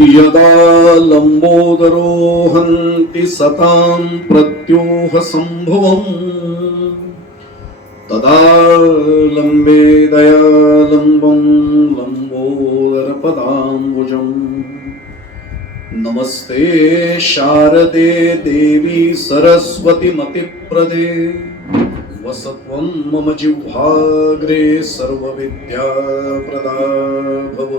यदा लंबोदरो हन्ति सतां प्रत्यूह संभवम् तदा लंबे दयालंबं लंबोदर पदाम्बुजम्। नमस्ते शारदे देवी सरस्वती मतिप्रदे वसत्वं मम जिह्वाग्रे सर्वविद्याप्रदा भव।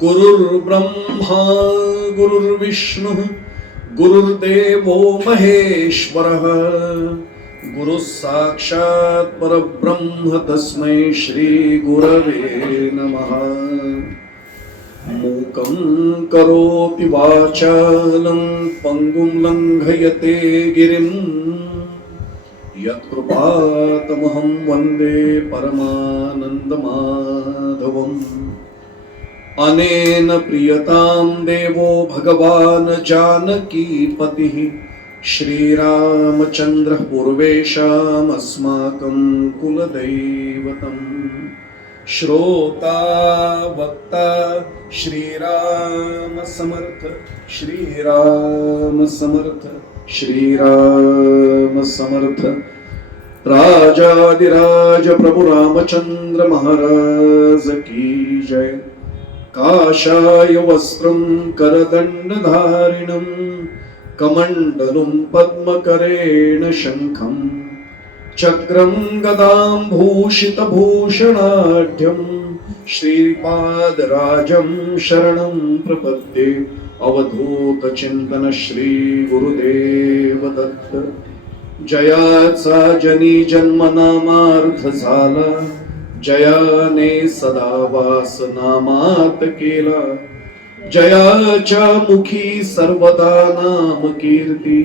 गुरुर्ब्रह्मा गुरुर्विष्णुः गुरुर्देवो महेश्वरः गुरुः साक्षात् परब्रह्म तस्मै श्री गुरवे नमः। मूकं करोति वाचालं पङ्गुं लङ्घयते गिरिं यत्कृपातमहं वन्दे परमानन्दमाधवम्। अनेन प्रियतां देवो भगवान् जानकीपतिः श्रीरामचन्द्रः पूर्वेषामस्माकं कुलदैवतम्। श्रोता वक्ता श्रीराम समर्थ श्रीराम समर्थ श्रीराम समर्थ। राजाधिराज प्रभु रामचंद्र महाराज की जय। काषाय वस्त्रं करदण्डधारिणं कमण्डलुं पद्मकरेण शङ्खं चक्रं गदां भूषितभूषणाढ्यं श्रीपादराजं शरणं प्रपद्ये। अवधूतचिन्तन श्री गुरुदेव दत्त। जयाचा जनी जन्म नामार्थ झाला जयाने सदा वास नामात केला। जयाच्या मुखी सर्वदा नाम कीर्ती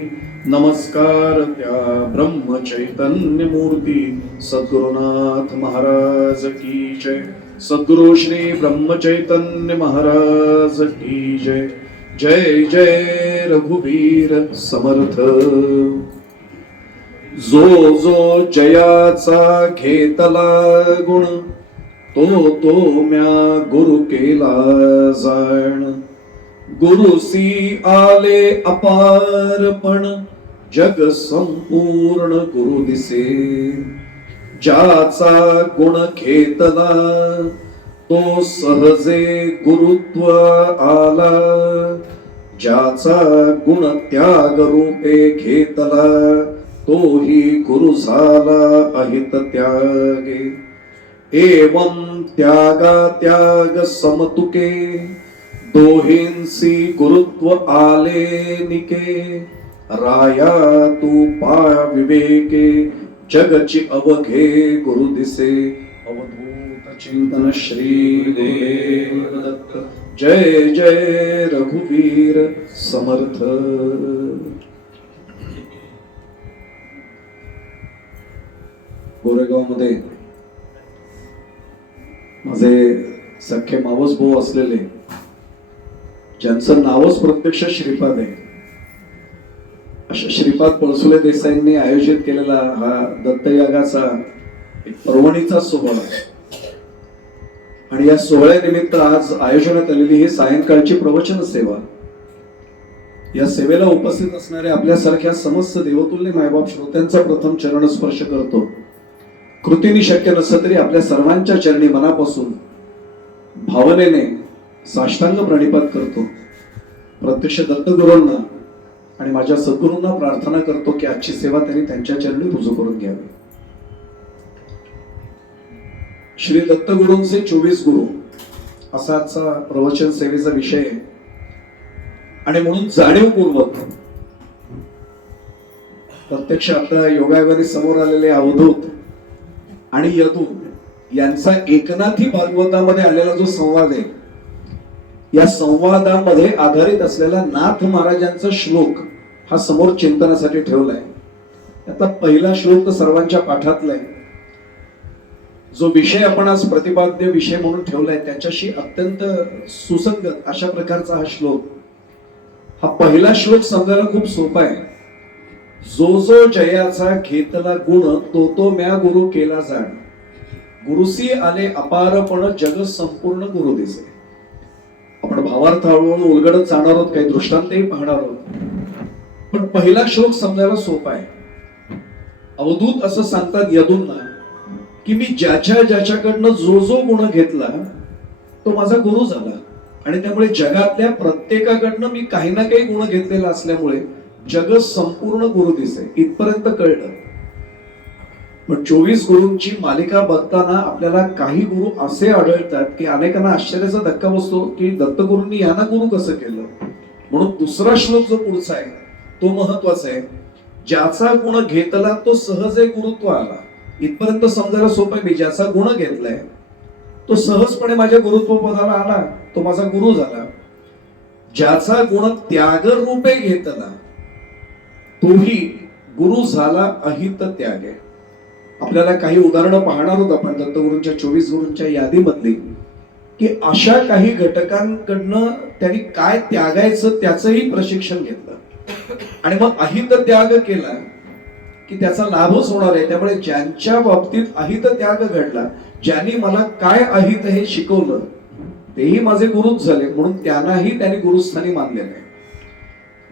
नमस्कार त्या ब्रह्म चैतन्य मूर्ती। सद्गुरुनाथ महाराज की जय। सद्गुरु श्री ब्रह्म चैतन्य महाराज की जय। जय जय रघुवीर समर्थ। जो जो जयाचा घेतला गुण तो तो म्या गुरु केला जाण। गुरुसी आले अपारपण जग संपूर्ण गुरु दिसे। ज्याचा गुण घेतला तो सहजे गुरुत्व आला। ज्याचा गुण त्याग रूपे घेतला तोही गुरु झाला अहित त्यागे। एवं त्यागा त्याग समतुके दोहींसी गुरुत्व आले निके। राया तू पा विवेके जगची अवघे गुरु दिसे। अवधूत चिंतन श्री गुरुदेव दत्त। जय जय रघुवीर समर्थ। गोरेगाव मध्ये माझे सख्खे मावस भाऊ असलेले ज्यांचं नावच प्रत्यक्ष श्रीपाद आहे अशा श्रीपाद पळसुले देसाईंनी आयोजित केलेला हा दत्तयागाचा एक पर्वणीचा सोहळा आणि या सोहळ्यानिमित्त आज आयोजनात आलेली ही सायंकाळची प्रवचन सेवा। या सेवेला उपस्थित असणारे आपल्यासारख्या समस्त देवतुल्य मायबाप श्रोत्यांचा प्रथम चरण स्पर्श करतो। कृतीने शक्य नसलं तरी आपल्या सर्वांच्या चरणी मनापासून भावनेने साष्टांग प्रणिपात करतो। प्रत्यक्ष दत्तगुरूंना आणि माझ्या सद्गुरूंना प्रार्थना करतो की आजची सेवा त्यांनी त्यांच्या चरणी रुजू करून घ्यावी। श्री दत्तगुरूंचे 24 गुरु असा आजचा प्रवचन सेवेचा विषय आहे आणि म्हणून जाणीवपूर्वक प्रत्यक्ष आता योगायोगाने समोर आलेले अवधूत आणि यदू यांचा एकनाथी भागवतामध्ये आलेला जो संवाद आहे या संवादामध्ये आधारित असलेला नाथ महाराजांचा श्लोक हा समोर चिंतनासाठी ठेवलाय। आता पहिला श्लोक तर सर्वांच्या पाठातला आहे। जो विषय आपण आज प्रतिपाद्य विषय म्हणून ठेवलाय त्याच्याशी अत्यंत सुसंगत अशा प्रकारचा हा श्लोक। हा पहिला श्लोक समजायला खूप सोपा आहे। जो जो जयाचा घेतला गुण तो तो म्या गुरु केला जाण। गुरुसी आले अपारपण जग संपूर्ण गुरु दिसे. आपण भावार्थ हळूहळू उलगडत जाणार आहोत, काही दृष्टांतही पाहणार आहोत. पण पहिला श्लोक समजायला सोपा आहे. अवधूत असं सांगतात यदूंना की मी ज्याच्याकडनं जो जो गुण घेतला तो माझा गुरु झाला, आणि त्यामुळे जगातल्या प्रत्येकाकडनं मी काही ना काही गुण घेतलेला असल्यामुळे जग संपूर्ण गुरु दिसे इथपर्यंत कळलं. पण 24 गुरूंची मालिका बघताना आपल्याला काही गुरु असे आढळतात की अनेकांना आश्चर्याचा धक्का बसतो की दत्तगुरूंनी यांना गुरु कसं केलं. म्हणून दुसरा श्लोक जो पुढचा आहे तो महत्वाचा आहे. ज्याचा गुण घेतला तो सहज गुरुत्व आला. इथपर्यंत समजायला सोपं आहे. मी ज्याचा गुण घेतलाय तो सहजपणे माझ्या गुरुत्व पदाला आला, तो माझा गुरु झाला. ज्याचा गुण त्याग रूपे घेतला तोही गुरु झाला अहित त्यागे. आपल्याला काही उदाहरणं पाहणार आहोत आपण दत्तगुरूंच्या 24 गुरूंच्या यादीमधली, की अशा काही घटकांकडनं त्यांनी काय त्यागायचं त्याचंही प्रशिक्षण घेतलं आणि मग अहित त्याग केला की त्याचा लाभच होणार आहे. त्यामुळे ज्यांच्या बाबतीत अहित त्याग घडला, ज्यांनी मला काय अहित हे शिकवलं तेही माझे गुरुच झाले, म्हणून त्यांनाही त्यांनी गुरुस्थानी मानलेलं आहे.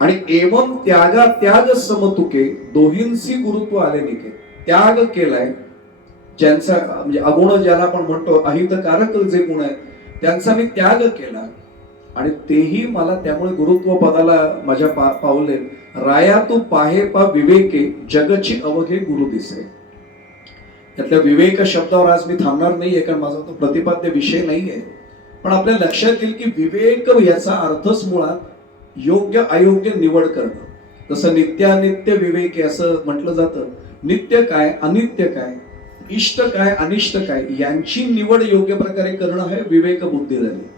आणि एवम त्यागा त्याग समतुके दोहींसी गुरुत्व आले निके. त्याग केलाय ज्यांचा, म्हणजे अगुण ज्याला आपण म्हणतो, अहितकारक जे गुण आहेत त्यांचा मी त्याग केला आणि तेही मला त्यामुळे गुरुत्व पदाला माझ्या पावले. राया तू पाहे पा विवेके जगची अवघे गुरु दिसे. त्यातल्या विवेक शब्दावर आज मी थांबणार नाहीये, कारण माझा तो प्रतिपाद्य विषय नाहीये. पण आपल्या लक्षात येईल की विवेक याचा अर्थच मुळात योग्य अयोग्य निवड करणं. जसं नित्यानित्य विवेक असं म्हटलं जातं. नित्य काय, अनित्य काय, इष्ट काय, अनिष्ट काय यांची निवड योग्य प्रकारे करणं हे विवेक बुद्धी झाली.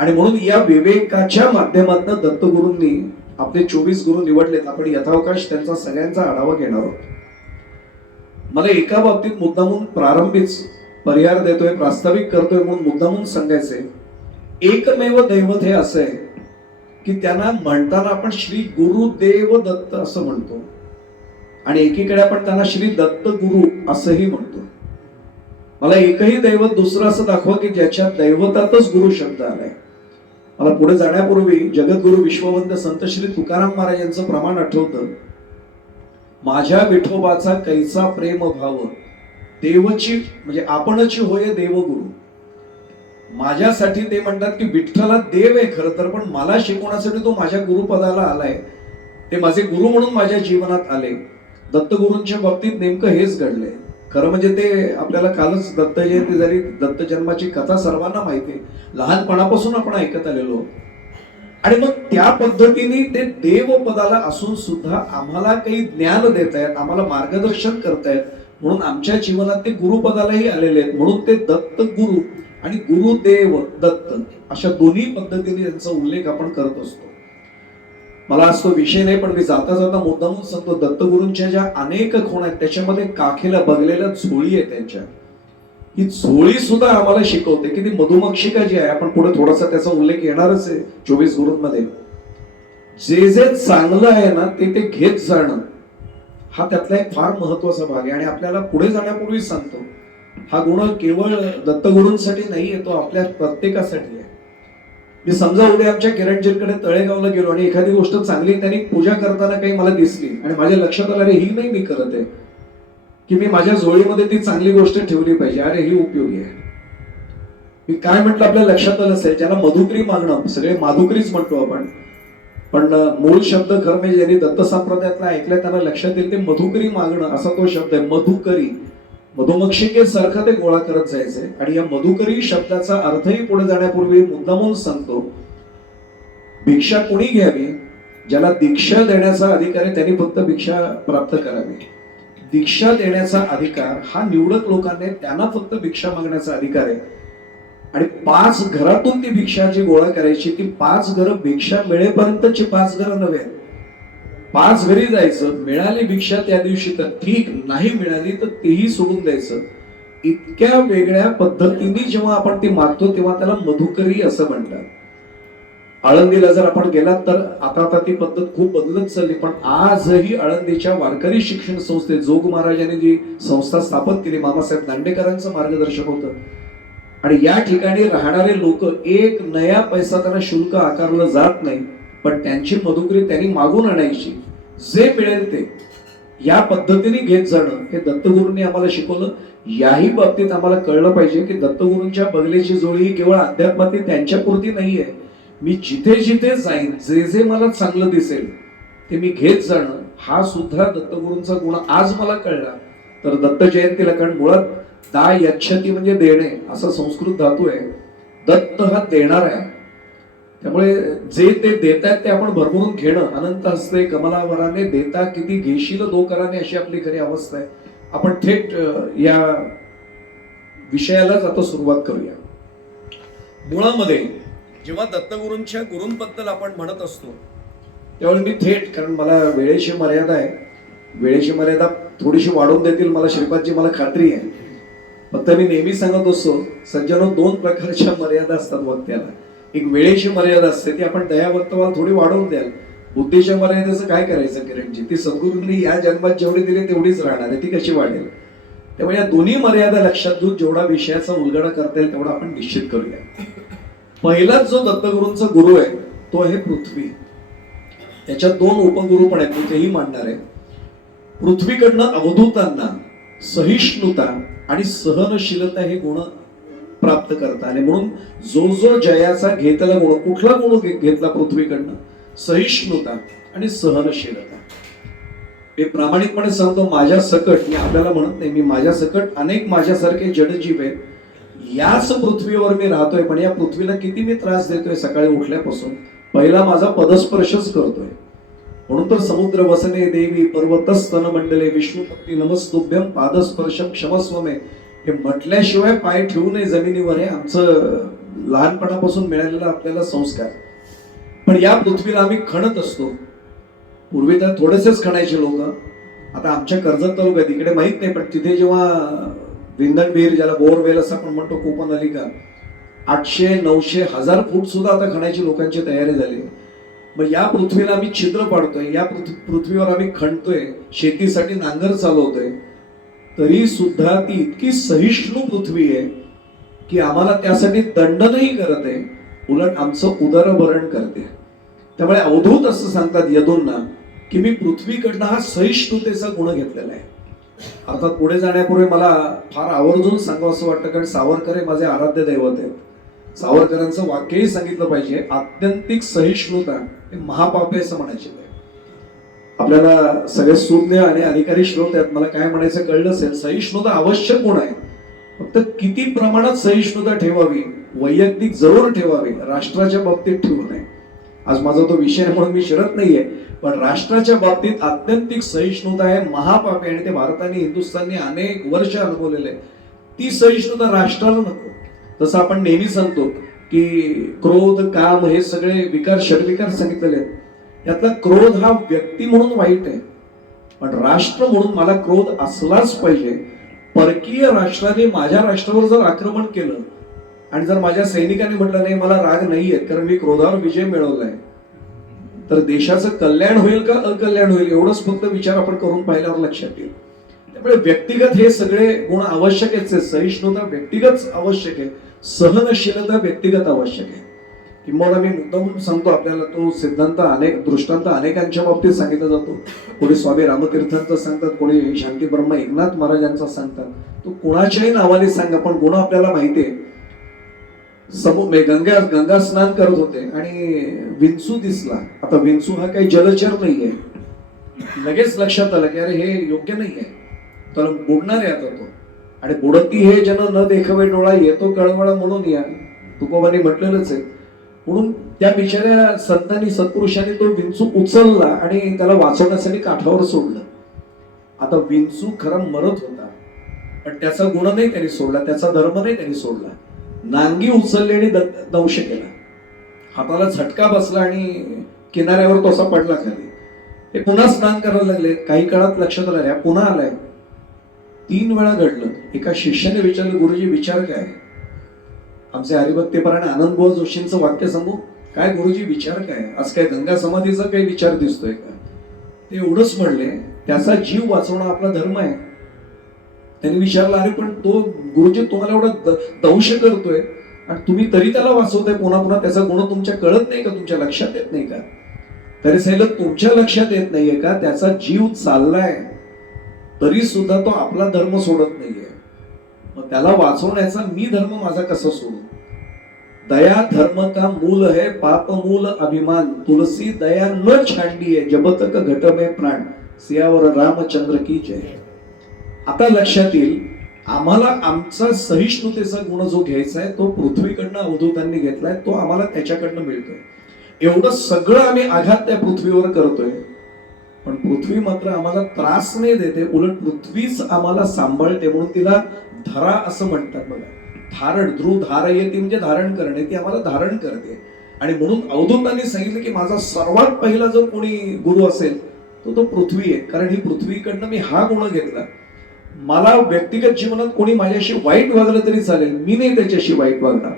आणि म्हणून या विवेकाच्या माध्यमातून दत्तगुरूंनी आपले 24 गुरु निवडलेत. आपण यथावकाश त्यांचा सगळ्यांचा आढावा घेणार आहोत. मला एका बाबतीत मुद्दामून प्रारंभीच परिहार देतोय, प्रास्ताविक करतोय म्हणून मुद्दामून सांगायचंय. एकमेव दैवत हे असं आहे की त्यांना म्हणताना आपण श्री गुरुदेव दत्त असं म्हणतो आणि एकीकडे आपण त्यांना श्री दत्त गुरु असंही म्हणतो. मला एकही दैवत दुसरं असं दाखवा की ज्याच्या दैवतातच गुरु शब्द आलाय. मला पुढे जाण्यापूर्वी जगद्गुरु विश्ववंत संत श्री तुकाराम महाराज यांचं प्रमाण आठवतं. माझ्या विठोबाचा कैसा प्रेम भाव देवची, म्हणजे आपणची होय देवगुरु. माझ्यासाठी ते म्हणतात की विठ्ठला देव आहे खरं तर, पण मला शिकवण्यासाठी तो माझ्या गुरुपदाला आलाय. ते माझे गुरु म्हणून माझ्या जीवनात आले. दत्तगुरूंच्या बाबतीत नेमकं हेच घडलंय. खरं म्हणजे ते आपल्याला कालच दत्त जयंती झाली. दत्त जन्माची कथा सर्वांना माहिती आहे, लहानपणापासून आपण ऐकत आलेलो. आणि मग त्या पद्धतीने ते देव पदाला असून सुद्धा आम्हाला काही ज्ञान देत आहेत, आम्हाला मार्गदर्शन करतायत, म्हणून आमच्या जीवनात ते गुरुपदालाही आलेले आहेत. म्हणून ते दत्त गुरु आणि गुरुदेव दत्त अशा दोन्ही पद्धतीने त्यांचा उल्लेख आपण करत असतो. मला आज तो विषय नाही, पण मी जाता जाता मुद्दामून सांगतो. दत्तगुरूंच्या ज्या अनेक खूण आहेत त्याच्यामध्ये काखेला बगलेल्या झोळी आहे त्यांच्या. ही झोळी सुद्धा आम्हाला शिकवते की ती मधुमक्षिका जी आहे, आपण पुढे थोडासा त्याचा उल्लेख येणारच आहे 24 गुरूंमध्ये. जे जे चांगलं आहे ना ते घेत जाणं हा त्यातला एक फार महत्वाचा भाग आहे. आणि आपल्याला पुढे जाण्यापूर्वी सांगतो, हा गुण केवळ दत्तगुरूंसाठी नाहीये, तो आपल्या प्रत्येकासाठी आहे. मी समजा उद्या आमच्या किरणजींकडे तळेगावला गेलो आणि एखादी गोष्ट चांगली त्यांनी पूजा करताना काही मला दिसली आणि माझ्या लक्षात आलं, अरे ही नाही मी करत आहे, की मी माझ्या झोळीमध्ये ती चांगली गोष्ट ठेवली पाहिजे, अरे ही उपयोगी आहे. मी काय म्हटलं आपल्या लक्षात आलं असेल, ज्याला मधुकरी मागणं, सगळे माधुकरीच म्हणतो आपण, पण मूळ शब्द खरं म्हणजे ज्यांनी दत्त संप्रदायातला ऐकलंय त्यांना लक्षात येईल ते मधुकरी मागणं असा तो शब्द आहे. मधुकरी, मधुमक्षिकेसारखं ते गोळा करत जायचंय. आणि या मधुकरी शब्दाचा अर्थही पुढे जाण्यापूर्वी मुद्दामून सांगतो. भिक्षा कोणी घ्यावी? ज्याला दीक्षा देण्याचा अधिकार आहे त्यांनी फक्त भिक्षा प्राप्त करावी. दीक्षा देण्याचा अधिकार हा निवडक लोकांनी, त्यांना फक्त भिक्षा मागण्याचा अधिकार आहे. आणि 5 घरातून ती भिक्षा जी गोळा करायची, ती 5 घरं भिक्षा मिळेपर्यंतची 5 घरं नव्हे, 5 घरी जायचं. मिळाली भिक्षा त्या दिवशी तर ठीक, नाही मिळाली तर तेही सोडून द्यायचं. इतक्या वेगळ्या पद्धतीने जेव्हा आपण ती मागतो तेव्हा त्याला मधुकरी असं म्हणतात. आळंदीला जर आपण गेलात तर आता ती पद्धत खूप बदलत चालली, पण आजही आळंदीच्या वारकरी शिक्षण संस्थेत जोग महाराजांनी जी संस्था स्थापन केली, मामासाहेब दांडेकरांचं मार्गदर्शन होतं, आणि या ठिकाणी राहणारे लोक एक नया पैसा त्यांना शुल्क आकारलं जात नाही, पण त्यांची मदुकरी त्यांनी मागून आणायची, जे मिळेल ते या पद्धतीने घेत जाणं हे दत्तगुरूंनी आम्हाला शिकवलं. याही बाबतीत आम्हाला कळलं पाहिजे की दत्तगुरूंच्या बगलेची जोडी ही केवळ अध्यात्मातील त्यांच्यापुरती नाहीये. मी जिथे जिथे जाईन, जे जे मला चांगलं दिसेल ते मी घेत जाणं, हा सुद्धा दत्तगुरूंचा गुण आज मला कळला. तर दत्त जयंतीला, कारण मुळात दा यच्छती म्हणजे देणे, असा संस्कृत धातू आहे. दत्त हा देणार आहे, त्यामुळे जे ते देत आहेत ते आपण भरभरून घेणं. अनंत हस्ते कमलावराने देता किती घेशील दो कराने, अशी आपली खरी अवस्था आहे. आपण थेट या विषयालाच आता सुरुवात करूया. मुळामध्ये जेव्हा दत्तगुरूंच्या गुरूंबद्दल आपण म्हणत असतो त्यावेळी मी थेट, कारण मला वेळेची मर्यादा आहे, वेळेची मर्यादा थोडीशी वाढवून देतील मला श्रीपादजी, मला खात्री आहे. फक्त मी नेहमी सांगत असतो सज्जनो, 2 प्रकारच्या मर्यादा असतात वक्त्याला. एक वेळेची मर्यादा असते, ती आपण दयावर्तवाला थोडी वाढवून द्याल. बुद्धीच्या मर्यादेचं काय करायचं किरणजी, ती सद्गुरूंनी या जन्मात जेवढी दिली तेवढीच राहणार आहे, ती कशी वाढेल. त्यामुळे या दोन्ही मर्यादा लक्षात घेऊन जेवढा विषयाचा उलगडा करता येईल तेवढा आपण निश्चित करूया. पहिलाच जो दत्तगुरूंचा गुरु आहे तो आहे पृथ्वी. त्याच्यात 2 उपगुरु पण आहेत, मी तेही मांडणार आहे. पृथ्वीकडनं अवधूतांना सहिष्णुता आणि सहनशीलता हे गुण प्राप्त करता आले, म्हणून जो जो जयाचा घेतला गुण, कुठला गुण घेतला पृथ्वीकडनं? सहिष्णुता आणि सहनशीलता. हे प्रामाणिकपणे सांगतो, माझ्या सकट, मी आपल्याला म्हणत नाही, मी माझ्या सकट अनेक माझ्यासारखे जडजीव आहेत, याच पृथ्वीवर मी राहतोय, पण या पृथ्वीला किती मी त्रास देतोय. सकाळी उठल्यापासून पहिला माझा पदस्पर्शच करतोय. म्हणून तर समुद्र वसने देवी पर्वतस्तन मंडले विष्णुपत्नी नमस्तुभ्यम पादस्पर्शम क्षमस्व मे, हे म्हटल्याशिवाय पाय ठेवू नये जमिनीवर, हे आमचं लहानपणापासून मिळालेला आपल्याला संस्कार. पण या पृथ्वीला आम्ही खणत असतो. पूर्वी तर थोडेसेच खणायचे लोक. आता आमच्या कर्जत तालुक्यात, इकडे माहित नाही, पण तिथे जेव्हा विंधन विहीर, ज्याला बोरवेल असं आपण म्हणतो, कोपनलिका, 800, 900, 1000 फूट सुद्धा आता खणायची लोकांची तयारी झाली. मग या पृथ्वीला आम्ही छिद्र पाडतोय, या पृथ्वीवर आम्ही खणतोय, शेतीसाठी नांगर चालवतोय, तरी सुद्धा ती इतकी सहिष्णू पृथ्वी आहे की आम्हाला त्यासाठी दंड नाही करत आहे, उलट आमचं उदरभरण करते. त्यामुळे अवधूत असं सांगतात यदूंना की मी पृथ्वीकडनं हा सहिष्णुतेचा गुण घेतलेला आहे. अर्थात पुढे जाण्यापूर्वी मला फार आवर्जून सांगावं असं वाटतं, कारण सावरकर हे माझे आराध्य दैवत आहेत. सावरकरांचं वाक्यही सांगितलं पाहिजे, आत्यंतिक सहिष्णुता हे महापाप आहे असं म्हणायचे. आपल्याला सगळे सुज्ञ आणि अधिकारी श्रोते आहेत, मला काय म्हणायचं कळलं असेल. सहिष्णुता आवश्यक गुण आहे, फक्त किती प्रमाणात सहिष्णुता ठेवावी, वैयक्तिक जरूर ठेवावी, राष्ट्राच्या बाबतीत ठेवू नये. आज माझा तो विषय म्हणून मी शिरत नाहीये, पण राष्ट्राच्या बाबतीत आत्यंतिक सहिष्णुता आहे महापाप आहे, आणि ते भारताने, हिंदुस्थानने अनेक वर्ष अनुभवलेले. ती सहिष्णुता राष्ट्राला नको. तसं आपण नेहमी सांगतो की क्रोध, काम हे सगळे विकार, षडविकार सांगितलेले आहेत. यातला क्रोध हा व्यक्ती म्हणून वाईट आहे, पण राष्ट्र म्हणून मला क्रोध असलाच पाहिजे. परकीय राष्ट्राने माझ्या राष्ट्रावर जर आक्रमण केलं आणि जर माझ्या सैनिकांनी म्हटलं नाही मला राग नाहीये कारण मी क्रोधावर विजय मिळवलाय, तर देशाचं कल्याण होईल का अकल्याण होईल, एवढंच फक्त विचार आपण करून पाहिल्यावर लक्षात येईल. त्यामुळे व्यक्तिगत हे सगळे गुण आवश्यक आहेत. सहिष्णुता व्यक्तिगत आवश्यक आहे, सहनशीलता व्यक्तिगत आवश्यक आहे. किंवा मी मुद्दाम सांगतो आपल्याला, तो सिद्धांत दृष्टांत अनेकांच्या बाबतीत सांगितला जातो. कोणी स्वामी रामतीर्थांचा सांगतात, कोणी शांती ब्रह्म एकनाथ महाराजांचा सांगतात. तो कुणाच्याही नावाने सांगा, पण गुण आपल्याला माहिती आहे. गंगा स्नान करत होते आणि विंचू दिसला. आता विंचू हा काही जलचर नाहीये. लगेच लक्षात आलं की अरे हे योग्य नाहीये, तर बुडणार आहे आता तो. आणि बुडती हे जन न देखावे डोळा, येतो कळवळा म्हणून या, तुकोबांनी म्हटलेलंच आहे. म्हणून त्या बिचाऱ्या संतांनी, सत्पुरुषांनी तो विंचू उचलला आणि त्याला वाचवण्यासाठी काठावर सोडलं. आता विंचू खरा मरत होता, पण त्याचा गुण नाही त्यांनी सोडला, त्याचा धर्म नाही त्यांनी सोडला. नांगी उचलली आणि दंश केला, हाताला झटका बसला आणि किनाऱ्यावर तो असा पडला खाली. हे पुन्हा स्नान करायला लागले. काही काळात लक्षात आलं पुन्हा आलाय. 3 वेळा घडलं. एका शिष्याने विचारलं, गुरुजी विचार काय? आमचे हरिभक्तीपरायण आनंदबुवा जोशींचं वाक्य सांगू, काय गुरुजी विचार काय, आज काय गंगा समाधीचा काही विचार दिसतोय का? ते एवढंच म्हणले, त्याचा जीव वाचवणं आपला धर्म आहे. त्यांनी विचारलं, अरे पण तो गुरुजी तुम्हाला एवढा दंश करतोय आणि तुम्ही तरी त्याला वाचवताय पुन्हा पुन्हा, त्याचा गुण तुमच्या कळत नाही का, तुमच्या लक्षात येत नाही का? तरी सांगितलं, तुमच्या लक्षात येत नाहीये का त्याचा जीव चाललाय तरी सुद्धा तो आपला धर्म सोडत नाहीये, मग त्याला वाचवण्याचा मी धर्म माझा कसा सोडू? दया धर्म का मूल है, पाप मूल अभिमान, तुलसी दया न छांडी है, जब तक घट में प्राण, सियावर रामचंद्र की जय. आता लक्षात येईल, आम्हाला आमचा सहिष्णुतेचा गुण जो घ्यायचा आहे तो पृथ्वीकडनं अवधूतांनी घेतलाय, तो आम्हाला त्याच्याकडनं मिळतोय. एवढं सगळं आम्ही आघात त्या पृथ्वीवर करतोय, पण पृथ्वी मात्र आम्हाला त्रास नाही देते, उलट पृथ्वीच आम्हाला सांभाळते. म्हणून तिला धरा असं म्हणतात बघा. धारण, ध्रुव धार येते म्हणजे धारण करणे, ती आम्हाला धारण करते. आणि म्हणून अवधूतांनी सांगितलं की माझा सर्वात पहिला जर कोणी गुरु असेल तो पृथ्वी आहे, कारण ही पृथ्वीकडनं मी हा गुण घेतला. मला व्यक्तिगत जीवनात कोणी माझ्याशी वाईट वागलं तरी चालेल, मी नाही त्याच्याशी वाईट वागणार.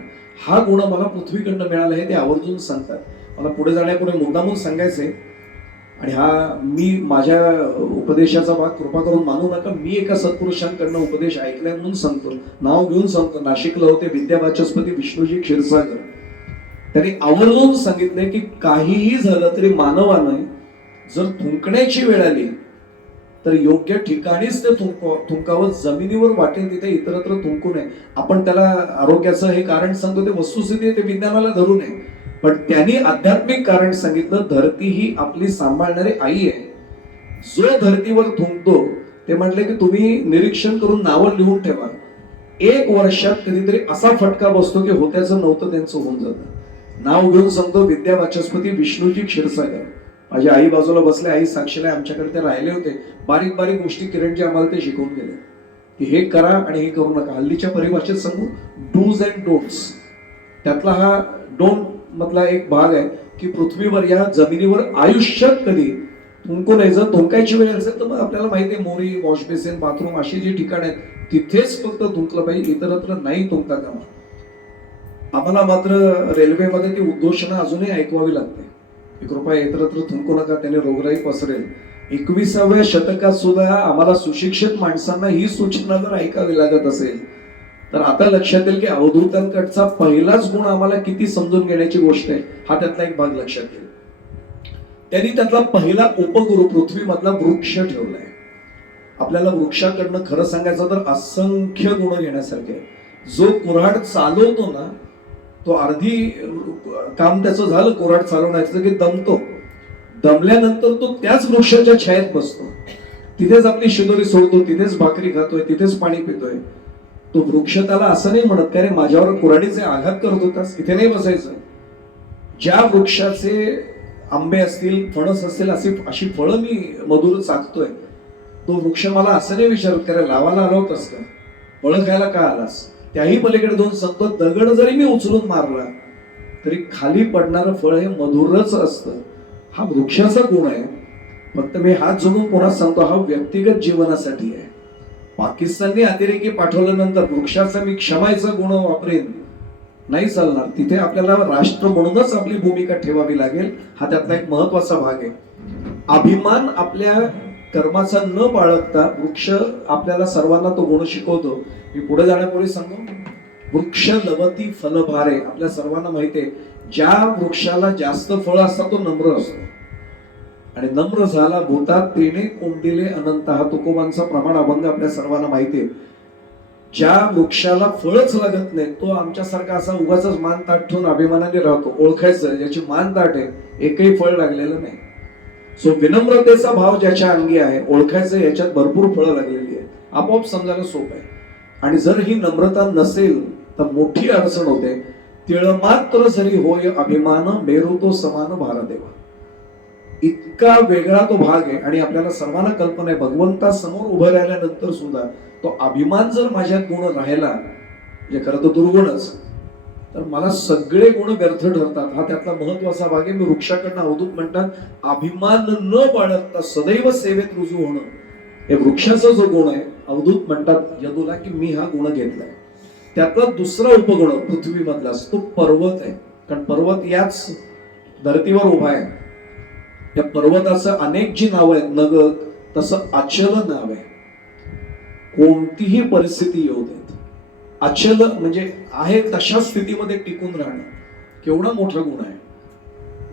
हा गुण मला पृथ्वीकडनं मिळाला आहे, ते आवर्जून सांगतात. मला पुढे जाण्यापूर्वी मुद्दामून सांगायचंय, आणि हा मी माझ्या उपदेशाचा भाग कृपा करून मानू नका, मी एका सत्पुरुषांकडनं उपदेश ऐकलाय म्हणून सांगतो, नाव घेऊन सांगतो. नाशिकला होते विद्यावाचस्पती विष्णूजी क्षीरसागर. त्यांनी आवर्जून सांगितले की काहीही झालं तरी मानवानं जर थुंकण्याची वेळ आली तर योग्य ठिकाणीच ते थुंकावं, जमिनीवर वाटेल तिथे इतरत्र थुंकू नये. आपण त्याला आरोग्याचं हे कारण सांगतो, ते वस्तुस्थिती ते विज्ञानाला धरू नये, पण त्यांनी आध्यात्मिक कारण सांगितलं. धरती ही आपली सांभाळणारी आई आहे. जो धरतीवर थुंकतो, ते म्हटले की तुम्ही निरीक्षण करून नावं लिहून ठेवा, 1 वर्षात कधीतरी असा फटका बसतो की होत्याचं नव्हतं त्यांचं होऊन जातं. नाव घेऊन सांगतो, विद्यावाचस्पती विष्णूजी क्षीरसागर. माझ्या आई बाजूला बसले, आई साक्षीला आमच्याकडे ते राहिले होते. बारीक बारीक गोष्टी किरणजी आम्हाला ते शिकवून गेले की हे करा आणि हे करू नका. हल्लीच्या परिभाषेत सांगू, डूज अँड डोंट्स, त्यातला हा डोंट मधला एक भाग आहे की पृथ्वीवर या जमिनीवर आयुष्यात कधी थुंकू नये. जर थुंकायची वेळ असेल तर मग आपल्याला माहिती आहे, मोरी, वॉश बेसिन, बाथरूम अशी जी ठिकाण आहेत तिथेच फक्त थुंकलं पाहिजे, इतरत्र नाही थुंकता कामा. आम्हाला मात्र रेल्वेमध्ये ती उद्घोषणा अजूनही ऐकवावी लागते की कृपया इतरत्र थुंकू नका, त्याने रोगराई पसरेल. 21व्या शतकात सुद्धा आम्हाला सुशिक्षित माणसांना ही सूचना जर ऐकावी लागत असेल तर आता लक्षात येईल की अवधूतांकडचा पहिलाच गुण आम्हाला किती समजून घेण्याची गोष्ट आहे, हा त्यातला एक भाग लक्षात येईल. त्यांनी त्यातला पहिला उपगुरु पृथ्वीमधला वृक्ष ठेवलाय. आपल्याला वृक्षाकडनं खरं सांगायचं तर असंख्य गुण घेण्यासारखे. जो कुऱ्हाड चालवतो ना, तो अर्धी काम त्याचं झालं कुऱ्हाड चालवण्याचं की दमतो, दमल्यानंतर तो त्याच वृक्षाच्या छायेत बसतो, तिथेच आपली शिदोरी सोडतो, तिथेच भाकरी खातोय, तिथेच पाणी पितोय. तो वृक्ष त्याला असं नाही म्हणत का रे माझ्यावर कुऱ्हाडीचे आघात करत होतास, इथे नाही बसायचं. ज्या वृक्षाचे आंबे असतील, फणस असतील, अशी फळं मी मधुर चाकतोय, तो वृक्ष मला असं नाही विचारत का रे लावायला आला होतास का, फळं खायला का आलास. त्याही पलीकडे दोन सांगतो, दगड जरी मी उचलून मारला तरी खाली पडणारं फळ हे मधुरच असतं. हा वृक्षाचा गुण आहे. फक्त मी हात जोडून पुन्हा सांगतो, हा व्यक्तिगत जीवनासाठी आहे. पाकिस्तानने अतिरेकी पाठवल्यानंतर वृक्षाचा मी क्षमायचा गुण वापरेन, नाही चालणार. तिथे आपल्याला राष्ट्र म्हणूनच आपली भूमिका ठेवावी लागेल. हा त्यातला एक महत्वाचा भाग आहे. अभिमान आपल्या कर्माचा न बाळगता वृक्ष आपल्याला सर्वांना तो गुण शिकवतो. मी पुढे जाण्यापूर्वी सांगू, वृक्ष लवती फलभारे. आपल्या सर्वांना माहिती आहे, ज्या वृक्षाला जास्त फळ असतात तो नम्र असतो. आणि नम्र झाला भूतात त्रिणे कोंडिले अनंत, हा तुकोबांचा प्रमाण अभंग आपल्या सर्वांना माहिती आहे. ज्या वृक्षाला फळच लागत नाही तो आमच्यासारखा असा उगाच मान ताट ठेवून अभिमानाने राहतो. ओळखायचं ज्याची मान ताट आहे, एकही फळ लागलेलं नाही. सो विनम्रतेचा भाव ज्याच्या अंगी आहे, ओळखायचं याच्यात भरपूर फळं लागलेली आहे, आपोआप समजायला सोपं आहे. आणि जर ही नम्रता नसेल तर मोठी अडचण होते. तिळ मात्र जरी होय अभिमान, मेरू तो समान भारदेवा. इतका वेगळा तो भाग आहे. आणि आपल्याला सर्वांना कल्पना आहे, भगवंता समोर उभं राहिल्यानंतर सुद्धा तो अभिमान जर माझ्यात गुण राहिला, म्हणजे खरं तर दुर्गुणच, तर मला सगळे गुण व्यर्थ ठरतात. हा त्यातला महत्वाचा भाग आहे. मी वृक्षाकडनं अवधूत म्हणतात, अभिमान न बाळगता सदैव सेवेत रुजू होणं, हे वृक्षाचा जो गुण आहे. अवधूत म्हणतात यदूला की मी हा गुण घेतलाय. त्यातला दुसरा उपगुण पृथ्वीमधला तो पर्वत आहे. कारण पर्वत याच धर्तीवर उभा आहे. या पर्वताचं अनेक जी नावं आहेत, नग तसं अचल नाव आहे. कोणतीही परिस्थिती येऊ देत, अचल म्हणजे आहे तशा स्थितीमध्ये टिकून राहणं केवढा मोठा गुण आहे.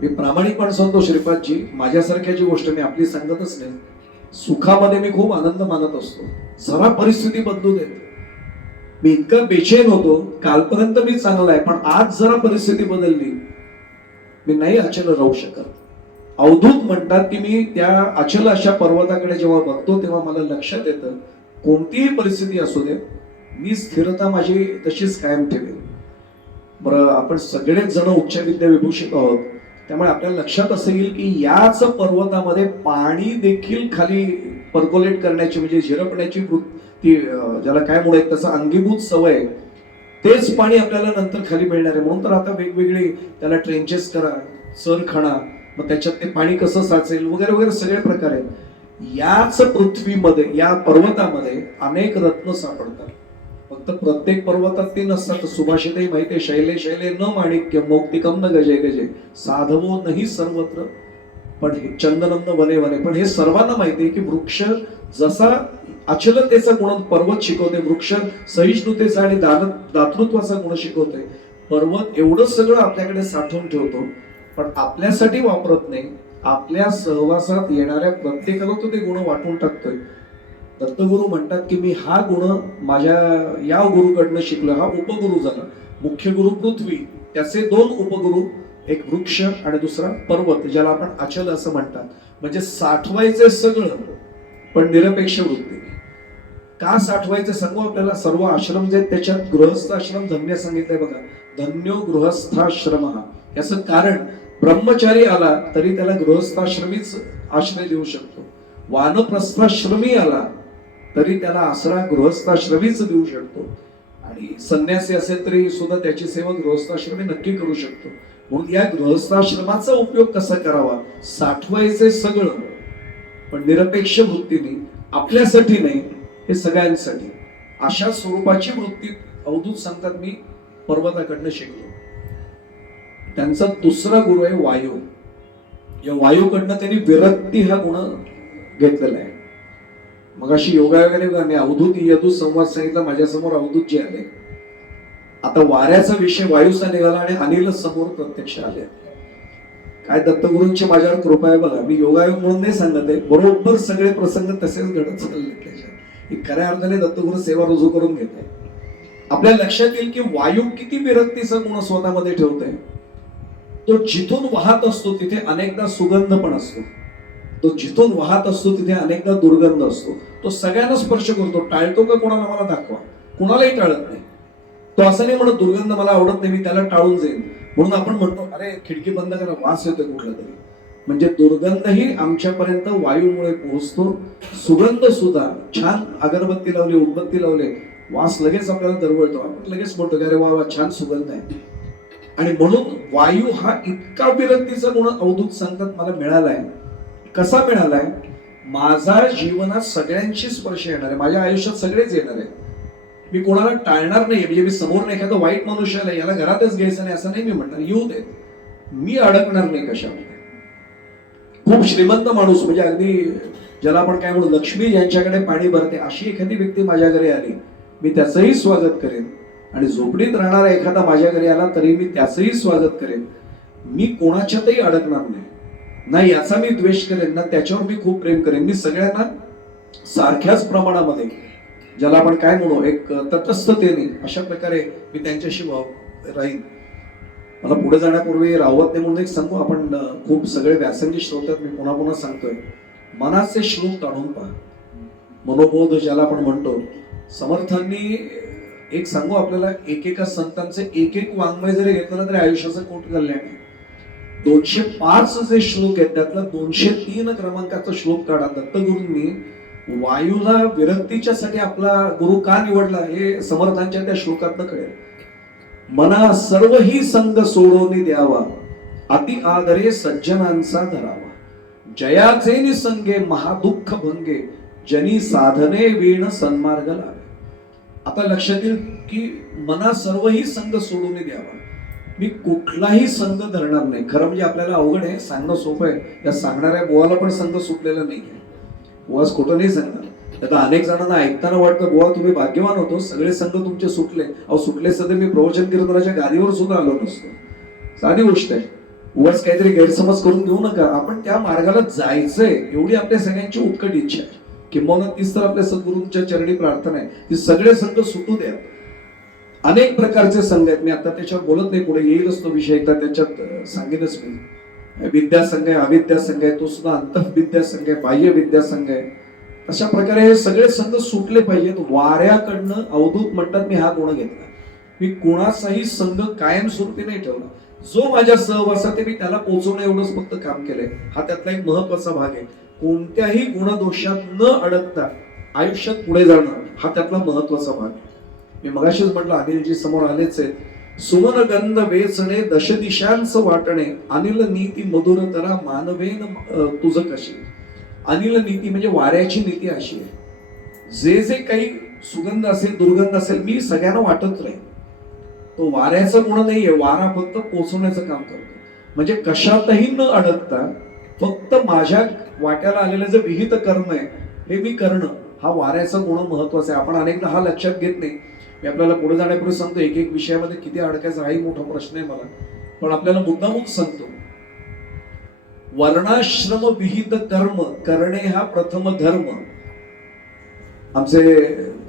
मी प्रामाणिकपणे सांगतो श्रीपादजी, माझ्यासारख्याची गोष्ट मी आपली सांगतच नाही. सुखामध्ये मी खूप आनंद मानत असतो, जरा परिस्थिती बदलू देत. मी इतका बेचैन होतो, कालपर्यंत मी चांगला आहे पण आज जरा परिस्थिती बदलली, मी नाही अचल राहू शकत. अवधूत म्हणतात की मी त्या अचल अशा पर्वताकडे जेव्हा बघतो तेव्हा मला लक्षात येतं, कोणतीही परिस्थिती असू दे मी स्थिरता माझी तशीच कायम ठेवेल. बरं, आपण सगळेच जण उच्च विद्या विभूषित आहोत, त्यामुळे आपल्याला लक्षात असं येईल की याच पर्वतामध्ये पाणी देखील खाली पर्कोलेट करण्याची म्हणजे झिरपण्याची वृत्ती, ज्याला काय म्हणूया त्याचा अंगीभूत सवय, तेच पाणी आपल्याला नंतर खाली मिळणार आहे. म्हणून तर आता वेगवेगळे त्याला ट्रेंचेस करा, चर खणा, मग त्याच्यात ते पाणी कसं साचेल वगैरे वगैरे सगळे प्रकार आहेत. याच पृथ्वीमध्ये या पर्वतामध्ये अनेक रत्न सापडतात. फक्त प्रत्येक पर्वतात ते नसतात. सुभाषितही माहिती आहे, शैले शैले न माणिक्य मौक्तिकम न गजे गजे साधवो नाही सर्वत्र पण हे चंदनम न वने वने. पण हे सर्वांना माहिती आहे की वृक्ष जसा अचलतेचा गुण पर्वत शिकवते, वृक्ष सहिष्णुतेचा आणि दातृत्वाचा गुण शिकवते. पर्वत एवढं सगळं आपल्याकडे साठवून ठेवतो पण आपल्यासाठी वापरत नाही, आपल्या सहवासात येणाऱ्या प्रत्येकाला तो ते गुण वाटून टाकतोय. दत्तगुरु म्हणतात की मी हा गुण माझ्या या गुरुकडनं शिकलो. हा उपगुरु झाला. मुख्य गुरु पृथ्वी, त्याचे दोन उपगुरु, एक वृक्ष आणि दुसरा पर्वत, ज्याला आपण अचल असं म्हणतात. म्हणजे साठवायचे सगळं पण निरपेक्ष वृत्ती. का साठवायचं सांगू आपल्याला. सर्व आश्रम जे त्याच्यात गृहस्थाश्रम धन्य सांगितलंय बघा, धन्यो गृहस्थाश्रम. याचं कारण ब्रह्मचारी आला तरी त्याला गृहस्थाश्रमीच आश्रय देऊ शकतो, वानप्रस्थाश्रमी आला तरी त्याला आसरा गृहस्थाश्रमीच देऊ शकतो, आणि संन्यासी असेल तरी सुद्धा त्याची सेवा गृहस्थाश्रमी नक्की करू शकतो. म्हणून या गृहस्थाश्रमाचा उपयोग कसा करावा, साठवायचे सगळं पण निरपेक्ष वृत्तीने, आपल्यासाठी नाही, हे सगळ्यांसाठी. अशा स्वरूपाची वृत्ती अवधूत सांगतात मी पर्वताकडनं शिकलो. त्यांचा दुसरा गुरु आहे वायू. या वायूकडनं त्यांनी विरक्ती हा गुण घेतलेला आहे. मग अशी योगायोगाने मी अवधूत यदू संवाद सांगितला, माझ्यासमोर अवधूत जे आले. आता वाऱ्याचा विषय वायूचा निघाला आणि अनिल समोर प्रत्यक्ष आले. काय दत्तगुरूंची माझ्यावर कृपा आहे बघा. मी योगायोग म्हणून नाही सांगत आहे, बरोबर सगळे प्रसंग तसेच घडत चालले. त्याच्यात खऱ्या अर्थाने दत्तगुरु सेवा रुजू करून घेत आहे. आपल्या लक्षात येईल की वायू किती विरक्तीचा गुण स्वतःमध्ये ठेवतोय. तो जिथून वाहत असतो तिथे अनेकदा सुगंध पण असतो, तो जिथून वाहत असतो तिथे अनेकदा दुर्गंध असतो. तो सगळ्यांना स्पर्श करतो. टाळतो का कोणाला मला दाखवा, कोणालाही टाळत नाही. तो असं नाही म्हणत दुर्गंध मला आवडत नाही मी त्याला टाळून जाईन. म्हणून आपण म्हणतो अरे खिडकी बंद करा, वास येतोय कुठला तरी. म्हणजे दुर्गंधही आमच्यापर्यंत वायूमुळे पोहोचतो. सुगंध सुद्धा, छान अगरबत्ती लावली, उदबत्ती लावले, वास लगेच आपल्याला दरवळतो. आपण लगेच म्हणतो अरे वा वा छान सुगंध आहे. आणि म्हणून वायू हा इतका विरक्तीचा गुण अवधूत सांगतात मला मिळालाय. कसा मिळालाय, माझा जीवनात सगळ्यांशी स्पर्श येणार आहे, माझ्या आयुष्यात सगळेच येणार आहे. मी कोणाला टाळणार नाही. म्हणजे मी समोर नाही एखादा वाईट मनुष्य आला, याला घरातच घ्यायचं नाही असं नाही मी म्हणणार, येऊ देत, मी अडकणार नाही कशामध्ये. खूप श्रीमंत माणूस म्हणजे अगदी ज्याला आपण काय म्हणू लक्ष्मी ज्यांच्याकडे पाणी भरते अशी एखादी व्यक्ती माझ्या घरी आली, मी त्याचंही स्वागत करेन. आणि झोपडीत राहणारा एखादा माझ्या घरी आला तरी मी त्याचंही स्वागत करेन. मी कोणाच्यातही अडकणार नाही. ना याचा मी द्वेष करेन, ना त्याच्यावर मी खूप प्रेम करेन. मी सगळ्यांना सारख्याच प्रमाणामध्ये, ज्याला आपण काय म्हणू एक तटस्थतेने, अशा प्रकारे मी त्यांच्याशी राहीन. मला पुढे जाण्यापूर्वी रावत नाही म्हणून एक सांगू, आपण खूप सगळे व्यासंगी श्रोतात, मी पुन्हा पुन्हा सांगतोय, मनाचे श्लोक काढून पहा. मनोबोध ज्याला आपण म्हणतो. समर्थांनी एक सांगू आपल्याला, एकेका संतांचे एक एक वाङ्मय जरी घेतलं तरी आयुष्याचं कोट कल्याण आहे. 205 जे श्लोक आहेत त्यातला 203 क्रमांकाचा श्लोक काढा. दत्तगुरूंनी वायूला विरक्तीच्या साठी आपला गुरु का निवडला हे समर्थांच्या त्या श्लोकातनं कळेल. मना सर्वही संग सोडून द्यावा, अति आदरे सज्जनांचा धरावा, जयाचे निसंगे महादुःख भंगे, जनी साधने वीण सन्मार्ग लावे. आता लक्षात येईल की मना सर्वही संग सोडून द्यावा. मी कुठलाही संघ धरणार नाही. खरं म्हणजे आपल्याला अवघड आहे, सांगणं सोपं आहे. या सांगणाऱ्या बुवाला पण संघ सुटलेला नाही आहे. बुवास खोटं नाही सांगणार. आता अनेक जणांना ऐकताना वाटतं बुवा तुम्ही भाग्यवान होतो, सगळे संघ तुमचे सुटले. अहो सुटले सध्या मी प्रवचन कीर्तनाच्या गादीवर सुद्धा आलो नसतो. साधी गोष्ट आहे. उगाच काहीतरी गैरसमज करून घेऊ नका. आपण त्या मार्गाला जायचंय एवढी आपल्या सगळ्यांची उत्कट इच्छा आहे. किंबहुना तीच तर आपल्या सद्गुरूंच्या चरणी प्रार्थना आहे की सगळे संघ सुटू द्या. अनेक प्रकारचे संघ आहेत. मी आता त्याच्यावर बोलत नाही, पुढे येईलच तो विषय, एकदा त्याच्यात सांगेनच मी. विद्यासंघ आहे, अविद्या संघ आहे, तो सुद्धा अंतःविद्या संघ आहे, बाह्य विद्या संघ आहे. अशा प्रकारे हे सगळे संघ सुटले पाहिजेत. वाऱ्याकडनं अवधूत म्हणतात मी हा गुण घेतला. मी कुणाचाही संघ कायमस्वरूपी नाही ठेवला. जो माझ्या सहवासात मी त्याला पोहोचवणं एवढंच फक्त काम केलंय. हा त्यातला एक महत्वाचा भाग आहे. कोणत्याही गुणदोषात न अडकता आयुष्यात पुढे जाणं हा त्यातला महत्वाचा भाग आहे. मी मगाशीच म्हटलं, अनिलजी समोर आलेच आहेत. सुमन गंध वेचणे दश दिशांचं वाटणे, अनिल नीती मधुर तरा मानवेन तुझं कशी. अनिल नीती म्हणजे वाऱ्याची नीती अशी आहे, जे जे काही सुगंध असेल दुर्गंध असेल मी सगळ्यांना वाटत राहील. तो वाऱ्याचा गुण नाहीये. वारा फक्त पोचवण्याचं काम करतो. म्हणजे कशातही न अडकता फक्त माझ्या वाट्याला आलेलं जे विहित कर्म आहे हे मी करणं, हा वाऱ्याचा गुण महत्वाचा आहे. आपण अनेकदा हा लक्षात घेत नाही. मी आपल्याला पुढे जाण्यापूर्वी सांगतो, एक एक विषयामध्ये किती अडकायचा हाही मोठा प्रश्न आहे मला. पण आपल्याला मुद्दामून सांगतो, वर्णाश्रम विहित कर्म करणे हा प्रथम धर्म. आमचे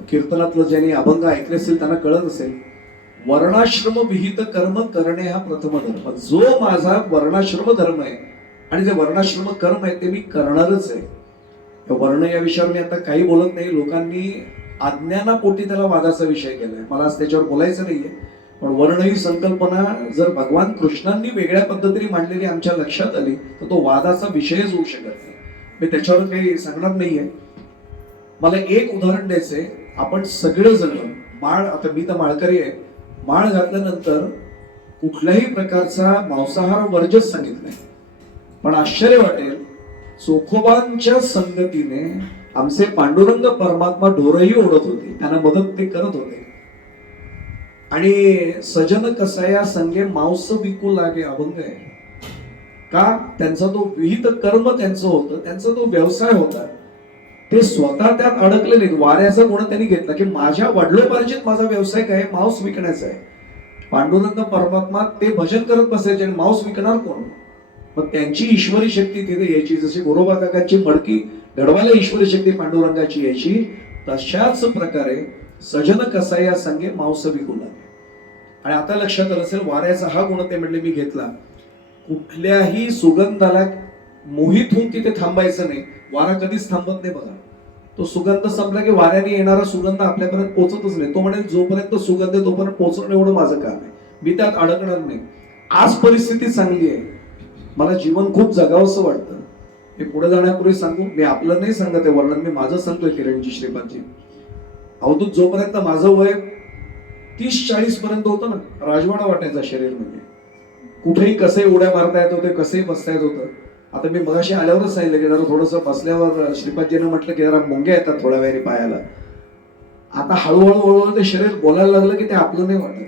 कीर्तनातलं ज्यांनी अभंग ऐकले असेल त्यांना कळत असेल, वर्णाश्रम विहित कर्म करणे हा प्रथम धर्म. जो माझा वर्णाश्रम धर्म आहे आणि जे वर्णाश्रम कर्म आहे ते मी करणारच आहे. वर्ण या विषयावर मी आता काही बोलत नाही. लोकांनी अज्ञानापोटी त्याला वादाचा विषय केलाय. मला आज त्याच्यावर बोलायचं नाहीये. पण वर्ण ही संकल्पना जर भगवान कृष्णांनी वेगळ्या पद्धतीने मांडलेली आमच्या लक्षात आली तर तो वादाचा विषयच होऊ शकत नाही. मी त्याच्यावर काही सांगणार नाहीये. मला एक उदाहरण द्यायचंय. आपण सगळेजण माळ, आता मी तर माळकरी आहे, माळ घातल्यानंतर कुठल्याही प्रकारचा मांसाहार वर्जच सांगितलंय. पण आश्चर्य वाटेल, चोखोबांच्या संगतीने आमचे पांडुरंग परमात्मा ढोरही ओढत होते, त्यांना मदत ते करत होते. आणि सजन कसाया संगे मांस विकू लागे अभंग आहे. का? त्यांचा तो विहित कर्म त्यांचं होतं, त्यांचा तो व्यवसाय होता. ते स्वतः त्यात अडकले नाहीत. वाऱ्याचा गुण त्यांनी घेतला की माझ्या वडिलोपार्जित माझा व्यवसाय काय, मांस विकण्याचा आहे. पांडुरंग परमात्मा ते भजन करत बसायचे आणि मांस विकणार कोण? मग त्यांची ईश्वरी शक्ती तिथे यायची. जशी गोरोबा काकांची मडकी घडवायला ईश्वरी शक्ती पांडुरंगाची यायची, तशाच प्रकारे सजन कसाया संगे मांस विकू लागे. आणि आता लक्षात आलं असेल, वाऱ्याचा हा गुण ते म्हणले मी घेतला. कुठल्याही सुगंधाला मोहित होऊन तिथे थांबायचं नाही. वारा कधीच थांबत नाही बघा. तो सुगंध संपला की वाऱ्याने येणारा सुगंध आपल्यापर्यंत पोहोचतच नाही. तो म्हणेल जोपर्यंत सुगंध आहे तोपर्यंत पोहोचणं एवढं माझं काम आहे, मी त्यात अडकणार नाही. आज परिस्थिती चांगली आहे, मला जीवन खूप जगावंसं वाटतं. मी पुढे जाण्यापूर्वी सांगू, मी आपलं नाही सांगत आहे वर्णन, मी माझं सांगतोय किरणजी श्रीपादजी. अवधूत जोपर्यंत माझं वय 30-40 पर्यंत होतं ना, राजवाडा वाटायचा शरीर. म्हणजे कुठेही कसेही उड्या मारता येत होते, कसेही बसता येत होतं. आता मी मगाशी आल्यावरच सांगितलं की जरा थोडंसं बसल्यावर श्रीपादजीनं म्हटलं की जरा मुंग्या येतात थोड्या वेळी पायाला. आता हळूहळू ते शरीर बोलायला लागलं की ते आपलं नाही वाटत.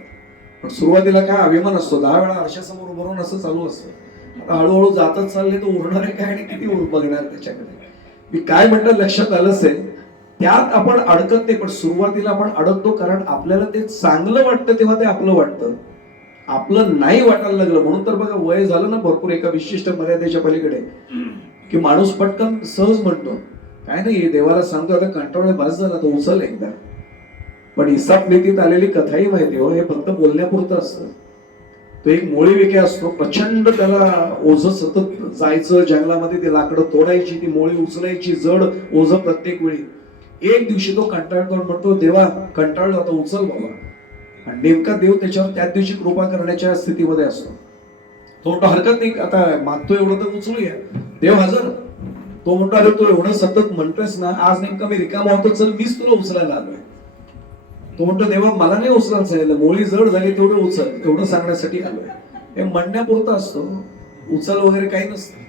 पण सुरुवातीला काय अभिमान असतो, 10 वेळा आरशासमोर उभं राहून असं चालू असतं. आता हळूहळू जातच चालले तर उरणार आहे काय आणि किती बघणार त्याच्याकडे. मी काय म्हटलं लक्षात आलं असेल, त्यात आपण अडकत नाही. पण सुरुवातीला आपण अडकतो कारण आपल्याला ते चांगलं वाटतं तेव्हा ते आपलं वाटतं. आपलं नाही वाटायला लागलं म्हणून तर बघा, वय झालं ना भरपूर एका विशिष्ट मर्यादेच्या पलीकडे की माणूस पटकन सहज म्हणतो काय नाही, देवाला सांगतो आता कंटाळा बस झाला तर उचल एकदा. पण हिसाब नीतीत आलेली कथाही माहिती हो, हे फक्त बोलण्यापुरतं असतं. तो एक मोळी विके असतो, प्रचंड त्याला ओझं सतत जायचं जंगलामध्ये, ते लाकडं तोडायची, ती मोळी उचलायची, जड ओझं प्रत्येक वेळी. एक दिवशी तो कंटाळतो आणि म्हणतो देवा कंटाळलो आता उचल बाबा. आणि नेमका देव त्याच्यावर त्याच दिवशी कृपा करण्याच्या स्थितीमध्ये असतो. तो म्हणतो हरकत नाही, आता मागतो एवढं तर उचलूया. देव हजर. तो म्हणतो अरे तू एवढं सतत म्हणतोयस ना, आज नेमका मी रिकामा होतो, चल मीच तुला उचलायला आलोय. तो म्हणतो देवा मला नाही उचलायला सांगितलं, मोळी जड झाली तेवढं उचल, एवढं सांगण्यासाठी आलोय. हे म्हणण्यापुरतं असतो, उचल वगैरे काही नसतं.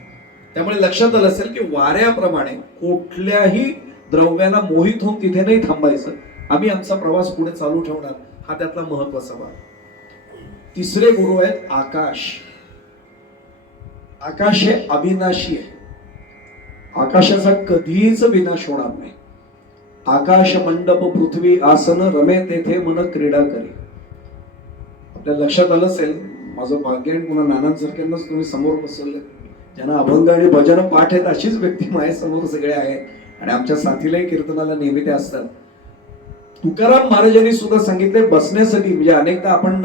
त्यामुळे लक्षात आलं असेल की वाऱ्याप्रमाणे कुठल्याही द्रव्याला मोहित होऊन तिथे नाही थांबायचं. आम्ही आमचा प्रवास पुढे चालू ठेवणार, हा त्यातला महत्वाचा भाग. तिसरे गुरु आहेत आकाश. आकाश हे अविनाशी आहे. आकाशाचा कधीच विनाश होणार नाही. आकाश मंडप पृथ्वी आसन रमे तेथे मन क्रीडा करे. आपल्या लक्षात आलं असेल, माझं भाग्य आहे पुन्हा नानांसारख्यांनाच तुम्ही समोर बसवले, ज्यांना अभंग आणि भजन पाठ आहेत अशीच व्यक्ती माझ्यासमोर सगळे आहेत आणि आमच्या साथीलाही कीर्तनाला नेहमी ते असतात. तुकाराम महाराजांनी सुद्धा सांगितले बसण्यासाठी, म्हणजे अनेकदा आपण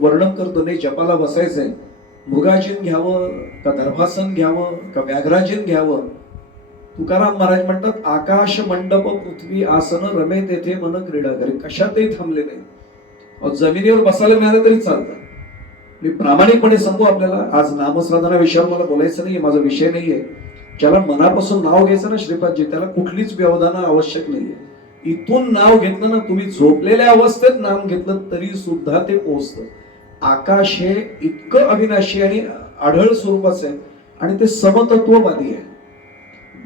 वर्णन करतो नाही जपाला बसायचंय, मृगाजीन घ्यावं का दर्भासन घ्यावं का व्याघ्राजीन घ्यावं. तुकाराम महाराज म्हणतात आकाश मंडप पृथ्वी आसन रमे तेथे मन क्रीडा करे. कशातही थांबले नाही. जमिनीवर बसायला मिळालं तरी चालतं. मी प्रामाणिकपणे सांगू आपल्याला, आज नामस्मरणा विषयावर मला बोलायचं नाहीये, माझा विषय नाहीये. ज्याला मनापासून नाव घ्यायचं ना श्रीपादजी, त्याला कुठलीच व्यवधान आवश्यक नाहीये. इथून नाव घेतलं ना, तुम्ही झोपलेल्या अवस्थेत नाम घेतलं तरी सुद्धा ते पोहोचतं. आकाश हे इतकं अविनाशी आणि आढळ स्वरूपाचं आहे आणि ते समतत्ववादी आहे.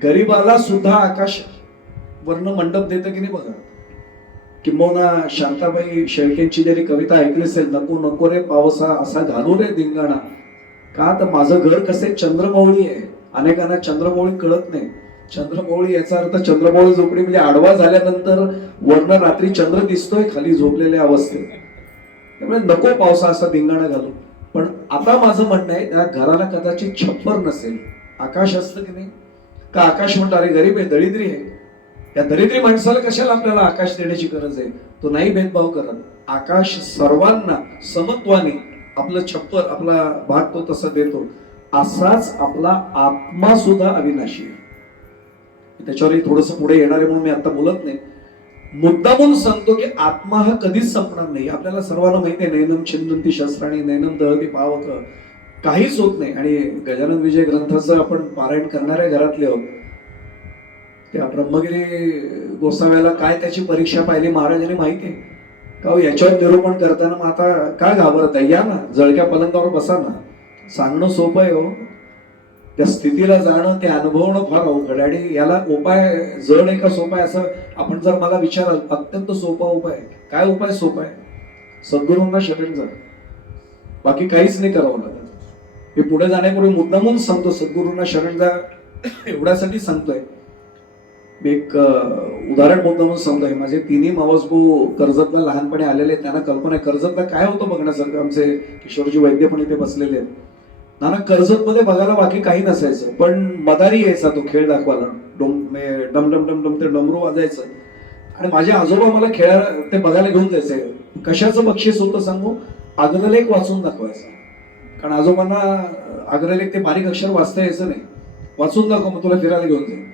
गरीबाला सुद्धा आकाश वर्ण मंडप देतं की नाही बघा. किंबहुना शांताबाई शेळकेंची जरी कविता ऐकली असेल, नको नको रे पावसा असा घालू रे धिंगाणा. का तर माझं घर कसे चंद्रमौळी आहे. अनेकांना चंद्रमौळी कळत नाही. चंद्रमौळी याचा अर्थ चंद्रमौळी झोपडी म्हणजे आडवा झाल्यानंतर वर्ण रात्री चंद्र दिसतोय खाली झोपलेल्या अवस्थेत. त्यामुळे नको पावसा असा धिंगाणा घालू. पण आता माझं म्हणणं आहे, त्या घराला कदाचित छप्पर नसेल, आकाश असतं की नाही. का आकाश म्हणतो अरे गरीब आहे, दरिद्री आहे, या दरिद्री माणसाला कशाला आपल्याला आकाश देण्याची गरज आहे. तो नाही भेदभाव करत. आकाश सर्वांना समत्वाने आपलं छप्पर, आपला भाग तो तसा देतो. असाच आपला आत्मा सुद्धा अविनाशी आहे. त्याच्यावरही थोडस पुढे येणार आहे म्हणून मी आता बोलत नाही. मुद्दामून सांगतो की आत्मा हा कधीच संपणार नाही. आपल्याला सर्वांना माहिती आहे, नैनम छिंदंती शस्त्राणी नैनम दहती पावक, काहीच होत नाही. आणि गजानन विजय ग्रंथाचं आपण पारायण करणाऱ्या घरातले आहोत. त्या ब्रह्मगिरी गोसाव्याला काय त्याची परीक्षा पाहिली महाराजांनी माहिती आहे का. याच्यावर निरूपण करताना मग आता काय घाबरत आहे, या ना जळक्या पलंगावर बसा ना. सांगणं सोपं आहे हो, त्या स्थितीला जाणं, ते अनुभवणं फार अवघड. आणि याला उपाय जड आहे का सोपा आहे असं आपण जर मला विचाराल, अत्यंत सोपा उपाय आहे. काय उपाय सोपा आहे? सद्गुरूंना शरण जा, बाकी काहीच नाही करावं लागत. मी पुढे जाण्यापूर्वी मुद्दामून सांगतो सद्गुरूंना शरण जा, एवढ्यासाठी सांगतोय. मी एक उदाहरण मुद्दामून सांगतोय. माझे तिन्ही मावसभाऊ कर्जतला लहानपणी आलेले, त्यांना कल्पना आहे कर्जतला काय होतं बघण्यासारखं. आमचे किशोरजी वैद्य पण इथे बसलेले आहेत. नाना कर्जत मध्ये बघायला बाकी काही नसायचं, पण मदारी यायचा तो खेळ दाखवायला. डम डम डम डम ते डमरू वाजायचं आणि माझे आजोबा मला खेळायला ते बघायला घेऊन जायचे. कशाचं बक्षीस होतं सांगू? अग्रलेख वाचून दाखवायचं. कारण आजोबांना अग्रलेख ते बारीक अक्षर वाचता यायचं नाही. वाचून दाखव मग तुला फिरायला घेऊन जाईल.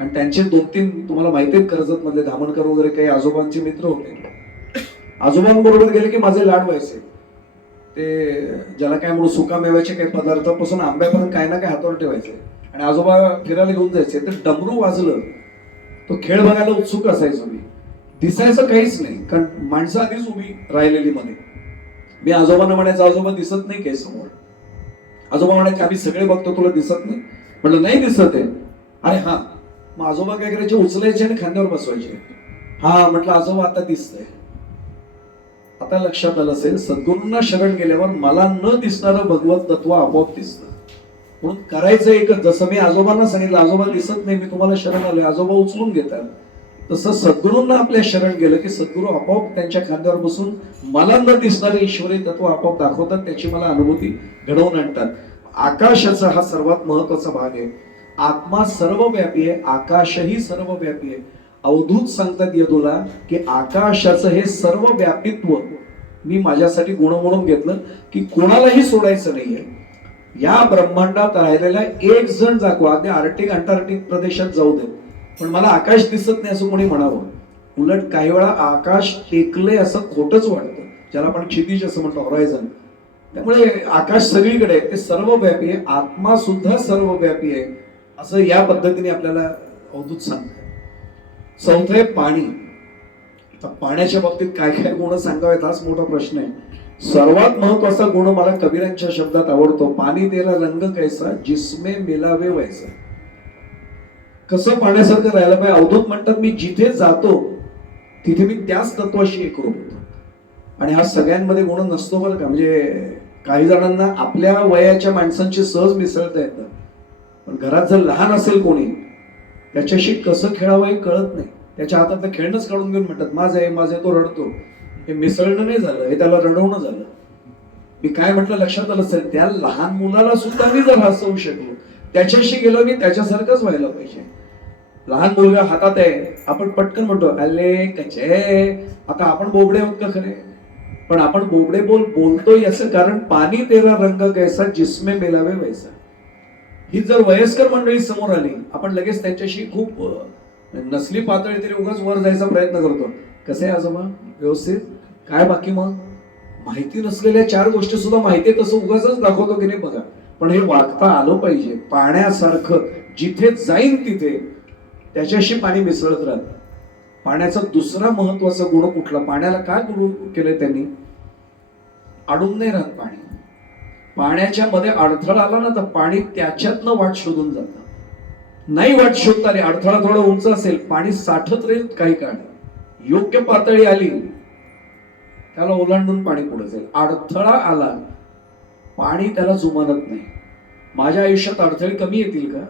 आणि त्यांचे 2-3 तुम्हाला माहिती आहेत कर्जत मधले धामणकर वगैरे काही आजोबांचे मित्र होते. आजोबांबरोबर गेले की माझे लाड व्हायचे. ते ज्याला काय म्हणून सुकामेव्याचे काही पदार्थापासून आंब्यापर्यंत काय ना काय हातावर ठेवायचे आणि आजोबा फिरायला घेऊन जायचे. तर डमरू वाजलं, तो खेळ बघायला उत्सुक असायचो मी. दिसायचं काहीच नाही, कारण माणसं आधीच उभी राहिलेली मध्ये. मी आजोबांना म्हणायचं आजोबा दिसत नाही काय समोर. आजोबा म्हणायचे आम्ही सगळे बघतो तुला दिसत नाही. म्हटलं नाही दिसत आहे. अरे हा. मग आजोबा काय करायचे, उचलायचे आणि खांद्यावर बसवायचे. हा म्हटलं आजोबा आता दिसतंय. आता लक्षात आलं असेल, सद्गुरूंना शरण गेल्यावर मला न दिसणारं भगवत तत्व आपोआप दिसतं. म्हणून करायचं एकच, जसं मी आजोबांना सांगितलं आजोबा दिसत नाही मी तुम्हाला शरण आलोय, आजोबा उचलून घेतात. तसं सद्गुरूंना आपल्या शरण गेलं की सद्गुरू आपोआप त्यांच्या खांद्यावर बसून मला न दिसणारे ईश्वरी तत्व आपोआप दाखवतात, त्याची मला अनुभूती घडवून आणतात. आकाशाचा हा सर्वात महत्वाचा भाग आहे. आत्मा सर्वव्यापी आहे, आकाशही सर्वव्यापी आहे. अवधूत सांगतात यदूला की आकाशाचं हे सर्व व्यापित्व मी माझ्यासाठी गुण म्हणून घेतलं की कोणालाही सोडायचं नाहीये. या ब्रह्मांडात राहिलेला एक जण जागो, अगदी आर्टिक अंटार्क्टिक प्रदेशात जाऊ दे, पण मला आकाश दिसत नाही असं कोणी म्हणावं. उलट काही वेळा आकाश टेकलंय असं खोटच वाटतं, ज्याला आपण क्षितिज असं म्हणतो, हॉरायझन. त्यामुळे आकाश सगळीकडे आहे, ते सर्वव्यापी आहे. आत्मा सुद्धा सर्वव्यापी आहे असं या पद्धतीने आपल्याला अवधूत सांगतात. चौथं आहे पाणी. आता पाण्याच्या बाबतीत काय काय गुण सांगावेत हाच मोठा प्रश्न आहे. सर्वात महत्वाचा गुण मला कबीरांच्या शब्दात आवडतो, पाणी तेरा रंग कैसा जिसमे मिलावे वैसा. कसं पाण्यासारखं राहायला पाहिजे. अवधूत म्हणतात मी जिथे जातो तिथे मी त्याच तत्वाशी एकरूप होतो. आणि हा सगळ्यांमध्ये गुण नसतो बरं का. म्हणजे काही जणांना आपल्या वयाच्या माणसांची सहज मिसळता येतं, पण घरात जर लहान असेल कोणी त्याच्याशी कसं खेळावं हे कळत नाही. त्याच्या हातातलं खेळणंच काढून घेऊन म्हणतात माझं आहे माझं आहे, तो रडतो. हे मिसळणं नाही झालं, हे त्याला रडवणं झालं. मी काय म्हटलं लक्षात आलं असेल, त्या लहान मुलाला सुद्धा मी जर हसवू शकलो, त्याच्याशी गेलो मी त्याच्यासारखंच व्हायला पाहिजे. लहान मुलगा हातात आहे, आपण पटकन म्हणतो अल्ले कचे, आता आपण बोबडे आहोत का खरे? पण आपण बोबडे बोलतोय याचं कारण पाणी तेरा रंग कैसा जिसमे मिलावे वैसा. ही जर वयस्कर मंडळी समोर आली, आपण लगेच त्यांच्याशी खूप नसली पातळी तरी उगाच वर जायचा प्रयत्न करतो. कसे आहे आजोबा, व्यवस्थित, काय बाकी मग? माहिती नसलेल्या 4 गोष्टी सुद्धा माहिती तसं उगाच दाखवतो की नाही बघा. पण हे वागता आलं पाहिजे. पाण्यासारखं जिथे जाईन तिथे त्याच्याशी पाणी मिसळत राहत. पाण्याचा दुसरा महत्वाचा गुण कुठला? पाण्याला काय गुरु केले त्यांनी? अडून नाही राहत पाणी. पाण्याच्या मध्ये अडथळा आला ना तर पाणी त्याच्यातनं वाट शोधून जातं. नाही वाट शोधता आली, अडथळा थोडा उंच असेल, पाणी साठत राहील काही काळ. योग्य पातळी आली त्याला ओलांडून पाणी पुढे जाईल. अडथळा आला पाणी त्याला जुमानत नाही. माझ्या आयुष्यात अडथळे कमी येतील का?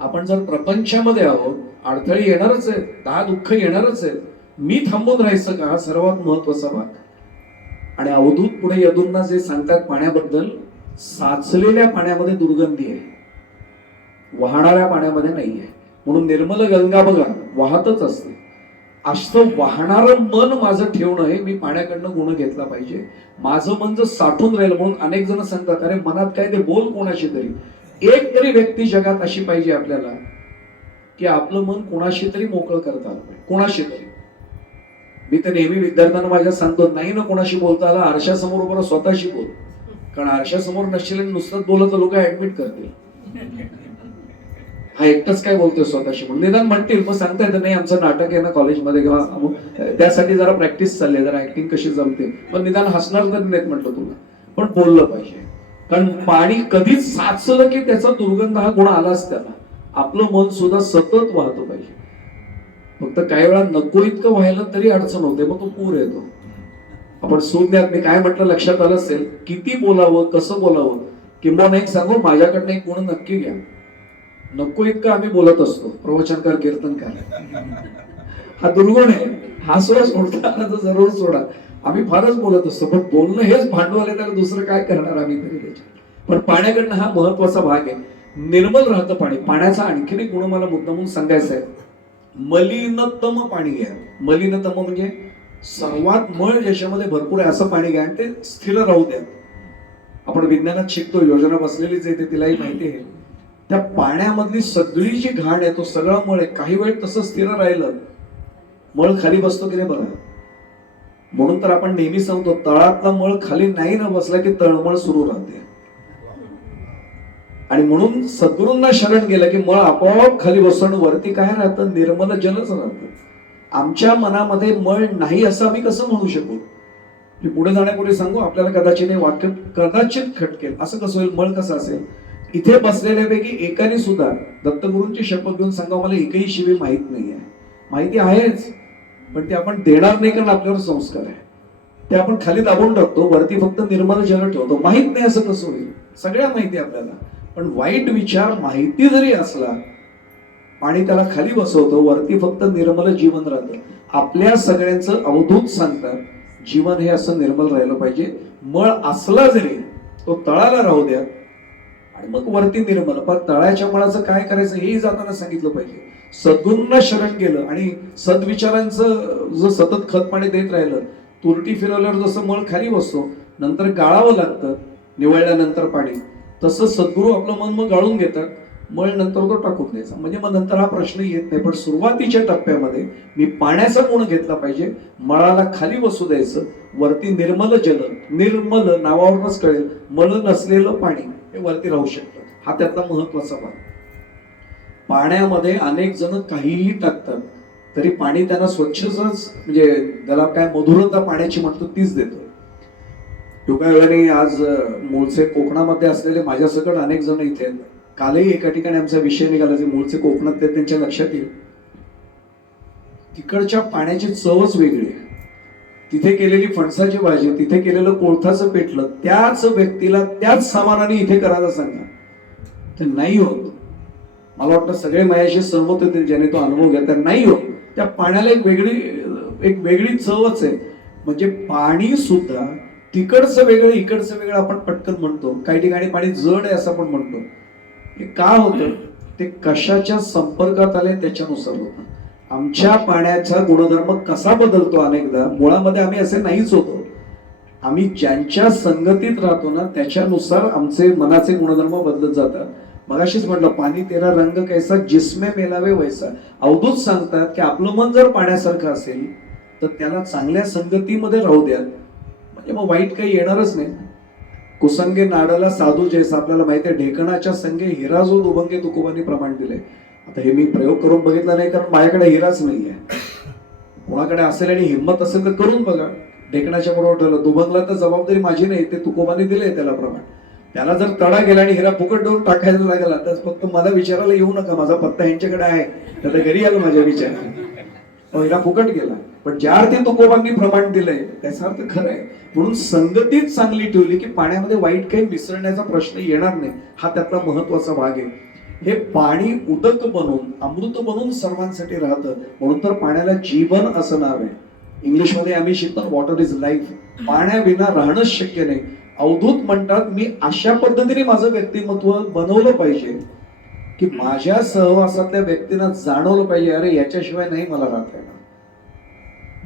आपण जर प्रपंचामध्ये आहोत, अडथळे येणारच आहेत, 10 दुःख येणारच आहेत. मी थांबून राहायचं का? हा सर्वात महत्वाचा भाग. आणि अवधूत पुढे यदूंना जे सांगतात पाण्याबद्दल, साचलेल्या पाण्यामध्ये दुर्गंधी आहे, वाहणाऱ्या पाण्यामध्ये नाहीये. म्हणून निर्मल गंगा बघा वाहतच असते. असं वाहणारं मन माझं ठेवणं हे मी पाण्याकडनं गुण घेतला पाहिजे. माझं मन जर साठून राहिलं, म्हणून अनेक जण सांगतात अरे मनात काय ते बोल कोणाशी तरी. एक तरी व्यक्ती जगात अशी पाहिजे आपल्याला की आपलं मन कोणाशी तरी मोकळं करता आलं पाहिजे. कोणाशी तरी. मी तर नेहमी विद्यार्थ्यांना माझ्या सांगतो, नाही ना कोणाशी बोलता आला, आरशासमोर बरं स्वतःशी बोल. कारण आरशासमोर नसशील आणि नुसतंच बोलत लोक ऍडमिट करतील, हा एकटाच काय बोलतोय स्वतःशी म्हणून. निदान म्हणतील, मग सांगता येतं नाही आमचं नाटक आहे ना कॉलेजमध्ये किंवा त्यासाठी जरा प्रॅक्टिस चालली, जरा ऍक्टिंग कशी जमते, पण निदान हसणार तर नाहीत म्हटलं तुला. पण बोललं पाहिजे. कारण पाणी कधीच साचलं की त्याचा दुर्गंध हा गुण आलाच त्याला. आपलं मन सुद्धा सतत वाहतं पाहिजे. फक्त काही वेळा नको इतकं व्हायला तरी अडचण होते, मग तो पूर येतो. आपण सुज्ञात मी काय म्हटलं लक्षात आलं असेल, किती बोलावं कसं बोलावं. किंवा एक सांगू, माझ्याकडनं एक गुण नक्की घ्या. नको इतकं आम्ही बोलत असतो, प्रवचनकार कीर्तनकार, हा दुर्गुण आहे. हा सुद्धा सोडता आला तर जरूर सोडा. आम्ही फारच बोलत असतो, पण बोलणं हेच भांडवल आहे, त्याला दुसरं काय करणार आम्ही तरी त्याच्यात. पण पाण्याकडनं हा महत्वाचा भाग आहे. निर्मल राहतं पाणी. पाण्याचा आणखीन एक गुण मला मुद्दामून सांगायचा आहे. मलिनतम पाणी घ्या. मलिनतम म्हणजे सर्वात मळ ज्याच्यामध्ये भरपूर आहे असं पाणी घ्या आणि ते स्थिर राहू द्या. आपण विज्ञानात शिकतो, योजना बसलेलीच आहे, तिलाही माहिती आहे. त्या पाण्यामधली सगळी जी घाण आहे, तो सगळा मळ आहे, काही वेळ तसं स्थिर राहिलं मळ खाली बसतो की नाही बघा. म्हणून तर आपण नेहमी सांगतो, तळातला मळ खाली नाही न बसला की तळमळ सुरू राहते. आणि म्हणून सद्गुरूंना शरण गेलं की मळ आपोआप खाली बसणं. वरती काय राहतं? निर्मल जलच राहतं. आमच्या मनामध्ये मळ नाही असं आम्ही कसं म्हणू शकू? मी पुढे जाण्यापूर्वी सांगू, आपल्याला कदाचित हे वाक्य कदाचित खटकेल. असं कसं होईल? मळ कसं असेल? इथे बसलेल्यापैकी एकाने सुद्धा दत्तगुरूंची शपथ घेऊन सांगा, मला एकही शिवी माहित नाहीये. माहिती आहेच, पण ते आपण देणार नाही कारण आपल्यावर संस्कार आहे. ते आपण खाली दाबून टाकतो, वरती फक्त निर्मल जल ठेवतो. माहित नाही असं कसं होईल? सगळ्या माहिती आपल्याला, पण वाईट विचार माहिती जरी असला, पाणी त्याला खाली बसवतो, वरती फक्त निर्मल जीवन राहतं. आपल्या सगळ्यांचं अवधूत सांगतात, जीवन हे असं निर्मल राहिलं पाहिजे. मळ असला जरी तो तळाला राहू द्या आणि मग वरती निर्मल. पण तळाच्या मळाचं काय करायचं हेही जाताना सांगितलं पाहिजे. सद्गुरूंना शरण गेलं आणि सद्विचारांचं जर सतत खत पाणी देत राहिलं, तुरटी फिरवल्यावर जसं मळ खाली बसतो, नंतर गाळावं लागतं निवळल्यानंतर पाणी, तसं सद्गुरू आपलं मन मग गाळून घेतात. मळ नंतर तो टाकून द्यायचा. म्हणजे मग नंतर हा प्रश्न येत नाही. पण सुरुवातीच्या टप्प्यामध्ये मी पाण्याचा गुण घेतला पाहिजे. मळाला खाली बसू द्यायचं, वरती निर्मल जल. निर्मल नावावरूनच कळेल, मळ नसलेलं पाणी हे वरती राहू शकतं. हा त्यातला महत्वाचा भाग. पाण्यामध्ये अनेक जण काहीही टाकतात तरी पाणी त्यांना स्वच्छच, म्हणजे त्याला काय मधुरता पाण्याची म्हणतो तीच देतो. योगायोगाने आज मूळचे कोकणामध्ये असलेले माझ्यासकट अनेक जण इथे आहेत. कालही एका ठिकाणी आमचा विषय निघाला, जे मूळचे कोकणात ते त्यांच्या लक्षात येईल. तिकडच्या पाण्याची चवच वेगळी आहे. तिथे केलेली फणसाची भाजी, तिथे केलेलं कोळथाचं पेटलं, त्याच व्यक्तीला त्याच सामानाने इथे करायला सांगा, ते नाही होत. मला वाटतं सगळे माझ्याशी सहमत होतील ज्याने तो अनुभव घेतला. नाही होत. त्या पाण्याला एक वेगळी चवच आहे. म्हणजे पाणी सुद्धा तिकडचं वेगळं इकडचं वेगळं आपण पटकन म्हणतो. काही ठिकाणी पाणी जड आहे असं आपण म्हणतो. हे का होतं? ते कशाच्या संपर्कात आले त्याच्यानुसार होतं. आमच्या पाण्याचा गुणधर्म कसा बदलतो अनेकदा, मुळामध्ये आम्ही असे नाहीच होतो. आम्ही ज्यांच्या संगतीत राहतो ना त्याच्यानुसार आमचे मनाचे गुणधर्म बदलत जातात. मगाशीच म्हटलं, पाणी तेरा रंग कैसा जिसमे मेलावे वैसा. अवधूत सांगतात की आपलं मन जर पाण्यासारखं असेल तर त्याला चांगल्या संगतीमध्ये राहू द्या, म्हणजे मग वाईट काही येणारच नाही. कुसंगे नाडाला साधू जैसा. आपल्याला माहिती आहे, ढेकणाच्या संगे हिरा जो दुभंगे तुकोबांनी प्रमाण दिले. आता हे मी प्रयोग करून बघितला नाही, कारण माझ्याकडे हिराच नाहीये. कोणाकडे असेल आणि हिंमत असेल तर करून बघा. ढेकणाच्या बरोबर ठेवलं, दुभंगला तर जबाबदारी माझी नाही, ते तुकोबांनी दिले त्याला प्रमाण. त्याला जर तडा गेला आणि हिरा फुकट देऊन टाकायला लागला तर फक्त मला विचारायला येऊ नका, माझा पत्ता यांच्याकडे आहे, तर घरी आलं माझ्या विचार, हिरा फुकट गेला. पण ज्या अर्थी तुकोबांनी प्रमाण दिलंय त्याचा अर्थ खरं आहे. म्हणून संगतीत चांगली ठेवली की पाण्यामध्ये वाईट काही मिसळण्याचा प्रश्न येणार नाही. हा त्यातला महत्वाचा भाग आहे. हे पाणी उदक बनून अमृत बनून सर्वांसाठी राहतं. म्हणून तर पाण्याला जीवन असं नाव आहे. इंग्लिशमध्ये आम्ही शिकतो वॉटर इज लाईफ. पाण्याविना राहणंच शक्य नाही. अवधूत म्हणतात, मी अशा पद्धतीने माझं व्यक्तिमत्व बनवलं पाहिजे की माझ्या सहवासातल्या व्यक्तींना जाणवलं पाहिजे, अरे याच्याशिवाय नाही मला राहता येणार.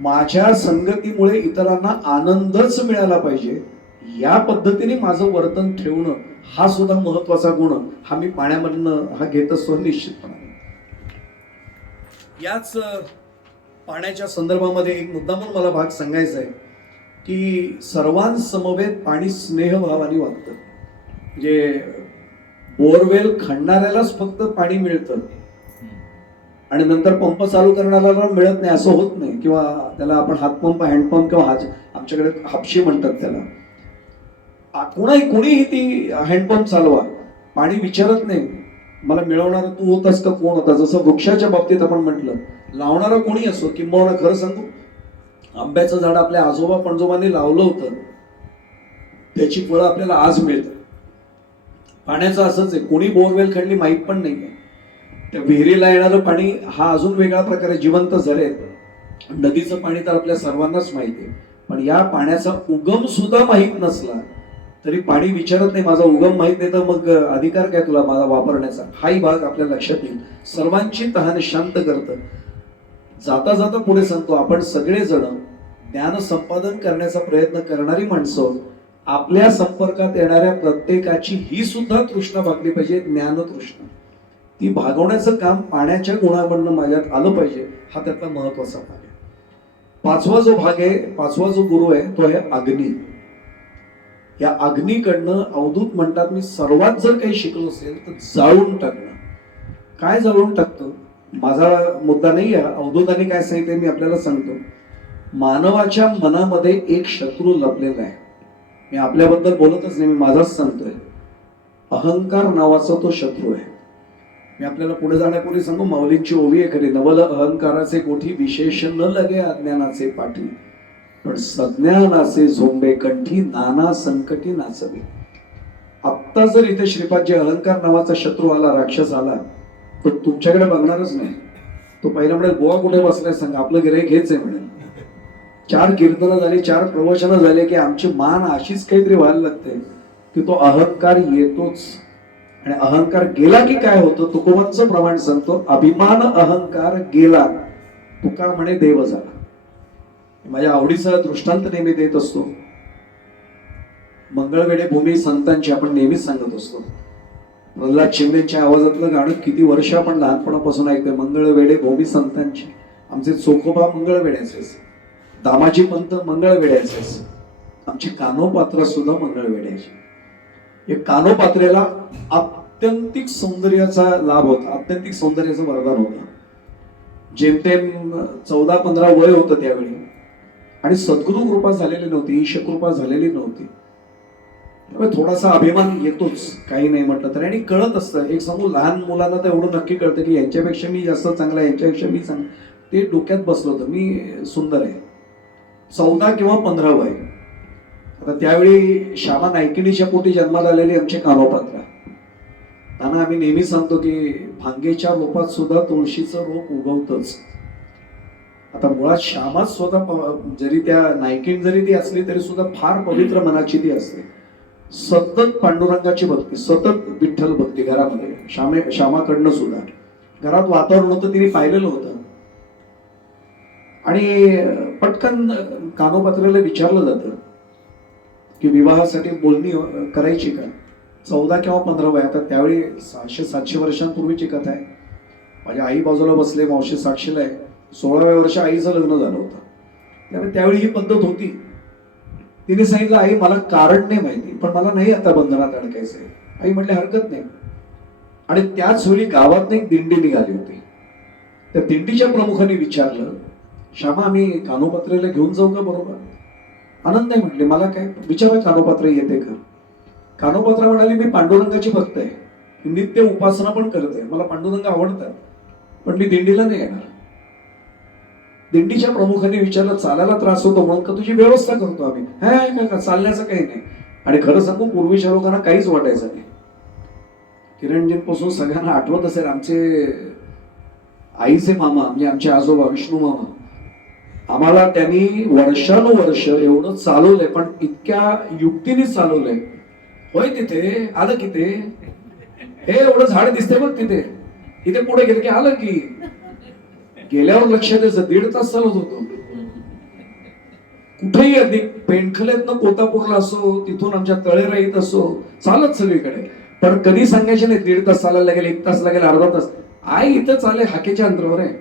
माझ्या संगतीमुळे इतरांना आनंदच मिळाला पाहिजे. या पद्धतीने माझं वर्तन ठेवणं हा सुद्धा महत्वाचा गुण हा मी पाण्यामधनं हा घेत असतो निश्चितपणे. याच पाण्याच्या संदर्भामध्ये एक मुद्दामून मला भाग सांगायचा आहे की सर्वांसमवेत पाणी स्नेहभावाने वागतं. म्हणजे बोरवेल खणणाऱ्यालाच फक्त पाणी मिळतं आणि नंतर पंप चालू करणाऱ्याला मिळत नाही असं होत नाही. किंवा त्याला आपण हातपंप, हँडपंप किंवा आमच्याकडे हापशी म्हणतात त्याला. कोणीही ती हँडपंप चालवा, पाणी विचारत नाही मला मिळवणारा तू होतास का कोण होता. जसं वृक्षाच्या बाबतीत आपण म्हटलं, लावणारा कोणी असो. किंबहुना खरं सांगू, आंब्याचं झाड आपल्या आजोबा पणजोबांनी लावलं होतं, त्याची फळं आपल्याला आज मिळतात. पाण्याचं असंच आहे. कोणी बोरवेल खणली माहीत पण नाहीये. त्या विहिरीला येणारं पाणी हा अजून वेगळा प्रकारे जिवंत झरे. नदीचं पाणी तर आपल्या सर्वांनाच माहिती आहे. पण या पाण्याचा उगम सुद्धा माहीत नसला तरी पाणी विचारत नाही, माझा उगम माहित नाही तर मग अधिकार काय तुला माझा वापरण्याचा. हाही भाग आपल्या लक्षात येईल. सर्वांची तहान शांत करतं. जाता जाता पुढे सांगतो, आपण सगळेजण ज्ञान संपादन करण्याचा प्रयत्न करणारी माणसं. आपल्या संपर्कात येणाऱ्या प्रत्येकाची ही सुद्धा तृष्णा भागली पाहिजे, ज्ञान तृष्णा. ती भागवण्याचं काम पाण्याच्या गुणामधनं माझ्यात आलं पाहिजे. हा त्यातला महत्वाचा भाग आहे. पाचवा जो भाग आहे, पाचवा जो गुरु आहे तो आहे अग्नी. या अग्नीकडनं अवधूत म्हणतात, मी सर्वात जर काही शिकलो असेल तर जाळून टाकणं. काय जाळून टाकतो माझा मुद्दा नाही आहे. अवधूतांनी काय सांगितलं मी आपल्याला सांगतो. मानवाच्या मनामध्ये एक शत्रू लपलेला आहे. मी आपल्याबद्दल बोलतच नाही, मी माझाच सांगतोय. अहंकार नावाचा तो शत्रू आहे. मी आपल्याला पुढे जाण्यापूर्वी सांगू, माऊलींची ओवी आहे खरी. नवल अहंकाराचे कोठी, विशेष न लगे अज्ञानाचे पाठी. पण सज्ञानाचे झोंबे कंठी, नाना संकटी नाचवे. आत्ता जर इथे श्रीपादजी अहंकार नावाचा शत्रू आला, राक्षस आला, तो तुमच्याकडे बघणारच नाही. तो पहिला म्हणेल, बोवा कुठे बसलाय सांगा, आपलं गिऱ्हाईक हेच आहे म्हणेल. 4 कीर्तनं झाली, 4 प्रवचनं झाले की आमची मान अशीच काहीतरी व्हायला लागते की तो अहंकार येतोच. आणि अहंकार गेला की काय होतं, तुकोबांचं प्रमाण सांगतो, अभिमान अहंकार गेला तुका म्हणे देव झाला. माझ्या आवडीचा दृष्टांत नेहमी देत असतो. मंगळवेढे भूमी संतांची आपण नेहमीच सांगत असतो. प्रल्हाद शिंदेच्या आवाजातलं गाणं किती वर्ष आपण लहानपणापासून ऐकतोय. मंगळवेढे भूमी संतांची. आमचे चोखोबा मंगळवेढ्याचेच, दामाजी पंत मंगळवेढ्याचेच, आमची कानोपात्र सुद्धा मंगळवेढ्याची. या कानोपात्रेला आत्यंतिक सौंदर्याचा लाभ होता, आत्यंतिक सौंदर्याचं वरदान होतं. जेमतेम 14-15 वय होतं त्यावेळी. आणि सद्गुरु कृपा झालेली नव्हती, ईश कृपा झालेली नव्हती. त्यामुळे थोडासा अभिमान येतोच, काही नाही म्हटलं तर. आणि कळत असतं, एक सांगू, लहान मुलांना तर एवढं नक्की कळतं की यांच्यापेक्षा मी जास्त चांगला, यांच्यापेक्षा मी चांगला. ते डोक्यात बसलं होतं, मी सुंदर आहे. 14 किंवा 15 वय. आता त्यावेळी श्यामा नायकिणीच्या पोटी जन्माला आलेली आमचे कानोपात्रा. त्यांना आम्ही नेहमी सांगतो की भांगेच्या रोपात सुद्धा तुळशीचं रोप उगवतच. आता मुळात श्यामाच स्वतः जरी त्या नायकिण जरी ती असली तरी सुद्धा फार पवित्र मनाची ती असते. सतत पांडुरंगाची भक्ती, सतत विठ्ठल भक्ती घरामध्ये श्यामाकडनं सुद्धा. घरात वातावरण होतं, तिने पाहिलेलं होतं. आणि पटकन कानोपात्र्याला विचारलं जातं की विवाहासाठी बोलणी करायची का. 14 किंवा 15 वय. आता त्यावेळी 600-700 वर्षांपूर्वीची कथा आहे. माझ्या आई बाजूला बसले, मावशी साक्षीला आहे. 16व्या वर्षी आईचं लग्न झालं होतं. त्यामुळे त्यावेळी ही पद्धत होती. तिने सांगितलं, आई मला कारण नाही माहिती, पण मला नाही आता बंधनात अडकायचंय. आई म्हटले हरकत नाही. आणि त्याच वेळी गावात एक दिंडी निघाली होती. त्या दिंडीच्या प्रमुखाने विचारलं, श्यामा आम्ही कानोपात्रेला घेऊन जाऊ का बरोबर. आनंद नाही म्हटले, मला काय विचारा कानोपात्रे येते का. कानोपात्रा म्हणाली, मी पांडुरंगाची भक्त आहे, नित्य उपासना पण करते, मला पांडुरंग आवडतात, पण मी दिंडीला नाही येणार. दिंडीच्या प्रमुखाने विचारलं, चालायला त्रास होतो म्हणून का तुझी व्यवस्था करतो आम्ही. का चालण्याचं काही नाही. आणि खरं सांगू, पूर्वीच्या लोकांना काहीच वाटायचं नाही. किरणजींपासून सगळ्यांना आठवत असेल, आमचे आईचे मामा म्हणजे आमचे आजोबा विष्णू मामा, आम्हाला त्यांनी वर्षानुवर्ष एवढं चालवलंय, पण इतक्या युक्तीने चालवलंय. होय तिथे आलं की ते, हे एवढं झाड दिसते बघ तिथे, इथे पुढे गेलं की आलं की. गेल्यावर लक्षात यायचं 1.5 तास चालत होतो. कुठेही अगदी पेंडखलेतनं कोतापूरला असो, तिथून आमच्या तळेराईत असो, चालत सगळीकडे. पण कधी सांगायचे नाही 1.5 तास चालायला लागेल, 1 तास लागेल, अर्धा तास. आई इथं चाले हाकेच्या अंतरावर आहे.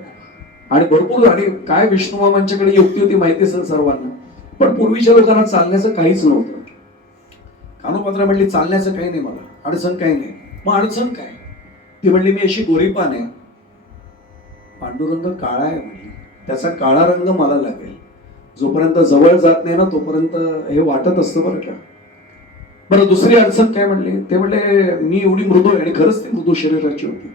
आणि भरपूर आणि काय विष्णू मामांच्याकडे युक्ती होती माहिती असेल सर्वांना. पण पूर्वीच्या लोकांना चालण्याचं काहीच नव्हतं. कानोपात्रा म्हणली, चालण्याचं काही नाही मला, अडचण काही नाही. मग अडचण काय. ती म्हणली, मी अशी गोरीपान आहे, पांडुरंग काळा आहे म्हणली, त्याचा काळा रंग मला लागेल. जोपर्यंत जवळ जात नाही ना तोपर्यंत हे वाटत असतं बरं का. बरं दुसरी अडचण काय म्हणली. ते म्हणले, मी एवढी मृदू आहे, आणि खरंच ती मृदू शरीराची होती.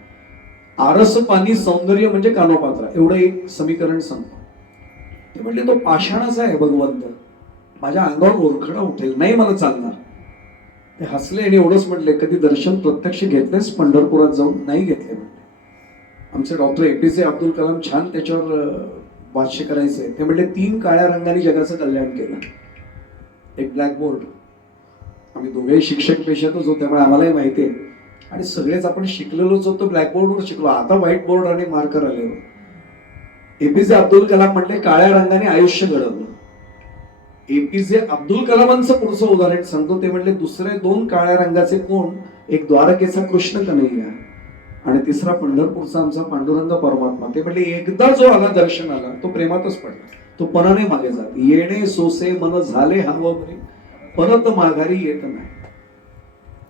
आरस पाणी सौंदर्य म्हणजे कानोपात्रा, एवढं एक समीकरण सांगतो. ते म्हणले, तो पाषाणाचा आहे भगवंत, माझ्या अंगावर ओरखडा उठेल, नाही मला चालणार. ते हसले आणि एवढंच म्हटले, कधी दर्शन प्रत्यक्ष घेतलेस पंढरपुरात जाऊन. नाही घेतले म्हटले. आमचे डॉक्टर APJ अब्दुल कलाम छान त्याच्यावर भाष्य करायचे. ते म्हटले, 3 काळ्या रंगाने जगाचं कल्याण केलं. एक ब्लॅकबोर्ड, आम्ही दोघेही शिक्षक पेशातच होतो त्यामुळे आम्हालाही माहिती आहे. आणि सगळेच आपण शिकलेलोच होतो, ब्लॅकबोर्डवर शिकलो. आता व्हाईट बोर्ड आणि मार्कर आले. APJ अब्दुल कलाम म्हटले, काळ्या रंगाने आयुष्य घडवलं. APJ अब्दुल कलामांचं पुढचं उदाहरण सांगतो. ते म्हटले, दुसरे 2 काळ्या रंगाचे कोण, एक द्वारकेचा कृष्ण कन्हैया आणि तिसरा पंढरपूरचा आमचा पांडुरंग परमात्मा. ते म्हटले, एकदा जो आला दर्शनाला तो प्रेमातच पडला, तो पणाने मागे जात. येणे सोसे मन झाले हवं बरे, परत माघारी येत नाही.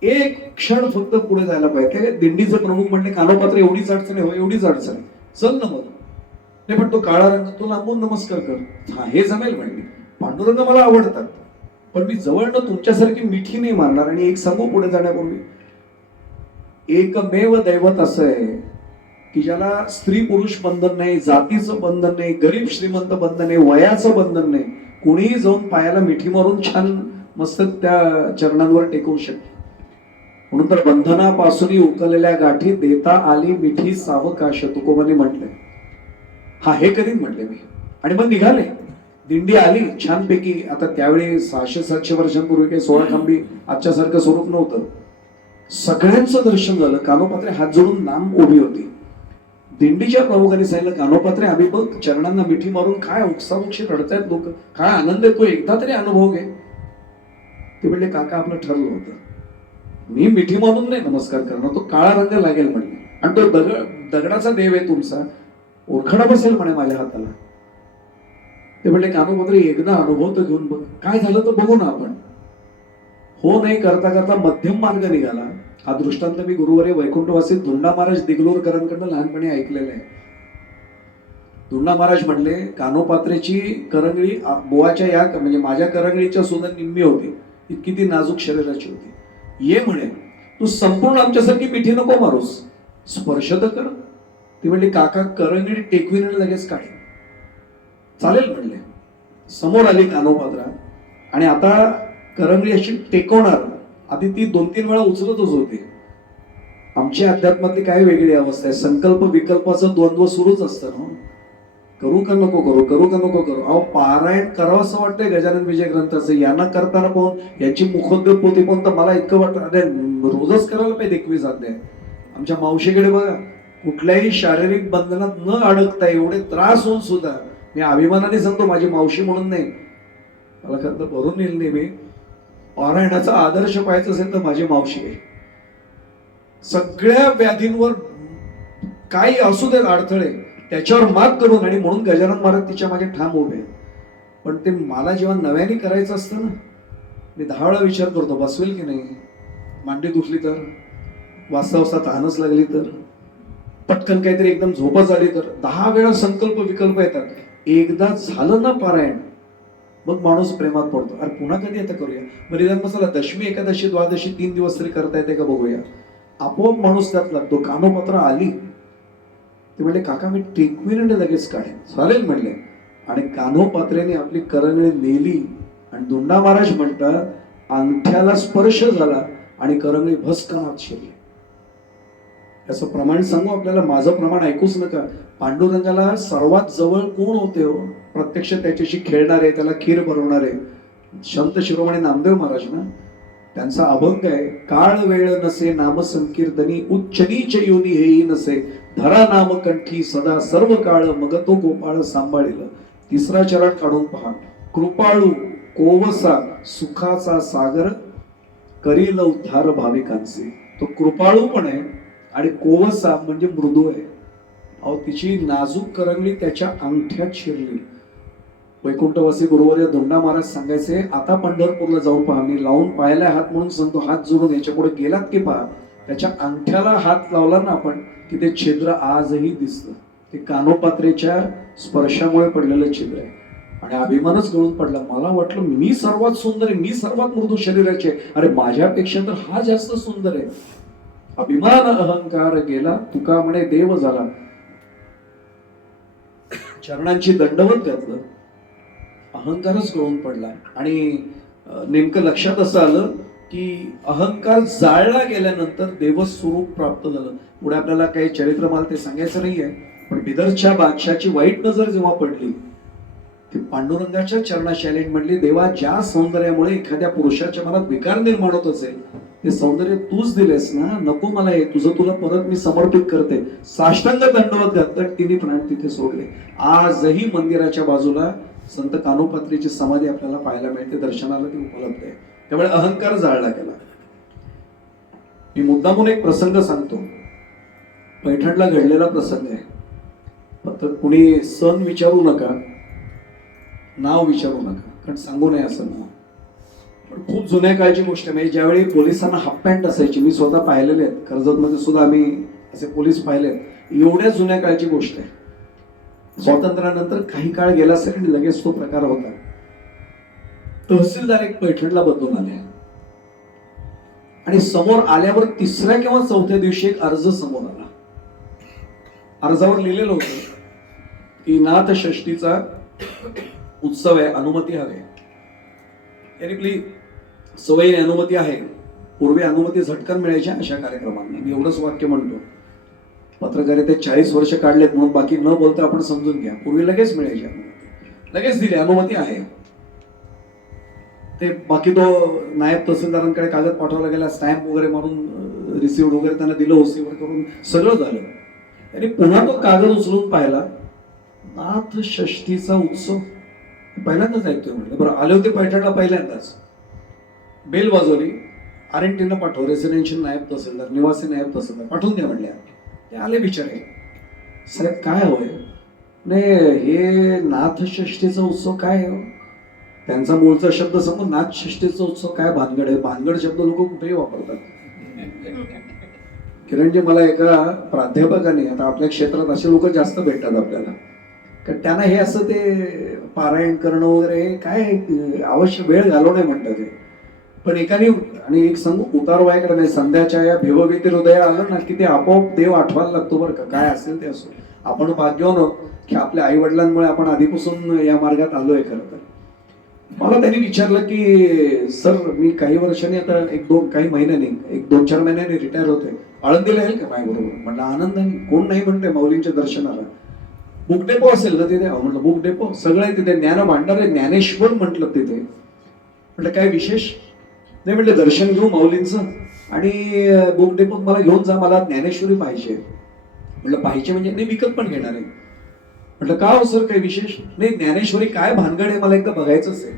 एक क्षण फक्त पुढे जायला पाहिजे. दिंडीचे प्रमुख म्हणले, कानोपात्र एवढीच अडचण आहे. हो एवढीच अडचण आहे, चल ना मग. नाही पण तो काळा रंग, तो लांबून नमस्कार कर. हा हे जमेल म्हणले. पांडुरंग मला आवडतात, पण मी जवळनं तुमच्यासारखी मिठी नाही मारणार. आणि एक सांगू पुढे जाण्यापूर्वी, एकमेव दैवत असं आहे की ज्याला स्त्री पुरुष बंधन नाही, जातीचं बंधन नाही, गरीब श्रीमंत बंधन नाही, वयाचं बंधन नाही. कोणीही जाऊन पायाला मिठी मारून छान मस्तक त्या चरणांवर टेकवू शकतो. म्हणून तर बंधनापासून उकललेल्या गाठी देता आली मिठी सावकाश, तुकोबांनी म्हटलंय. हा हे कधी म्हटले मी. आणि मग निघाले, दिंडी आली छानपैकी. आता त्यावेळी 600-700 वर्षांपूर्वी काही 16 खांबी आजच्यासारखं स्वरूप नव्हतं. सगळ्यांचं दर्शन झालं. कानोपात्रे हात जोडून लांब उभी होती. दिंडीच्या प्रमुखांनी सांगितलं, कानोपात्रे आम्ही बघ चरणांना मिठी मारून काय उकसामुक्षी रडतायत लोक, काय आनंद येतो, एकदा तरी अनुभव घे. ते म्हणले, काका आपलं ठरलं होतं, मी मिठी मारून नाही नमस्कार करणार, तो काळा रंग लागेल म्हणले. आणि तो दगडाचा देव आहे तुमचा, ओरखडा बसेल म्हणे माझ्या हाताला. ते म्हणले, कानोपात्रे एकदा अनुभव तर घेऊन बघ, काय झालं तर बघू ना आपण. हो नाही करता करता मध्यम मार्ग निघाला. हा दृष्टांत मी गुरुवारी वैकुंठवासी धुंडा महाराज दिगलूरकरांकडनं लहानपणी ऐकलेलं आहे. धुंडा महाराज म्हणले, कानोपात्रेची करंगळी बुवाच्या या म्हणजे माझ्या करंगळीच्या सुद्धा निम्मी होती, इतकी ती नाजूक शरीराची होती. ये म्हणे, तू संपूर्ण आमच्यासारखी मिठी नको मारूस, स्पर्श तर कर. ती म्हणली, काका करंगळी टेकवीने लगेच काढी. चालेल म्हणले. समोर आली कानोपात्रा आणि आता करंगळी अशी टेकवणार. आधी ती 2-3 वेळा उचलतच होती. आमची अध्यात्मातली काय वेगळी अवस्था आहे, संकल्प विकल्पाचं द्वंद्व सुरूच असतं ना. करू का नको करू, करू का नको करू. अहो पारायण करावं असं वाटतंय गजानन विजय ग्रंथाचं. यांना करताना पाहून, यांची मुखोद्योग पोथी पाहून तर मला इतकं वाटतं अरे रोजच करायला पाहिजे 21 अध्याय. आमच्या मावशीकडे बघा, कुठल्याही शारीरिक बंधनात न अडकता एवढे त्रास होऊन सुद्धा, मी अभिमानाने सांगतो माझी मावशी म्हणून नाही, मला खरं तर भरून येईल नाही, मी पारायणाचा आदर्श पाहायचा असेल तर माझी मावशी आहे. सगळ्या व्याधींवर काही असू देत अडथळे, त्याच्यावर मात करून, आणि म्हणून गजानन महाराज तिच्या मागे ठाम उभे. पण ते मला जेव्हा नव्याने करायचं असतं ना, मी 10 वेळा विचार करतो बसवेल की नाही, मांडी दुखली तर, वाजता वाजता तहानच लागली तर, पटकन काहीतरी एकदम झोपच आली तर, 10 वेळा संकल्प विकल्प येतात. एकदा झालं ना पारायण, मग माणूस प्रेमात पडतो. अरे पुन्हा कधी आता करूया, बलिदान मसाला दशमी एकादशी द्वादशी 3 दिवस तरी करता येते का बघूया. आपोआप माणूस त्यात लागतो. कानोपात्रा आली, ते म्हणले काका मी टेकवीन आणि लगेच काढेन. चालेल म्हणले, आणि कान्होपात्रेने आपली करंगळी नेली आणि दोंडा महाराज म्हणतात अंगठ्याला स्पर्श झाला आणि करंगळी भस्कनात शिरली. याचं प्रमाण सांगू आपल्याला, माझं प्रमाण ऐकूच नका. पांडुरंगाला सर्वात जवळ कोण होते हो, प्रत्यक्ष त्याच्याशी खेळणारे, त्याला खीर बनवणारे संत शिरोमणी नामदेव महाराज ना. त्यांचा अभंग आहे, काळ वेळ नसे नाम संकीर्तनी, उच्च नीच योनी हेही नसे, धरा नाम कंठी सदा सर्व काळ, मग तो गोपाळ सांभाळेल. 3रा चरण काढून पहा, कृपाळू कोवसा सुखाचा सागर, करील उद्धार भाविकांचे. तो कृपाळू पण आहे आणि कोवसा म्हणजे मृदू आहे. अहो तिची नाजूक करंगळी त्याच्या अंगठ्यात शिरली. वैकुंठवासी गुरुवर्य दोंडा महाराज सांगायचे, आता पंढरपूरला जाऊन पहा, मी लावून पाहिला हात म्हणून सांगतो, हात जोडून याच्या पुढे गेलात की पहा, त्याच्या अंगठ्याला हात लावला ना आपण की ते छिद्र आजही दिसतं. ते कानोपात्रेच्या स्पर्शामुळे पडलेलं छिद्र आहे. आणि अभिमानच गळून पडला. मला वाटलं मी सर्वात सुंदर आहे, मी सर्वात मृदू शरीराचे, अरे माझ्यापेक्षा तर हा जास्त सुंदर आहे. अभिमान अहंकार गेला, तुका म्हणे देव झाला. चरणांची दंडवत घातलं, अहंकारच गळून पडला. आणि नेमकं लक्षात असं आलं की अहंकार जाळला गेल्यानंतर देवस्वरूप प्राप्त झालं. पुढे आपल्याला काही चरित्र मला ते सांगायचं नाहीये, पण बिदरच्या बादशाची वाईट नजर जेव्हा पडली, ती पांडुरंगाच्या चरणाशालीत म्हणली, देवा ज्या सौंदर्यामुळे एखाद्या पुरुषाच्या मनात विकार निर्माण होत असेल, ते सौंदर्य तूच दिलेस ना, नको मला हे, तुझं तुला परत मी समर्पित करते. साष्टांग दंडवत घातलं, तिने प्राण तिथे सोडले. आजही मंदिराच्या बाजूला संत कानोपात्रेची समाधी आपल्याला पाहायला मिळते, दर्शनाला ती उपलब्ध आहे. त्यामुळे अहंकार जाळला गेला. मी मुद्दामून एक प्रसंग सांगतो, पैठणला घडलेला प्रसंग आहे. फक्त कुणी सण विचारू नका, नाव विचारू नका, कारण सांगू नये असं नाव. पण खूप जुन्या काळची गोष्ट आहे. म्हणजे ज्यावेळी पोलिसांना हाफ पॅन्ट असायची, मी स्वतः पाहिलेले आहेत, कर्जतमध्ये सुद्धा आम्ही असे पोलीस पाहिलेत. एवढ्या जुन्या काळची गोष्ट आहे. स्वातंत्र्यानंतर काही काळ गेला असेल आणि लगेच तो प्रकार होता. तहसीलदार एक पैठणला बदलून आले आणि समोर आल्यावर 3ऱ्या किंवा 4थ्या दिवशी एक अर्ज समोर आला. अर्जावर लिहिलेलं होतं की नाथ षष्ठीचा उत्सव आहे, अनुमती हवी. यांनी आपली सवयी अनुमती आहे. पूर्वी अनुमती झटकन मिळायच्या अशा कार्यक्रमांना. मी एवढंच वाक्य म्हणतो, पत्रकारितेत 40 वर्ष काढलेत म्हणून बाकी न बोलता आपण समजून घ्या. पूर्वी लगेच मिळायची अनुमती, लगेच दिली, अनुमती आहे. ते बाकी तो नायब तहसीलदारांकडे कागद पाठवला गेला, स्टॅम्प वगैरे मारून रिसिव्ह वगैरे त्यांना दिलं, ओसीवर करून सगळं झालं. आणि पुन्हा तो कागद उचलून पाहिला, नाथ षष्ठीचा उत्सव पहिल्यांदाच ऐकतोय म्हटलं. बरं, आले होते पैठणला पहिल्यांदाच. बेल वाजवली, आरएनटीनं पाठव, रेसिडेन्शियल नायब तहसीलदार, निवासी नायब तहसीलदार पाठवून द्या म्हणल्या. ते आले बिचारे. साहेब काय हवंय? नाही, हे नाथ षष्ठीचा उत्सव काय आहे? त्यांचा मूळचा शब्द समोर, नाथ षष्ठीचा उत्सव काय भानगड आहे? भानगड शब्द लोक कुठेही वापरतात. किरणजी, मला एका प्राध्यापकाने, आता आपल्या क्षेत्रात असे लोक जास्त भेटतात आपल्याला, कारण त्यांना हे असं ते पारायण करणं वगैरे काय अवश्य वेळ घालवणे म्हणतात ते. पण एकाने, आणि एक सांगू, उतार व्हायकडे नाही, संध्याच्या या भिवभीती हृदया आलं ना की ते आपोआप देव आठवायला लागतो बरं का. काय असेल ते असो. आपण भाग्यवान आहोत की आपल्या आई वडिलांमुळे आपण आधीपासून या मार्गात आलोय. खरं तर मला त्यांनी विचारलं की सर मी काही वर्षांनी आता काही महिन्यांनी 1-2-4 महिन्यांनी रिटायर होते, आळंदीला येईल का माझ्याबरोबर? म्हटलं आनंदाने, कोण नाही म्हणते माऊलींच्या दर्शनाला. बुक डेपो असेल ना तिथे? म्हटलं बुक डेपो सगळं आहे तिथे, ज्ञान भांडार आहे, ज्ञानेश्वर म्हटलं तिथे. म्हटलं काय विशेष? नाही म्हटलं दर्शन घेऊ माऊलींचं आणि बुक डेपोत मला घेऊन जा, मला ज्ञानेश्वरी पाहिजे. म्हटलं पाहिजे म्हणजे? नाही विकत पण घेणार आहे. म्हटलं का हो सर काही विशेष? नाही ज्ञानेश्वरी काय भानगड आहे मला एकदा बघायचंच आहे.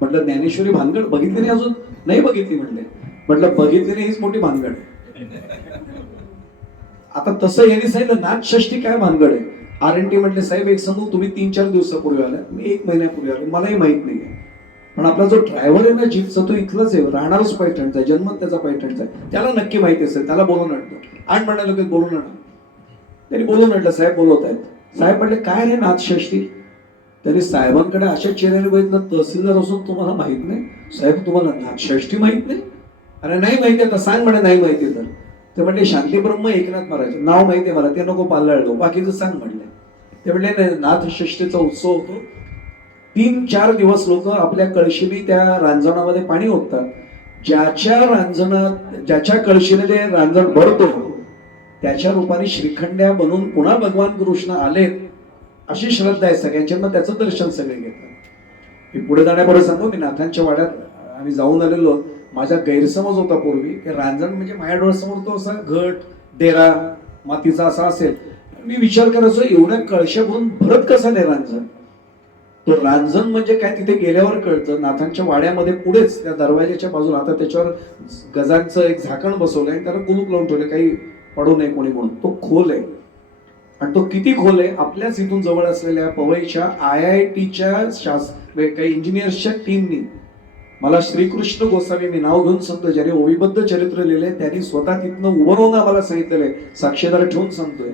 म्हटलं ज्ञानेश्वरी भानगड बघितली नाही अजून? नाही बघितली म्हटले. म्हटलं बघितली नाही हीच मोठी भानगड आहे. आता तसं यांनी सांगितलं नाथषष्ठी काय भानगड आहे? RNT म्हटले साहेब एक सांगू, तुम्ही 3-4 दिवसापूर्वी आला, मी 1 महिन्यापूर्वी आलो, मलाही माहित नाही. पण आपला जो ड्रायव्हर आहे ना जीपचा, तो इथलाच आहे, राहणारच पैठणचा आहे, जन्म त्याचा पैठणचा आहे, त्याला नक्की माहिती असेल, त्याला बोलून आणतो. आणि म्हणाले की बोलून आणा. त्यांनी बोलून म्हटलं साहेब बोलवत आहेत. साहेब म्हटले काय रे नाथषष्ठी? त्यांनी साहेबांकडे अशा चेहऱ्याने बघितलं, तहसीलदार असून तुम्हाला माहित नाही? साहेब तुम्हाला नाथषष्ठी माहित नाही? अरे नाही माहिती आता सांग म्हणे, नाही माहिती तर. ते म्हणले शांतीब्रह्म एकनाथ महाराज नाव माहिती आहे मला, ते नको पाल्लाळलो, बाकीचं सांग म्हणले. ते म्हणले नाथषष्ठीचा उत्सव होतो, 3-4 दिवस लोक आपल्या कळशीने त्या रांजणामध्ये पाणी ओततात. ज्याच्या कळशीने ते रांजण भरतो त्याच्या रूपाने श्रीखंड्या बनून पुन्हा भगवान कृष्ण आलेत अशी श्रद्धा आहे सगळ्यांच्या. मग त्याचं दर्शन सगळे घेतात. मी पुढे जाण्यापूर्वी सांगू, मी नाथांच्या वाड्यात आम्ही जाऊन आलेलो. माझा गैरसमज होता पूर्वी की रांजण म्हणजे माझ्या डोळ्यासमोर तो असा घट डेरा मातीचा असा असेल. मी विचार करायचो एवढ्या कळशा भरून भरत कसा नाही रांजण? तो रांजण म्हणजे काय तिथे गेल्यावर कळतं. नाथांच्या वाड्यामध्ये पुढेच त्या दरवाजाच्या बाजूला आता त्याच्यावर गजांचं एक झाकण बसवलंय आणि त्याला कुलूप लावून ठेवलंय, काही पडू नये कोणी म्हणून. तो खोल आहे आणि तो किती खोल आहे, आपल्याच इथून जवळ असलेल्या पवईच्या IITच्या काही इंजिनियर्सच्या टीमनी मला श्रीकृष्ण गोसावी, मी नाव घेऊन सांगतो, ज्याने ओवीबद्ध चरित्र लिहिले, त्यांनी स्वतः तिथनं उभं राहून आम्हाला सांगितलेलं आहे, साक्षीदार ठेवून सांगतोय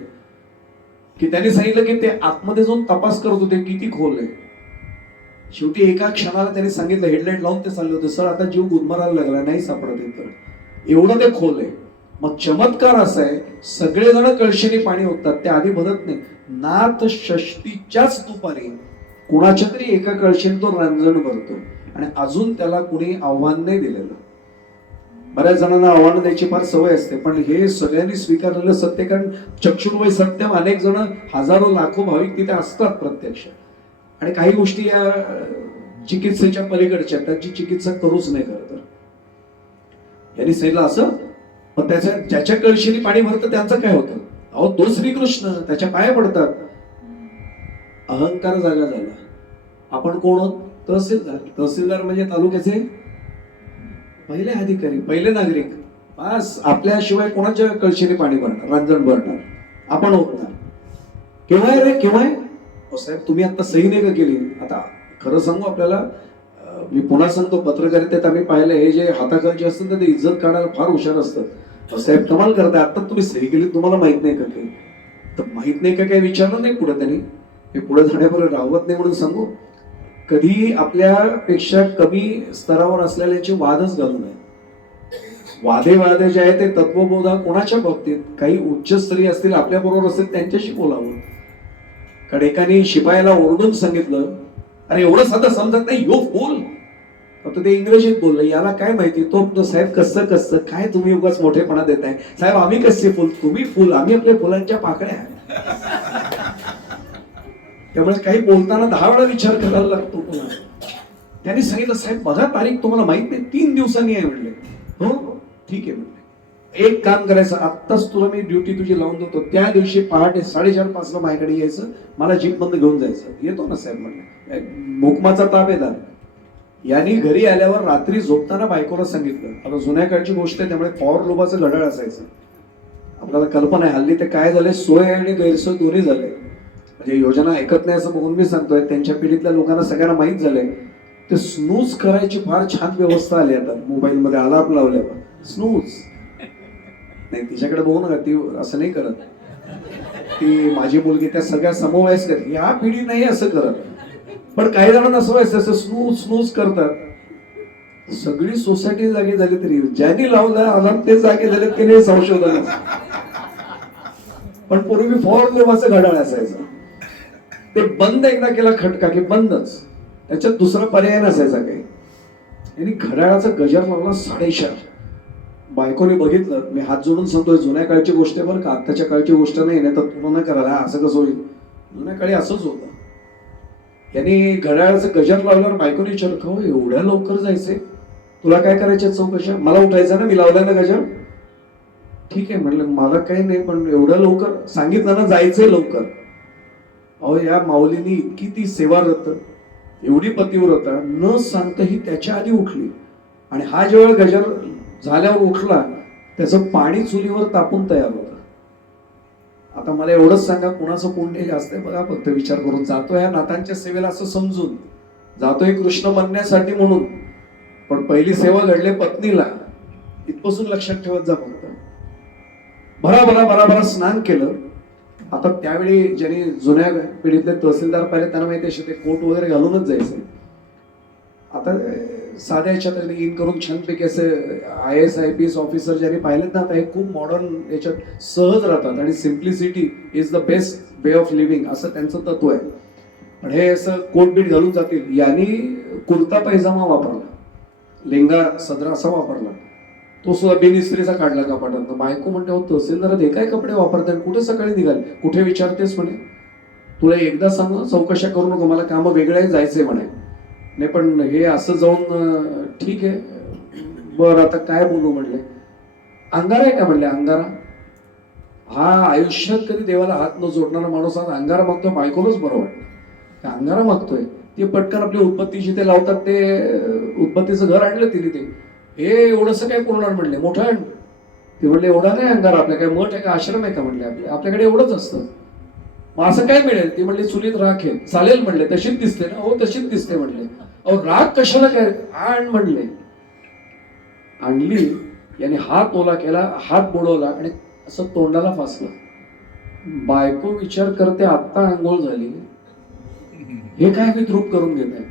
की त्यांनी सांगितलं की ते आतमध्ये जाऊन तपास करत होते किती खोल आहे. शेवटी एका क्षणाला त्यांनी सांगितलं, हेडलाईट लावून ते चालले होते, सर आता जीव गुदमरायला लागला, नाही सापडत तर एवढं ते खोल आहे. मग चमत्कार असा आहे, सगळेजण कळशीने पाणी ओततात, ते आधी भरत नाही. नाथषष्ठीच्याच दुपारी कुणाच्या तरी एका कळशीने तो रांजण भरतो आणि अजून त्याला कुणी आव्हान नाही दिलेलं. बऱ्याच जणांना आव्हान द्यायची फार सवय असते, पण हे सगळ्यांनी स्वीकारलेलं सत्य, कारण चक्षुर्वय सत्यम, अनेक जण हजारो लाखो भाविक तिथे असतात प्रत्यक्ष. आणि काही गोष्टी या चिकित्सेच्या पलीकडच्या, त्याची चिकित्सा करूच नाही करत. यांनी सांगितलं असं. मग ज्याच्या कळशीने पाणी भरतं त्यांचं काय होतं? अहो तो श्रीकृष्ण, त्याच्या पाया पडतात. अहंकार जागा झाला. आपण कोण? तहसीलदार. तहसीलदार म्हणजे तालुक्याचे पहिले अधिकारी, पहिले नागरिक. बस आपल्याशिवाय कोणाच्या कळशीने पाणी भरणार, रांजण भरणार, आपण ओतणार. केव्हा रे केव्हा? साहेब तुम्ही आता सही नाही का केली? आता खरं सांगू आपल्याला, मी पुन्हा सांगतो, पत्रकारितेत आम्ही पाहिलं, हे जे हाताखालचे असतात ते इज्जत काढायला फार हुशार असतात. साहेब कमाल करताय, आता तुम्ही सही केली, तुम्हाला माहित नाही का काही? तर माहित नाही का काही विचारलं नाही पुढे त्यांनी. हे पुढे जाण्यापर्यंत राहत नाही म्हणून सांगू, कधी आपल्यापेक्षा कमी स्तरावर असलेल्याचे वादच घालू नये. वादे जे आहे ते तत्वबोधा कोणाच्या बाबतीत, काही उच्चस्तरीय असतील आपल्या बरोबर असतील त्यांच्याशी बोलावं. कारण एकाने शिपायाला ओरडून सांगितलं, अरे एवढं साधं समजत नाही, यो फुल. आता ते इंग्रजीत बोललं, याला काय माहिती. तो साहेब कसं काय तुम्ही उगाच मोठेपणा देताय? साहेब आम्ही कसे फुल, तुम्ही फुल, आम्ही आपल्या फुलांच्या पाकळ्या. त्यामुळे काही बोलताना 10 वेळा विचार करायला लागतो पुन्हा. त्यांनी सांगितलं, साहेब बघा तारीख तुम्हाला माहित नाही, 3 दिवसांनी आहे म्हणले. हो ठीक आहे म्हणले. एक काम करायचं, आत्ताच तुला मी ड्युटी तुझी लावून देतो, त्या दिवशी पहाटे 4:30 ला माझ्याकडे यायचं, मला जीप बंद घेऊन जायचं. येतो ना साहेब म्हणले, मुकमाचा ताप आहे. यांनी घरी आल्यावर रात्री झोपताना बायकोला सांगितलं. आता जुन्या काळची गोष्ट आहे, त्यामुळे पॉवर लोबाचं घड्याळ असायचं. आपल्याला कल्पना आहे, हल्ली ते काय झाले, सोय आणि गैरसोय दोन्ही झाले. म्हणजे योजना ऐकत नाही असं बघून मी सांगतोय, त्यांच्या पिढीतल्या लोकांना सगळ्यांना माहीत झालंय. ते स्नूज करायची फार छान व्यवस्था आली आता मोबाईल मध्ये, अलार्म लावल्यावर स्नूज. नाही तिच्याकडे बघू नका, ती असं नाही करत. ती माझी मुलगी त्या सगळ्या समवयस्क, या पिढी नाही असं करत. पण काही जणांना असं व्हायचं, असं स्नूज करतात. सगळी सोसायटी जागी झाली तरी ज्यांनी लावला अलार्म ते जागे झाले की नाही संशोधन. पण पूर्वी फॉर लोबाचं घड्याळ असायचं, ते बंद एकदा केला खटका की बंदच. त्याच्यात दुसरा पर्याय नसायचा काही. यांनी घड्याळाचा गजर लावला 4:30. बायकोने बघितलं. मी हात जोडून सांगतोय जुन्या काळची गोष्ट आहे बरं का, आत्ताच्या काळची गोष्ट नाही. तर तुलना करायला असं कसं होईल, जुन्या काळी असंच होतं. यांनी घड्याळाचं गजर लावल्यावर बायकोने विचारलं, हो एवढ्या लवकर जायचंय, तुला काय करायचे चौकशा, मला उठायचं ना, मी लावलाय ना गजर. ठीक आहे म्हणलं, मला काही नाही, पण एवढ्या लवकर सांगितलं ना जायचंय लवकर. अहो या माऊलीनी इतकी ती सेवारत, एवढी पतिव्रता, न सांगता ही त्याच्या आधी उठली. आणि हा जेव्हा गजर झाल्यावर उठला, त्याचं पाणी चुलीवर तापून तयार होतं. आता मला एवढंच सांगा, कुणाचं पुण्य जास्त आहे बघा, फक्त विचार करून. जातोय ह्या नाथांच्या सेवेला असं समजून, जातोय कृष्ण म्हणण्यासाठी म्हणून, पण पहिली सेवा घडले पत्नीला, इथपासून लक्षात ठेवत जा फक्त. भरा स्नान केलं. आता त्यावेळी ज्यांनी जुन्या पिढीतले तहसीलदार पाहिले त्यांना माहिती असे ते कोट वगैरे घालूनच जायचे. आता साध्या याच्यात इन करून छानपैकी असे IAS IPS ऑफिसर ज्यांनी पाहिलेत ना, आता हे खूप मॉडर्न याच्यात सहज राहतात आणि simplicity is the best way of living असं त्यांचं तत्व आहे. पण हे असं कोट बीट घालून जातील. यांनी कुर्ता पैजामा वापरला, लेंगा सदरा असा वापरला, तो सुद्धा बिनइस्त्रीचा काढला कपाटात. बायको म्हणते, हो तहसीलदार हे काय कपडे वापरतात, कुठे सकाळी निघाले, कुठे विचारतेस म्हणे, तुला एकदा सांग चौकशा करू नको, मला कामं वेगळे जायचंय म्हणे. नाही पण हे असं जाऊन ठीक आहे बरं आता काय बोलू म्हणले. अंगारा आहे का म्हणले, अंगारा. हा आयुष्यात कधी देवाला हात न जोडणारा माणूस आज अंगारा मागतोय. बायकोलाच बरं वाटतं, अंगारा मागतोय. ते पटकन आपली उत्पत्ती जिथे लावतात ते उत्पत्तीचं घर आणलं तिने. ते हे एवढंसं काय पुरणार म्हणले, मोठं आण. ते म्हणले एवढा नाही अंगारा, आपल्या काय मठ आहे का, आश्रम आहे का म्हणले, आपल्याकडे एवढंच असतं. मग असं काय मिळेल. ती म्हणली चुलीत राख आहे. चालेल म्हणले, तशीच दिसते ना, हो तशीच दिसते म्हणले. अहो राग कशाला काय, आण म्हणले. आणली. याने हात ओला केला, हात बुडवला आणि असं तोंडाला फासला. बायको विचार करते, आत्ता आंघोळ झाली, हे काय विद्रूप करून घेत आहे.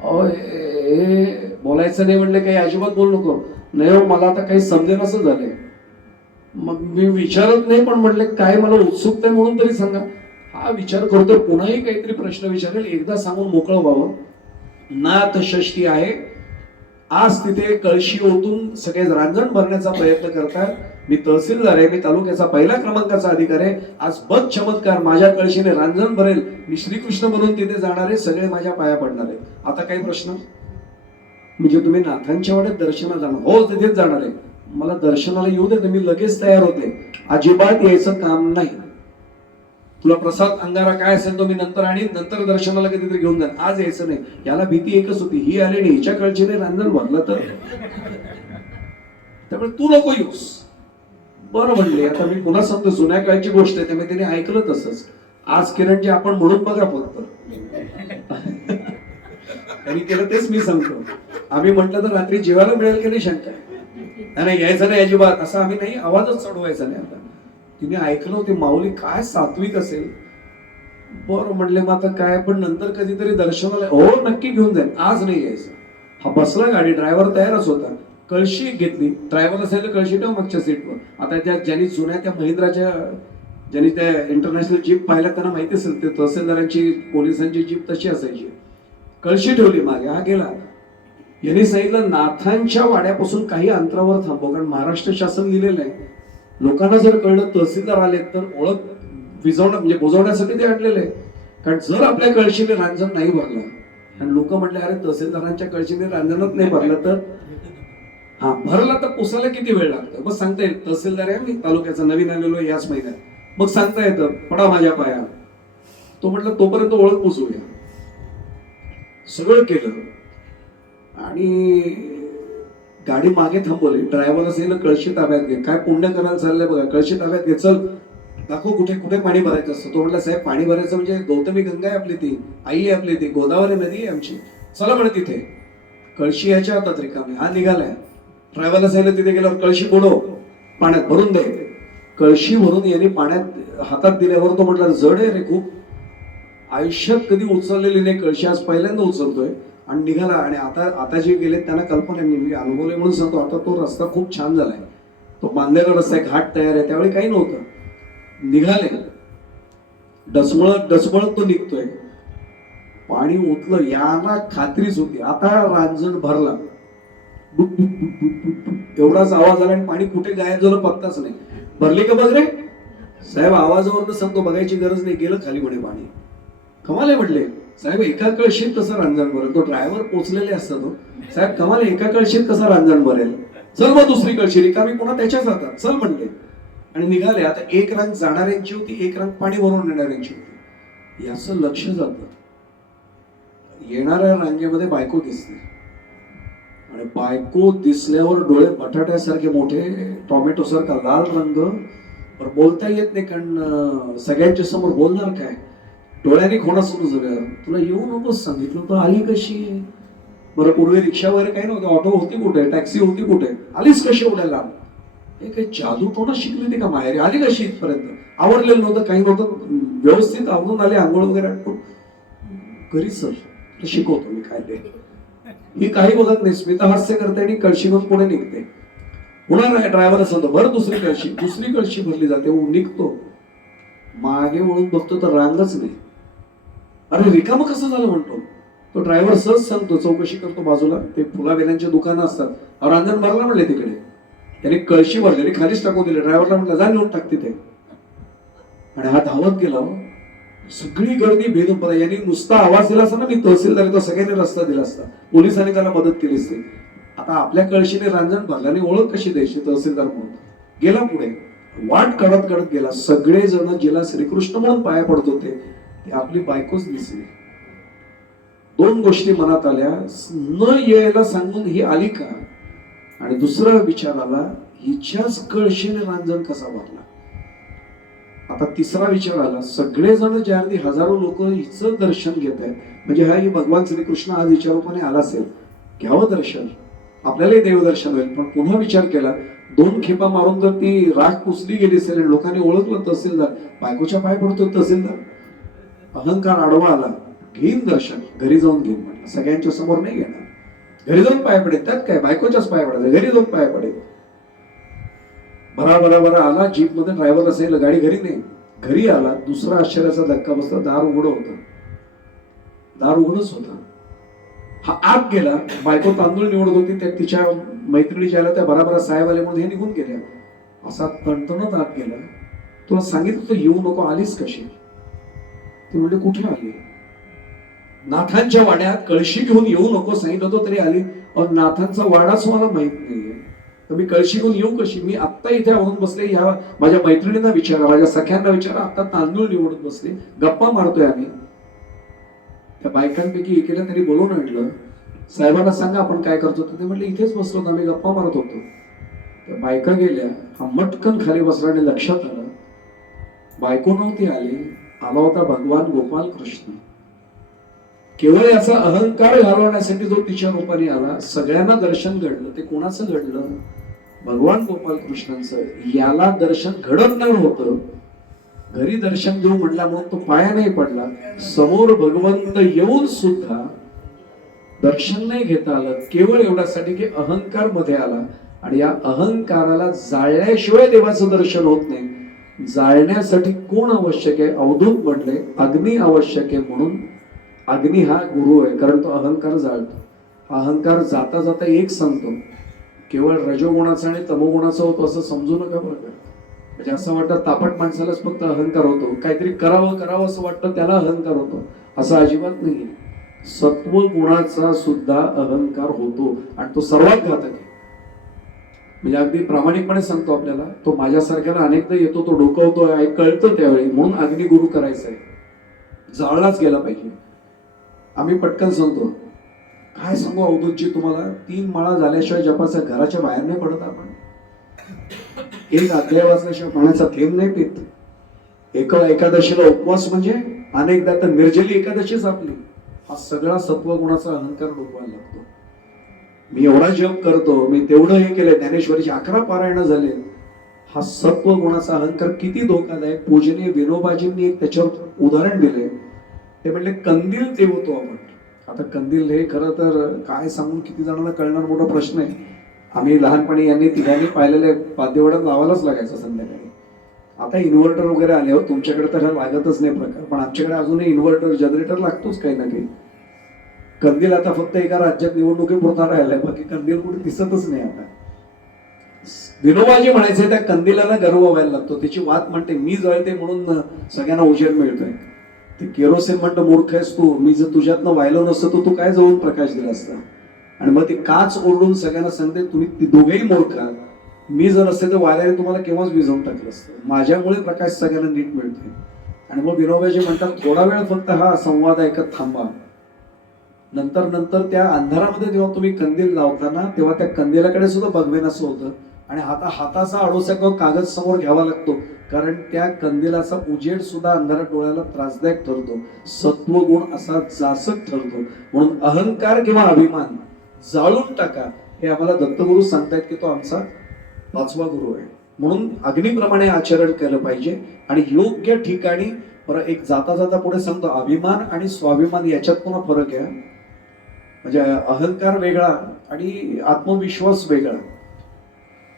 अहो हे बोलायचं नाही म्हणले, काही अजिबात बोलू नको. नाही हो मला आता काही समजेन असं झालंय. मग मी विचारत नाही, पण म्हणले काय मला उत्सुकता आहे म्हणून तरी सांगा. हा विचार करतो, पुन्हाही काहीतरी प्रश्न विचारेल, एकदा सांगून मोकळं व्हावं. नाथ षष्ठी आहे आज, तिथे कळशी ओतून सगळे रांजण भरण्याचा प्रयत्न करतात. मी तहसीलदार आहे, मी तालुक्याचा पहिला क्रमांकाचा अधिकारी आहे. आज बद चमत्कार, माझ्या कळशीने रांजण भरेल, मी श्रीकृष्ण म्हणून तिथे जाणार आहे, सगळे माझ्या पाया पडणार आहे. आता काही प्रश्न, म्हणजे तुम्ही नाथांच्या वाड्यात दर्शनाला जाणार, हो तिथेच जाणार आहे, मला दर्शनाला येऊ दे, मी लगेच तयार होते, अजिबात यायचं काम नाही. तुला प्रसाद अंगारा काय असेल तो मी नंतर आणि नंतर दर्शनाला कधीतरी घेऊन जाईल, आज यायचं नाही. याला भीती एकच होती, ही आली नाही, हिच्या कळशीने रांजण भरलं तर, त्यामुळे तू नको येऊस. बरं म्हणले. आता मी पुन्हा सांगतो, जुन्या काळची गोष्ट आहे, त्यामुळे त्याने ऐकलं तसंच. आज किरणजी आपण म्हणून बघा फक्त, त्यांनी केलं तेच मी सांगतो. आम्ही म्हटलं तर रात्री जेवायला मिळेल की नाही शंका, नाही यायचं नाही अजिबात, असं आम्ही नाही, आवाजच चढवायचा नाही. आता तिने ऐकलं होते, माऊली काय सात्विक असेल. बरं म्हणले, मग आता काय, पण नंतर कधीतरी दर्शनाला, हो नक्की घेऊन जाईल, आज नाही यायचं. हा बसला गाडी, ड्रायव्हर तयारच होता, कळशी घेतली, ड्रायव्हर असेल तर कळशी ठेव मागच्या सीटवर. आता त्या ज्यांनी जुन्या त्या महिंद्राच्या, ज्यांनी त्या इंटरनॅशनल जीप पाहिल्या त्यांना माहिती असेल, ते तहसीलदारांची पोलिसांची जीप तशी असायची. कळशी ठेवली मागे, हा गेला. यांनी सांगितलं नाथांच्या वाड्यापासून काही अंतरावर थांबव, कारण महाराष्ट्र शासन लिहिलेलं आहे, लोकांना जर कळलं तहसीलदार आले तर ओळख विजवणं म्हणजे बुजवण्यासाठी ते आणलेलं आहे. कारण जर आपल्या कळशीने रांजण नाही भरलं आणि लोक म्हटले अरे तहसीलदारांच्या कळशीने रांजणच नाही भरलं तर, हा भरला तर पुसायला किती वेळ लागतो. मग सांगता येईल तहसीलदार आहे मी तालुक्याचा, नवीन आलेलो याच महिन्यात, मग सांगता येतं पडा माझ्या पाया. तो म्हटलं तोपर्यंत ओळख पुसूया. सगळं केलं आणि गाडी मागे थांबवली. ड्रायव्हर असेल कळशी ताब्यात घे, काय पुण्य करायला चाललंय बघा, कळशी ताब्यात घे, चल दाखव कुठे कुठे पाणी भरायचं असतं. तो म्हटलं साहेब पाणी भरायचं म्हणजे गौतमी गंगा आहे आपली, ती आई आहे आपली, ती गोदावरी नदी आहे आमची, चला म्हणे तिथे. कळशी याच्या हातात रिकामी, हा निघालाय. ड्रायव्हरला सांगितलं तिथे गेल्यावर कळशी बुडव, पाण्यात भरून दे. कळशी भरून यांनी पाण्यात हातात दिल्यावर तो म्हटलं जड आहे रे खूप, आयुष्यात कधी उचललेली नाही कळशी, आज पहिल्यांदा उचलतोय. आणि निघाला. आणि आता जे गेले त्यांना कल्पना, मी अनुभवले म्हणून सांगतो, आता तो रस्ता खूप छान झालाय, तो बांधलेला रस्ता आहे, घाट तयार आहे, त्यावेळी काही नव्हतं. निघाले, डसमळत तो निघतोय. पाणी ओतलं, याला खात्रीच होती आता रांजण भरला. Book book book book book book एवढाच आवाज आला आणि पाणी कुठे गायब झालं पत्ताच नाही. भरली का बघ रे साहेब, आवाजावर सांगतो, बघायची गरज नाही, गेलं खाली म्हणे पाणी. कमाल आहे म्हटले साहेब, एका कळशीत कसं रांजण भरेल? तो ड्रायव्हर पोचलेले असतात. तो साहेब कमाल, एका कळशीत कसं रांजण भरेल? चल मग दुसरी कळशी रिकामी, पुन्हा त्याच्याच हातात चल म्हणले आणि निघाले. आता एक रांग जाणाऱ्यांची होती, एक रांग पाणी भरून नेणाऱ्यांची होती. याचं लक्ष जातं, येणाऱ्या रांगेमध्ये बायको दिसते आणि बायको दिसल्यावर डोळे बटाट्यासारखे मोठे, टोमॅटो सारखा लाल रंग, पण बोलता येत नाही कारण सगळ्यांच्या समोर बोलणार काय? डोळ्याने खोणा सुरू झालं. तुला येऊ नकोस सांगितलं, तर आली कशी? बरं पूर्वी रिक्षा वगैरे काही नव्हतं, ऑटो होती कुठे, टॅक्सी होती कुठे, आलीच कशी एवढ्या लांब? हे काही जादू टोना शिकली होती का माहेरी? आली कशी इथपर्यंत? आवडलेलं नव्हतं, काही नव्हतं, व्यवस्थित आवडून आले, आंघोळ वगैरे आटून घरी. सर शिकवतो मी काय ते. ही काही बघत नाही, स्मिता हास्य करते आणि कळशी घेऊन पुढे निघते. पुन्हा ड्रायव्हर असतो, बरं दुसरी कळशी भरली जाते, निघतो. मागे वळून बघतो तर रांगच नाही. अरे रिकामं कसं झालं म्हणतो. तो ड्रायव्हर सहज सांगतो, चौकशी करतो बाजूला, ते फुला बेलांची दुकानं असतात, रांजण भरला म्हणले तिकडे. त्याने कळशी भरलेली खालीच टाकून दिली. ड्रायव्हरला म्हटलं जा नेऊन टाक तिथे. आणि हा धावत गेला. सगळी गर्दी भेदून पडा. यांनी नुसता आवाज दिला असता ना, मी तहसीलदार, तो सगळ्यांनी रस्ता दिला असता, पोलिसांनी त्याला मदत केली असती. आता आपल्या कळशीने रांजण भरल्याने ओळख कशी द्यायची तहसीलदार म्हणून? गेला पुढे, वाट काढत काढत गेला. सगळे जण जिला श्रीकृष्ण म्हणून पाया पडत होते ते आपली बायकोच दिसली. दोन गोष्टी मनात आल्या, न यायला सांगून ही आली का? आणि दुसरा विचार आला, हिच्याच कळशीने रांजण कसा भरला? आता तिसरा विचार आला, सगळेजण ज्या अगदी हजारो लोक हिचं दर्शन घेत आहेत, म्हणजे हा ही भगवान श्रीकृष्ण आज विचारूपाने आला असेल, घ्यावं दर्शन, आपल्यालाही देवदर्शन होईल. पण पुन्हा विचार केला, दोन खेपा मारून जर ती राख पुसली गेली असेल, लोकांनी ओळखलं तहसीलदार, बायकोच्या पाय पडतो तहसीलदार, अहंकार आडवा आला, घेईन दर्शन, घरी जाऊन घेईन म्हटलं. सगळ्यांच्या समोर नाही घेणार, घरी जाऊन पाय पडेल. त्यात काय, बायकोच्याच पाय पडायचे, घरी जाऊन पाय पडेल. बरा आला जीप मध्ये, ड्रायव्हर असेल, गाडी घरी नाही, घरी आला. दुसरा आश्चर्याचा धक्का बसला, दार उघड होतं. दार उघडच होता. हा आत गेला. बायको तांदूळ निवडत होती, त्या तिच्या मैत्रिणी ज्याला त्या बराबरा साहेब आले म्हणून हे निघून गेल्या. असा तणतणत आत गेला. तुला सांगितलं तर येऊ नको, आलीस कशी? ती म्हणले कुठे आली? नाथांच्या वाड्यात कळशी घेऊन येऊ नको सांगितलं होतं तरी आली. नाथांचा वाडाच मला माहित नाहीये, तर मी कळशी घेऊन येऊ कशी? मी आत्ता इथे आवरून बसले, ह्या माझ्या मैत्रिणींना विचारा, माझ्या सख्यांना विचारा, आता तांदूळ निवडत बसले, गप्पा मारतोय आम्ही. त्या बायकांपैकी एकेला तरी बोलून आणलं, साहेबांना सांगा आपण काय करतो. ते म्हटले इथेच बसलो होतो आम्ही, गप्पा मारत होतो. त्या बायका गेल्या. हा मटकन खाली बसला आणि लक्षात आलं, बायको नव्हती आली, आला होता भगवान गोपाल कृष्ण. केवळ याचा अहंकार घालवण्यासाठी जो तिच्या रूपाने आला. सगळ्यांना दर्शन घडलं. ते कोणाचं घडलं? भगवान गोपाल कृष्णांचं. याला दर्शन घडत नाही होतं, घरी दर्शन घेऊ म्हटला म्हणून तो पाया नाही पडला. समोर भगवंत येऊन सुद्धा दर्शन नाही घेता आलं, केवळ एवढ्यासाठी की अहंकार मध्ये आला. आणि या अहंकाराला जाळल्याशिवाय देवाचं दर्शन होत नाही. जाळण्यासाठी कोण आवश्यक आहे? अवधूत म्हणले अग्नी आवश्यक आहे, म्हणून अग्नी हा गुरु आहे, कारण तो अहंकार जाळतो. अहंकार जाता जाता एक सांगतो, केवळ रजोगुणाचा आणि तमोगुणाचा होतो असं समजू नका बरं का. म्हणजे असं वाटतं तापट माणसालाच फक्त अहंकार होतो, काहीतरी करावं असं वाटतं त्याला अहंकार होतो, असं अजिबात नाही. सत्व गुणाचा सुद्धा अहंकार होतो आणि तो सर्वात घातक आहे. म्हणजे अगदी प्रामाणिकपणे सांगतो आपल्याला, तो माझ्यासारख्याला अनेकदा येतो, तो डोकावतो, कळतं त्यावेळी, म्हणून अग्नी गुरु करायचा आहे, जाळलाच गेला पाहिजे. आम्ही पटकन सांगतो, काय सांगू अवधूतजी तुम्हाला, 3 माळा झाल्याशिवाय जपाचा घराच्या बाहेर नाही पडत आपण. एक अध्याय वाचल्याशिवाय पाण्याचा थेंब नाही पित. एकादशीला उपवास म्हणजे अनेकदा तर निर्जली एकादशीच आपली. हा सगळा सत्वगुणाचा अहंकार डोकवायला लागतो. मी एवढा जप करतो, मी तेवढं हे केलंय, ज्ञानेश्वरीची 11 पारायण झाले. हा सत्वगुणाचा अहंकार किती धोकादायक. पूजनीय विनोबाजींनी एक त्याच्यावर उदाहरण दिले. ते म्हणले कंदील तेवतो आपण. आता कंदील हे खरं तर काय सांगून किती जणांना कळणार मोठा प्रश्न आहे. आम्ही लहानपणी यांनी तिघांनी पाहिलेले पाद्यवडात लावायलाच लागायचं संध्याकाळी. आता इन्व्हर्टर वगैरे आले हो, तुमच्याकडे तर हा लागतच नाही प्रकार, पण आमच्याकडे अजूनही इन्व्हर्टर जनरेटर लागतोच काही ना काही. कंदील आता फक्त एका राज्यात निवडणुकीपुरता राहिलाय, बाकी कंदील कुठे दिसतच नाही आता. विनोबाजी म्हणायचे त्या कंदिलाला गर्व व्हायला लागतो, त्याची वात म्हणते मी जळते म्हणून सगळ्यांना उजेड मिळतोय. ते केरोसिन म्हणतं मूर्ख आहेस तू, मी जर तुझ्यातनं व्हायलो नसतं तर तू काय जवळून प्रकाश दिला असता. आणि मग ती काच ओरडून सगळ्यांना सांगते तुम्ही ती दोघेही मूर्ख आहात, मी जर असते तर वाऱ्याने तुम्हाला केव्हाच विझवून टाकलं असतं, माझ्यामुळे प्रकाश सगळ्यांना नीट मिळतोय. आणि मग विनोबाजी म्हणतात थोडा वेळ फक्त हा संवाद ऐकत थांबा, नंतर नंतर त्या अंधारामध्ये जेव्हा तुम्ही कंदील लावताना तेव्हा त्या कंदिलाकडे सुद्धा बघवेन असं होतं. आणि हाताचा आडोसा कागद समोर घ्यावा लागतो, कारण त्या कंदिलाचा उजेड सुद्धा अंधारात डोळ्याला त्रासदायक ठरतो, सत्वगुण असा जाचक ठरतो. म्हणून अहंकार किंवा अभिमान जाळून टाका, हे आम्हाला दत्तगुरु सांगतायत की तो आमचा 5वा गुरु आहे. म्हणून अग्नीप्रमाणे आचरण केलं पाहिजे. आणि योग्य ठिकाणी एक जाता जाता पुढे सांगतो, अभिमान आणि स्वाभिमान याच्यात पुन्हा फरक आहे. म्हणजे अहंकार वेगळा आणि आत्मविश्वास वेगळा.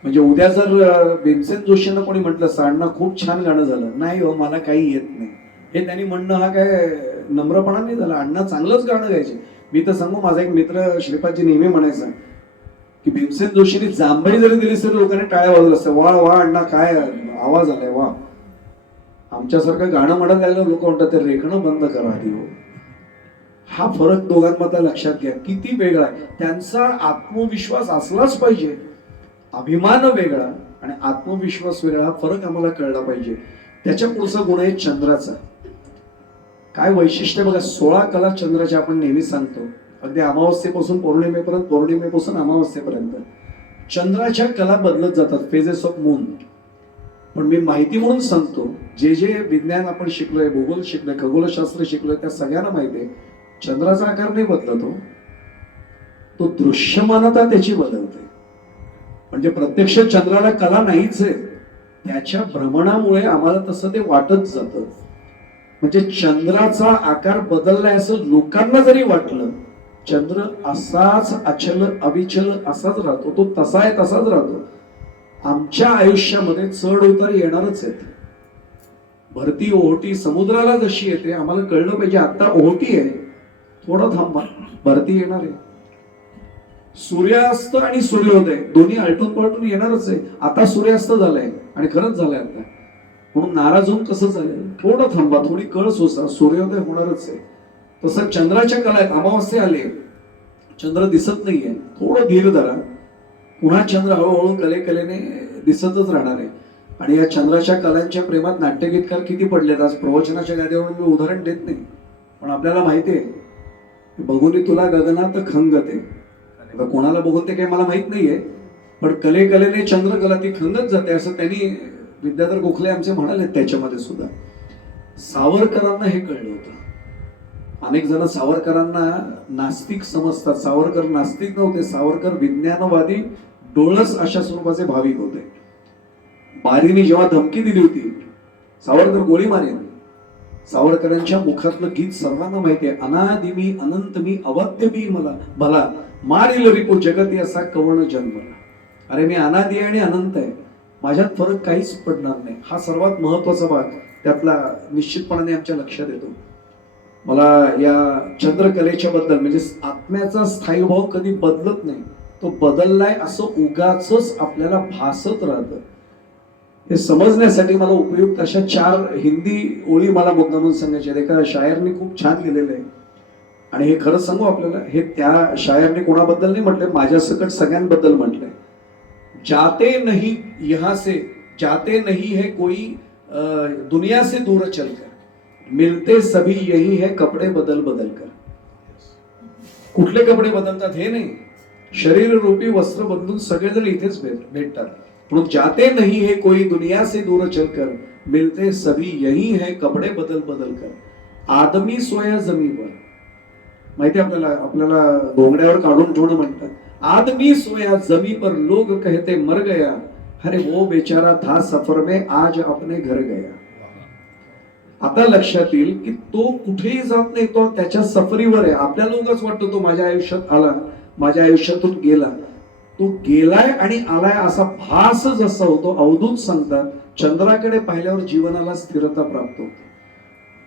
म्हणजे उद्या जर भीमसेन जोशींना कोणी म्हटलं अण्णा खूप छान गाणं झालं, नाही हो मला काही येत नाही, हे त्यांनी म्हणणं हा काय नम्रपणा नाही झाला. अण्णा चांगलंच गाणं गायचे. मी तर सांगू, माझा एक मित्र श्रीपादजी नेहमी म्हणायचा की भीमसेन जोशींनी जांभई जरी दिली तरी लोकांनी टाळ्या वाजवल्या असत्या, वा वा अण्णा काय आवाज आलाय वा. आमच्यासारखं गाणं म्हणत राहिलं लोक म्हणतात ते रेखणं बंद करा आधी हो. हा फरक दोघांमधला लक्षात घ्या, किती वेगळा आहे. त्यांचा आत्मविश्वास असलाच पाहिजे, अभिमान वेगळा आणि आत्मविश्वास वेगळा, हा फरक आम्हाला कळला पाहिजे. त्याच्या पुढचा गुण आहे चंद्राचा. काय वैशिष्ट्य बघा, 16 कला चंद्राच्या आपण नेहमी सांगतो, अगदी अमावस्येपासून पौर्णिमेपर्यंत, पौर्णिमेपासून अमावस्येपर्यंत चंद्राच्या कला बदलत जातात, फेजेस ऑफ मून. पण मी माहिती म्हणून सांगतो, जे जे विज्ञान आपण शिकलोय, भूगोल शिकलोय, खगोलशास्त्र शिकलोय, त्या सगळ्यांना माहिती आहे चंद्राचा आकार नाही बदलतो, तो दृश्यमानता त्याची बदलते. म्हणजे प्रत्यक्ष चंद्राला कला नाहीच आहे, त्याच्या भ्रमणामुळे आम्हाला तसं ते वाटत जातं. म्हणजे चंद्राचा आकार बदललाय असं लोकांना जरी वाटलं, चंद्र असाच अचल अविचल असाच राहतो, तो तसा आहे तसाच राहतो. आमच्या आयुष्यामध्ये चढ उतार येणारच आहेत. भरती ओहोटी समुद्राला जशी येते, आम्हाला कळलं पाहिजे आता ओहोटी आहे, थोडं थांबा, भरती येणार आहे. सूर्यास्त आणि सूर्योदय दोन्ही आलटून पलटून येणारच आहे. आता सूर्यास्त झालाय आणि खरंच झालंय आता, म्हणून नाराज होऊन कसं झालंय, थोडं थांबा, थोडी कळ सोसा, सूर्योदय होणारच आहे. तसं चंद्राच्या कला आहेत, अमावस्या आले, चंद्र दिसत नाहीये, थोडं धीर धरा, पुन्हा चंद्र हळूहळू कलेने दिसतच राहणार आहे. आणि या चंद्राच्या कलांच्या प्रेमात नाट्यगीतकार किती पडलेत. आज प्रवचनाच्या गादीवरून मी उदाहरण देत नाही, पण आपल्याला माहिती आहे, बघून तुला गगनात खंगते. आता कोणाला बघून ते काही मला माहित नाहीये, पण कलेने चंद्रकला ती खंगत जाते, असं त्यांनी विद्याधर गोखले आमचे म्हणाले. त्याच्यामध्ये सुद्धा सावरकरांना हे कळलं होतं. अनेक जण सावरकरांना नास्तिक समजतात. सावरकर नास्तिक नव्हते, सावरकर विज्ञानवादी डोळस अशा स्वरूपाचे भाविक होते. बारीने जेव्हा धमकी दिली होती, सावरकर गोळी मारेन, सावरकरांच्या मुखातलं गीत सर्वांना माहिती आहे, अनादि मी अनंत मी अवद्य मी मला भला मारील रिपू जगती असा कवण जन्मला. अरे मी अनादि आणि अनंत आहे, माझ्यात फरक काहीच पडणार नाही. हा सर्वात महत्वाचा भाग त्यातला निश्चितपणाने आमच्या लक्षात येतो. मला या चंद्रकलेच्या बद्दल, म्हणजे आत्म्याचा स्थायी भाव कधी बदलत नाही, तो बदललाय असं उगाचच आपल्याला भासत राहतं. हे समजण्यासाठी मला उपयुक्त अशा 4 हिंदी ओळी मला मुद्दामून सांगायच्या. एका शायरने खूप छान लिहिलेलं आहे, आणि हे खरंच सांगू आपल्याला, हे त्या शायरने कोणाबद्दल नाही म्हटलंय, माझ्या सकट सगळ्यांबद्दल म्हटलंय. जाते नहीं यहां से, जाते नहीं है कोई दुनिया से दूर चलकर, मिलते सभी यही है कपडे बदल बदल कर. कुठले कपडे बदलतात हे नाही, शरीर रूपी वस्त्र बदलून सगळेजण इथेच भेटतात. म्हणून जाते नहीं है कोई दुनिया से दूर चलकर, मिलते सभी यही है कपडे बदल बदल कर. आदमी सोया जमीवर, माहिती आपल्याला घोंगड्यावर काढून ठेवणं म्हणतात. आदमी सोया जमी पर लोग कहते मर गया, अरे वो बेचारा था सफर में आज अपने घर गया. आता लक्षात येईल की तो कुठेही जात नाही, तो त्याच्या सफरीवर आहे. आपल्याला उगाच वाटतं तो माझ्या आयुष्यात आला, माझ्या आयुष्यातून गेला, तो गेलाय आणि आलाय असा भास जसा होतो. अवधूत सांगतात चंद्राकडे पाहिल्यावर जीवनाला स्थिरता प्राप्त होते.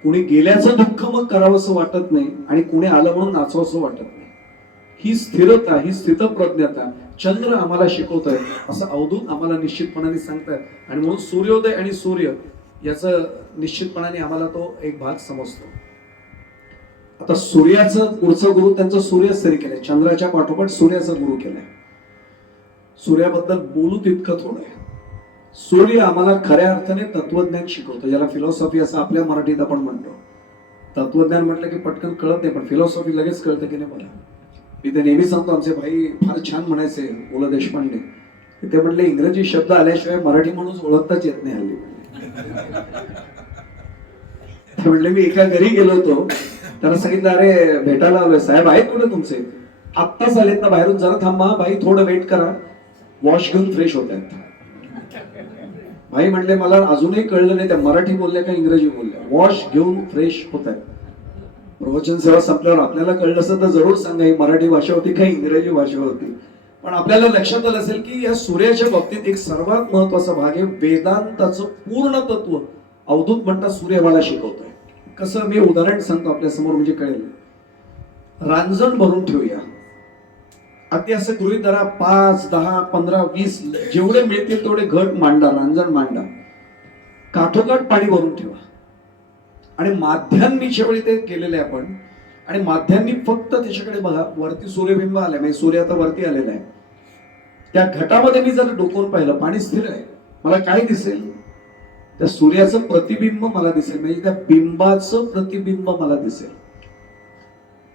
कुणी गेल्याचं दुःख मग करावंसं वाटत नाही आणि कुणी आलं म्हणून नाचवंसं वाटत नाही. ही स्थिरता, ही स्थितप्रज्ञता चंद्र आम्हाला शिकवतोय असं अवधूत आम्हाला निश्चितपणाने सांगतात. आणि म्हणून सूर्योदय आणि सूर्य याचं निश्चितपणाने आम्हाला तो एक भाग समजतो. आता सूर्याचं पुढचं गुरु त्यांचं सूर्यच तरी केलंय. चंद्राच्या पाठोपाठ सूर्याचा गुरु केलाय. सूर्याबद्दल बोलू तितकं थोडं आहे. सूर्य आम्हाला खऱ्या अर्थाने तत्वज्ञान शिकवतो, ज्याला फिलॉसॉफी असं आपल्या मराठीत आपण म्हणतो. तत्वज्ञान म्हटलं की पटकन कळत नाही, पण फिलॉसॉफी लगेच कळतं की नाही. मला मी ते नेहमी सांगतो, आमचे भाई फार छान म्हणायचे पु ल देशपांडे. ते म्हटले इंग्रजी शब्द आल्याशिवाय मराठी माणूस ओळखताच येत नाही हल्ली. ते म्हटले मी एका घरी गेलो होतो, त्यांना सांगितलं अरे भेटायला आलोय साहेब, आहेत कुठे तुमचे? आत्ताच आलेत ना बाहेरून, जरा थांबा भाई, थोडं वेट करा, वॉश घेऊन फ्रेश होत आहेत. भाई म्हटले मला अजूनही कळलं नाही त्या मराठी बोलल्या का इंग्रजी बोलल्या. वॉश घेऊन फ्रेश होत आहेत. प्रवचन सेवा संपल्यावर आपल्याला कळलं असं तर जरूर सांगा ही मराठी भाषा होती का इंग्रजी भाषा होती. पण आपल्याला लक्षात आलं असेल की या सूर्याच्या बाबतीत एक सर्वात महत्वाचा भाग आहे वेदांताचं पूर्ण तत्व. अवधूत म्हणतात सूर्य मला शिकवतोय. कसं, मी उदाहरण सांगतो आपल्या समोर म्हणजे कळेल. रांजण भरून ठेवूया, अगदी असं गृहीत धरा 5, 10, 15, 20 जेवढे मिळतील तेवढे घट मांडा, रांजण मांडा, काठोकाठ पाणी भरून ठेवा. आणि माध्यांनीच्या वेळी ते केलेले आपण, आणि माध्यांनी फक्त त्याच्याकडे बघा, वरती सूर्यबिंब आलंय, म्हणजे सूर्य आता वरती आलेला आहे. त्या घटामध्ये मी जर डोकून पाहिलं, पाणी स्थिर आहे, मला काय दिसेल? त्या सूर्याचं प्रतिबिंब मला दिसेल, म्हणजे त्या बिंबाचं प्रतिबिंब मला दिसेल.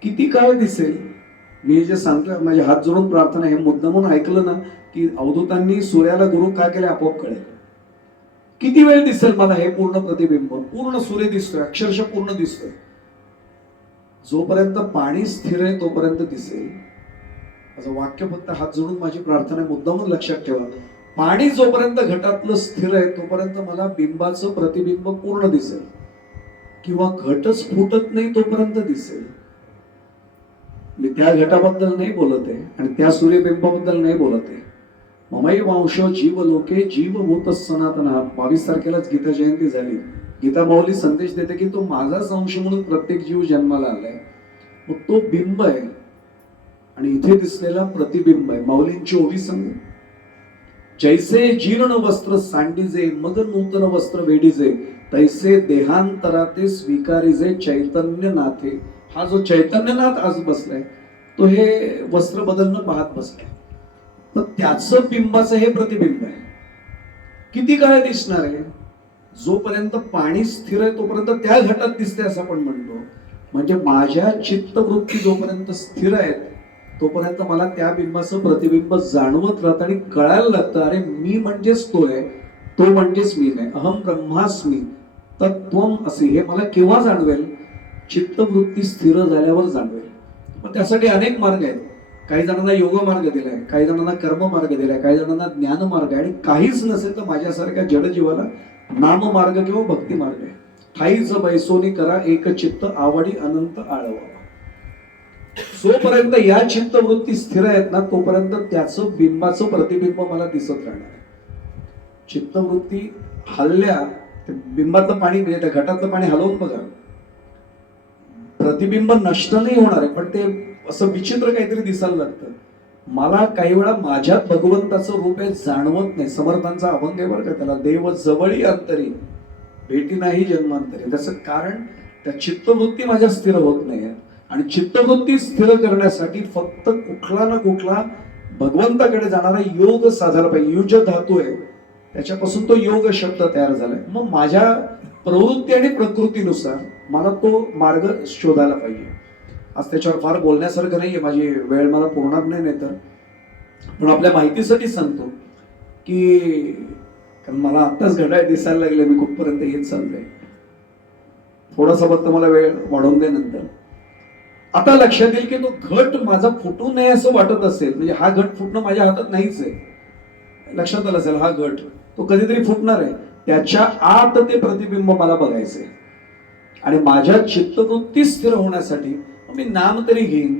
किती काळ दिसेल? मी जे सांगतोय, माझे हात जोडून प्रार्थना आहे, मुद्दामून ऐकलं ना की अवधूतांनी सूर्याला गुरु का केले आपोआप कळेल. किती वेळ दिसेल मला हे पूर्ण प्रतिबिंब? पूर्ण सूर्य दिसतोय, अक्षरशः पूर्ण दिसतोय. जोपर्यंत पाणी स्थिर आहे तोपर्यंत दिसेल. असं वाक्य फक्त हात जोडून माझी प्रार्थना, मुद्दामून लक्षात ठेवा. पाणी जोपर्यंत घटातलं स्थिर आहे तोपर्यंत मला बिंबाचं प्रतिबिंब पूर्ण दिसेल, किंवा घटच फुटत नाही तोपर्यंत दिसेल. मी त्या घटाबद्दल नाही बोलत आहे आणि त्या सूर्यबिंबाबद्दल नाही बोलत आहे. ममई वंश जीव लोके जीवभूत सनातन. 22 तारखेलाच गीता जयंती झाली. गीता माऊली संदेश देते की तो माझाच अंश म्हणून प्रत्येक जीव जन्माला आलाय. मग तो बिंब आहे आणि इथे दिसलेला प्रतिबिंब आहे. माऊलींची ओवी सांगू, जैसे जीर्ण वस्त्र सांडीजे मग नूतन वस्त्र वेडीजे, तैसे देहांतराते स्वीकारीजे चैतन्य नाथे. हा जो चैतन्यनाथ आज बसलाय तो हे वस्त्र बदलणं पाहत बसलाय. पण त्याचं बिंबाचं हे प्रतिबिंब आहे. किती काळ दिसणार आहे? जोपर्यंत पाणी स्थिर आहे तोपर्यंत त्या घटात दिसते असं आपण म्हणतो. म्हणजे माझ्या चित्तवृत्ती जोपर्यंत स्थिर आहेत तोपर्यंत मला त्या बिंबाचं प्रतिबिंब जाणवत राहतं आणि कळायला लागतं, अरे मी म्हणजेच तो आहे, तो म्हणजेच मी नाही. अहम ब्रह्मास्मी तत्त्वम असे. हे मला केव्हा जाणवेल? चित्तवृत्ती स्थिर झाल्यावर जाणवेल. पण त्यासाठी अनेक मार्ग आहेत. काही जणांना योग मार्ग दिलाय, काही जणांना कर्म मार्ग दिलाय, काही जणांना ज्ञान मार्ग आहे, आणि काहीच नसेल तर माझ्यासारख्या जडजीवाला नाम मार्ग किंवा भक्ती मार्ग आहे. ठाईच बैसोनी करा एक चित्त आवडी अनंत आळवा. जोपर्यंत या चित्तवृत्ती स्थिर आहेत ना तोपर्यंत त्याचं बिंबाचं प्रतिबिंब मला दिसत राहणार आहे. चित्तवृत्ती हल्ल्या, बिंबातलं पाणी म्हणजे त्या घटातलं पाणी हलवून बघा, प्रतिबिंब नष्ट नाही होणार आहे, पण ते असं विचित्र काहीतरी दिसायला लागतं. मला काही वेळा माझ्यात भगवंताचं रूप आहे जाणवत नाही. समर्थांचा अभंग आहे बरं का, त्याला देव जवळी अंतरी भेटी नाही जन्मांतरी. त्याचं कारण त्या चित्तवृत्ती माझ्या स्थिर होत नाही. आणि चित्तवृत्ती स्थिर करण्यासाठी फक्त कुठला ना कुठला भगवंताकडे जाणारा योग साधायला पाहिजे. युज धातू आहे त्याच्यापासून तो योग शब्द तयार झालाय. मग माझ्या प्रवृत्ती आणि प्रकृतीनुसार मला तो मार्ग शोधायला पाहिजे. आज त्याच्यावर फार बोलण्यासारखं नाहीये, माझी वेळ मला पुरणार नाही तर, पण आपल्या माहितीसाठी सांगतो की कारण मला आत्ताच घड्याळ दिसायला लागले मी कुठपर्यंत येत चाललोय. थोडासा फक्त मला वेळ वाढवून दे नंतर. आता लक्षात येईल की तो घट माझा फुटू नये असं वाटत असेल, म्हणजे हा घट फुटणं माझ्या हातात नाहीच आहे. लक्षात आलं असेल, हा घट तो कधीतरी फुटणार आहे. त्याच्या आत ते प्रतिबिंब मला बघायचंय. आणि माझ्या चित्तवृत्ती स्थिर होण्यासाठी मी नाम तरी घेईन,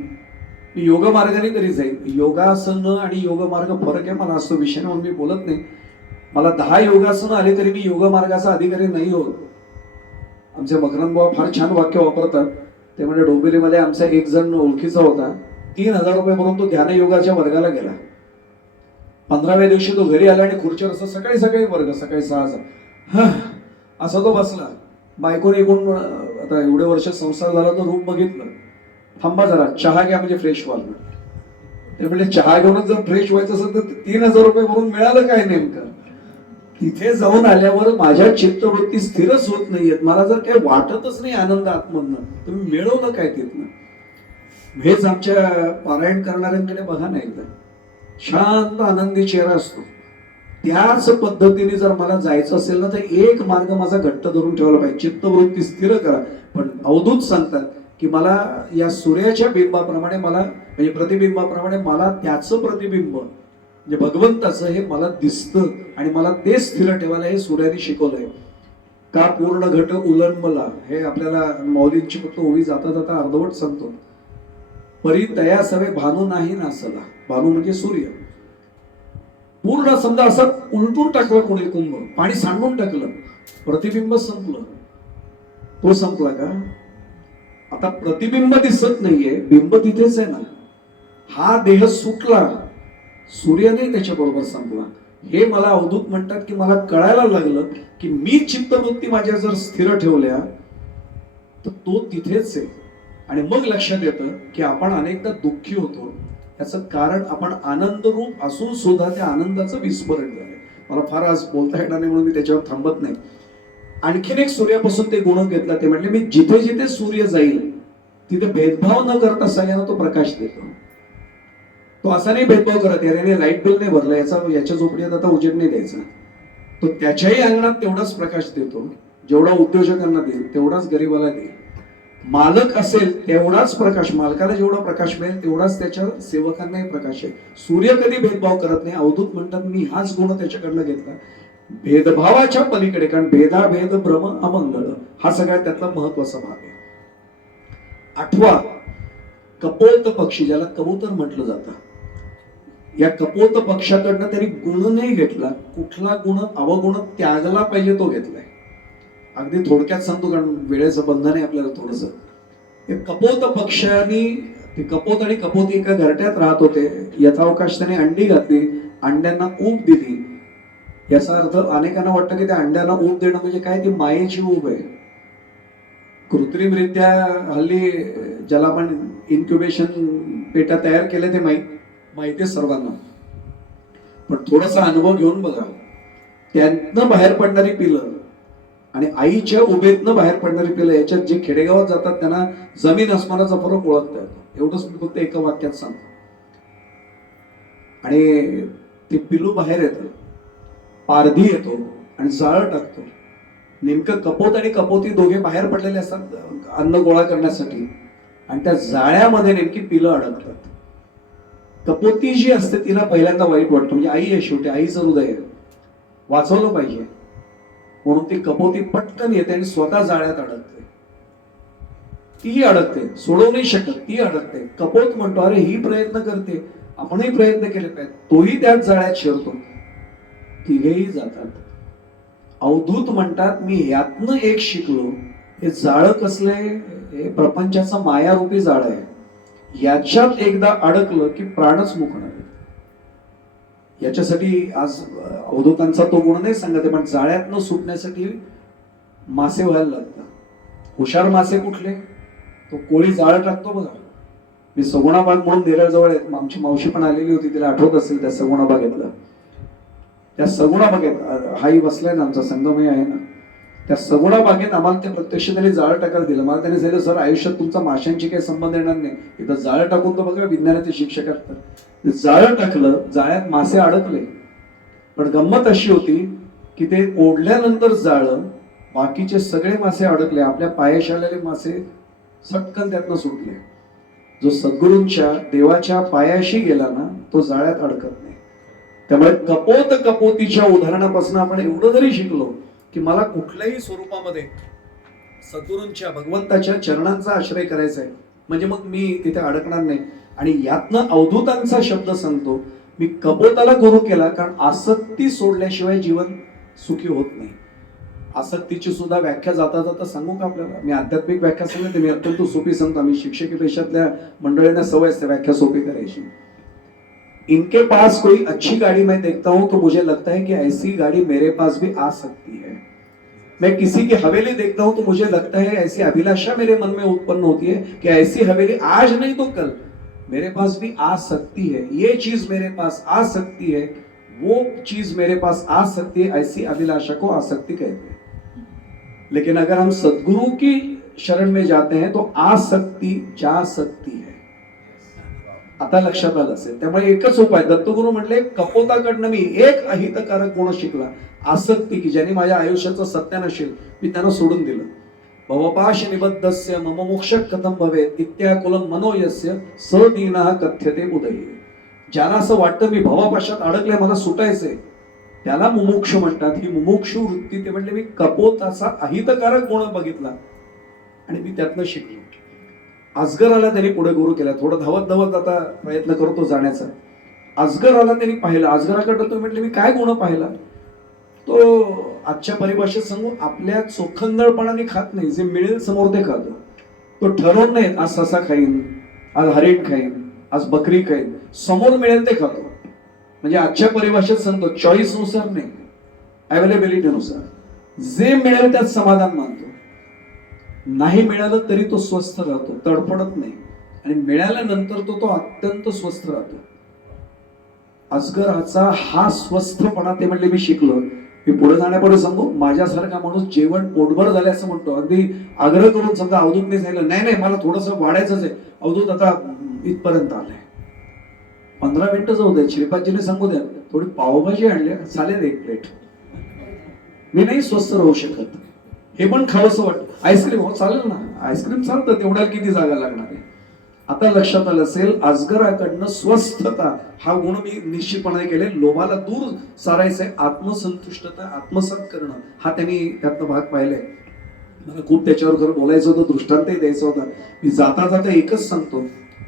मी योग मार्गाने तरी जाईल. योगासन आणि योग मार्ग फरक आहे, मला असं विषय म्हणून मी बोलत नाही. मला 10 योगासनं आले तरी मी योग मार्गाचा अधिकारी नाही होत. आमचे मकरंद बाबा फार छान वाक्य वापरतात. ते म्हणजे डोंबिवलीमध्ये आमचा एक जण ओळखीचा होता, 3,000 रुपये भरून तो ध्यान योगाच्या वर्गाला गेला. 15व्या दिवशी तो घरी आला आणि खुर्चीवर असं सकाळी सकाळी वर्ग, सकाळी 6 असा तो बसला. बायकोने एकूण आता एवढे वर्ष संसार झाला तर रूप बघितलं. थांबा जरा, चहा घ्या म्हणजे फ्रेश व्हाल. ते म्हणजे चहा घेऊनच जर फ्रेश व्हायचं असेल तर 3,000 रुपये भरून मिळालं काय नेमकं. तिथे जाऊन आल्यावर माझ्या चित्तवृत्ती स्थिरच होत नाहीयेत. मला जर काही वाटतच नाही आनंद आतमधनं, तुम्ही मिळवलं काय तिथनं. हेच आमच्या पारायण करणाऱ्यांकडे बघा ना एकदा, शांत आनंदी चेहरा असतो. त्याच पद्धतीने जर मला जायचं असेल ना तर एक मार्ग माझा घट्ट धरून ठेवला पाहिजे, चित्तवृत्ती स्थिर करा. पण अवधूत सांगतात की मला या सूर्याच्या बिंबाप्रमाणे, मला म्हणजे प्रतिबिंबाप्रमाणे मला त्याचं प्रतिबिंब म्हणजे भगवंताचं हे मला दिसतं आणि मला ते स्थिर ठेवायला हे सूर्याने शिकवलंय. का पूर्ण घट उलंबला, हे आपल्याला मौलींची फक्त ओवी जाता जाता अर्धवट सांगतो. परी तया सवे भानू नाही नासला, भानू म्हणजे सूर्य. पूर्ण समजा असं उलटून टाकलं कोणी कुंभ, पाणी सांडून टाकलं, प्रतिबिंब संपलं. तो संपला का? आता प्रतिबिंब दिसत नाहीये, बिंब तिथेच आहे ना. हा देह सुटला, सूर्य नाही त्याच्या बरोबर संपला. हे मला अवधूत म्हणतात की मला कळायला लागलं की मी चित्तवृत्ती माझ्या जर स्थिर ठेवल्या तर तो तिथेच आहे. आणि मग लक्षात येतं की आपण अनेकदा दुःखी होतो, याचं कारण आपण आनंदरूप असून सुद्धा त्या आनंदाचं विस्मरण झालंय. मला फार आज बोलता येणार नाही म्हणून मी त्याच्यावर थांबत नाही. आणखीन एक सूर्यापासून ते गुण घेतला. ते म्हटले मी जिथे जिथे सूर्य जाईल तिथे भेदभाव न करता सगळ्यांना तो प्रकाश देतो. तो असा नाही भेदभाव करत, याने लाईट बिल नाही भरलं, याच्या झोपडीत आता उजेड नाही द्यायचा. तो त्याच्याही अंगणात तेवढाच प्रकाश देतो जेवढा उद्योजकांना देईल, तेवढाच गरीबाला देईल. मालक असेल तेवढाच प्रकाश, मालकाला जेवढा प्रकाश मिळेल तेवढाच त्याच्या सेवकांनाही प्रकाश आहे. सूर्य कधी भेदभाव करत नाही. अवधूत म्हणतात मी हाच गुण त्याच्याकडनं घेतला, भेदभावाच्या पलीकडे. कारण भेदाभेद भ्रम अमंगळ हा सगळ्यात त्यातला महत्वाचा भाग आहे. 8वा, कपोत पक्षी, ज्याला कबूतर म्हटलं जातं. या कपोत पक्षाकडनं त्यांनी गुण नाही घेतला, कुठला गुण अवगुण त्यागला पाहिजे तो घेतलाय. अगदी थोडक्यात सांगतो कारण वेळेचं बंधन आहे आपल्याला थोडस. कपोत पक्षाने, ते कपोत आणि कपोती एका घरट्यात राहत होते. यथावकाश त्याने अंडी घातली, अंड्यांना ऊब दिली. याचा अर्थ अनेकांना वाटतं की त्या अंड्यांना ऊब देणं म्हणजे काय, ती मायेची ऊब आहे. कृत्रिमरित्या हल्ली ज्याला आपण इन्क्युबेशन पेट्या तयार केल्या ते माहिती सर्वांना. पण थोडासा अनुभव घेऊन बघा, त्यातनं बाहेर पडणारी पिलं आणि आईच्या उभेतनं बाहेर पडणारी पिलं, याच्यात जे खेडेगावात जातात त्यांना जमीन आसमानाचा फरक ओळखता येतो. एवढंच मी फक्त एका वाक्यात सांगतो. आणि ते पिलू बाहेर येतं, पारधी येतो आणि जाळं टाकतो. नेमकं कपोत आणि कपोती दोघे बाहेर पडलेले असतात अन्न गोळा करण्यासाठी, आणि त्या जाळ्यामध्ये नेमकी पिलं अडकतात. कपोती जी असते तिला पहिल्यांदा वाईट वाटतं, म्हणजे आई आहे शेवटी, आईचं हृदय आहे, वाचवलं पाहिजे म्हणून ती कपोती पटकन येते आणि स्वतः जाळ्यात अडकते. तीही अडकते, सोडवू नाही शकत, ती अडकते. कपोत म्हणतो अरे ही प्रयत्न करते, आपणही प्रयत्न केले पाहिजे, तोही त्याच जाळ्यात शिरतो, तिघेही जातात. अवधूत म्हणतात मी यातनं एक शिकलो, हे जाळं कसले, हे प्रपंचाचं मायारूपी जाळं आहे. याच्यात एकदा अडकलं की प्राणच मुकणार. याच्यासाठी आज अवधूतांचा तो गुण नाही सांगत, पण जाळ्यातनं सुटण्यासाठी मासे व्हायला लागतात. हुशार मासे कुठले, तो कोळी जाळं टाकतो बघा. मी सगुणाबाग म्हणून नेरळजवळ आहे, आमची मावशी पण आलेली होती, तिला आठवत असेल त्या सगुणाबागेतलं. त्या सगुणाबागेत हाही बसलाय ना, आमचा संगमही आहे ना, त्या सगुणाबागेत आम्हाला ते प्रत्यक्ष त्यांनी जाळं टाकायला दिलं. मला त्यांनी सांगितलं सर आयुष्यात तुमचा माशांची काही संबंध येणार नाही, इथं जाळं टाकून तर बघा, विज्ञानाचे शिक्षक असतात. जाळं टाकलं, जाळ्यात मासे अडकले. पण गंमत अशी होती की ते ओढल्यानंतर जाळं, बाकीचे सगळे मासे अडकले, आपल्या पायाशी आलेले मासे सटकन त्यातनं सुटले. जो सद्गुरूंच्या देवाच्या पायाशी गेला ना तो जाळ्यात अडकत नाही. त्यामुळे कपोत कपोतीच्या उदाहरणापासून आपण एवढं जरी शिकलो की मला कुठल्याही स्वरूपामध्ये सद्गुरूंच्या भगवंताच्या चरणांचा आश्रय करायचा आहे, म्हणजे मग मी तिथे अडकणार नाही. आणि यातनं अवधूतांचा शब्द सांगतो, मी कपोताला गुरु केला कारण आसक्ती सोडल्याशिवाय जीवन सुखी होत नाही. आसक्तीची सुद्धा व्याख्या जाता जाता सांगू का आपल्याला? मी आध्यात्मिक व्याख्या सांगते, मी अत्यंत सोपी सांगतो. आम्ही शिक्षकी पेशातल्या मंडळींना सवय असते व्याख्या सोपी करायची. इनके पास कोई अच्छी गाड़ी मैं देखता हूं तो मुझे लगता है कि ऐसी गाड़ी मेरे पास भी आ सकती है. मैं किसी की हवेली देखता हूं तो मुझे लगता है ऐसी अभिलाषा मेरे मन में उत्पन्न होती है कि ऐसी हवेली आज नहीं तो कल मेरे पास भी आ सकती है. ये चीज मेरे पास आ सकती है, वो चीज मेरे पास आ सकती है, ऐसी अभिलाषा को आसक्ति कहते हैं. लेकिन अगर हम सद्गुरु की शरण में जाते हैं तो आसक्ति जा सकती है. आता लक्षात आलं असेल. त्यामुळे एकच उपाय दत्तगुरु म्हटले, कपोताकडनं मी एक अहितकारक गुण शिकला, आसक्ती, की ज्याने माझ्या आयुष्याचं सत्यानाश होईल, मी त्यांना सोडून दिलं. भवपाश निबद्धस्य मम मोक्ष कथम भवेत इत्याकुलं मनोयस्य सदीनः कथ्यते उदये. ज्याला असं वाटतं मी भवपाशात अडकले, मला सुटायचंय, त्याला मुमुक्षु म्हणतात. ही मुमुक्षु वृत्ती, ते म्हटले मी कपोताचा अहितकारक गुण बघितला आणि मी त्यातनं शिकलो. अजगराला त्यांनी पुढे गुरु केला. थोडं धावत धावत आता प्रयत्न करतो जाण्याचा. अजगराला त्यांनी पाहिलं. अजगराकडे तो म्हटले मी काय गुण पाहिला? तो आजच्या परिभाषेत सांगू, आपल्या चोखंदळपणाने खात नाही, जे मिळेल समोर ते खातो. तो ठरवून नाही आज ससा खाईन, आज हरिण खाईन, आज बकरी खाईन, समोर मिळेल ते खातो. म्हणजे आजच्या परिभाषेत सांगतो, चॉईस नुसार नाही, अवेलेबिलिटी नुसार. जे मिळेल त्यात समाधान मानतो. नाही मिळालं तरी तो स्वस्थ राहतो, तडफडत नाही. आणि मिळाल्यानंतर तो अत्यंत स्वस्थ राहतो. अजगराचा हा स्वस्थपणा, ते म्हणले मी शिकलो. मी पुढे जाण्यापुढे सांगू, माझ्यासारखा माणूस जेवण पोटभर झाले असं म्हणतो. अगदी आग्रह करून समजा अवधूतने सांगितलं नाही नाही मला थोडस वाढायचंच आहे, अवधूत आता इथपर्यंत आलंय, 15 मिनिटं जाऊ द्या, श्रीपादजीने सांगू द्या थोडी पावभाजी आणली चालेल 1 प्लेट, मी नाही स्वस्थ राहू शकत, हे पण खावंसं वाटतं. आईस्क्रीम हो चालेल ना, आईस्क्रीम चालतं, तेवढ्या किती जागा लागणार आहे. आता लक्षात आलं असेल, अजगराकडनं स्वस्थता हा गुण मी निश्चितपणे केले. लोभाला दूर सारायचंय, आत्मसंतुष्टता आत्मसात करणं हा त्यांनी त्यातनं भाग पाहिलाय. मला खूप त्याच्यावर खरं बोलायचं होतं, दृष्टांतही द्यायचा होता. मी जाता जाता एकच सांगतो,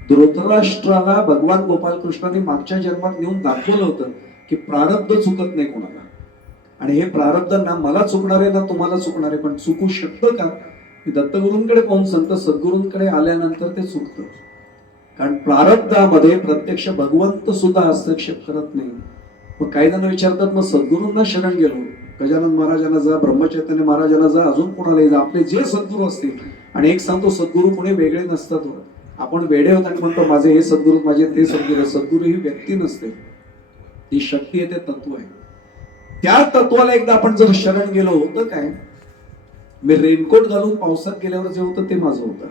धृतराष्ट्राला भगवान गोपालकृष्णाने मागच्या जन्मात नेऊन दाखवलं होतं की प्रारब्ध चुकत नाही कोणाला, आणि हे प्रारब्ध ना मला चुकणार आहे ना तुम्हाला चुकणार आहे, पण चुकू शकतं का? मी दत्तगुरूंकडे पाहून सांगतो, सद्गुरूंकडे आल्यानंतर ते चुकतं. कारण प्रारब्धामध्ये प्रत्यक्ष भगवंत सुद्धा हस्तक्षेप करत नाही. मग काही जण विचारतात, मग सद्गुरूंना शरण गेलो, गजानन महाराजांना जा, ब्रह्मचैतन्य महाराजांना जा, अजून कोणालाही जा, आपले जे सद्गुरू असतील. आणि एक सांगतो, सद्गुरू कोणी वेगळे नसतात. आपण वेडे होत आणि म्हणतो माझे हे सद्गुरू, माझे ते सद्गुरू. सद्गुरू ही व्यक्ती नसते, ती शक्ती आहे, ते तत्व आहे. त्या तत्वाला एकदा आपण जर शरण गेलो, होतं काय, मी रेनकोट घालून पावसात गेल्यावर जे होतं ते माझं होतं.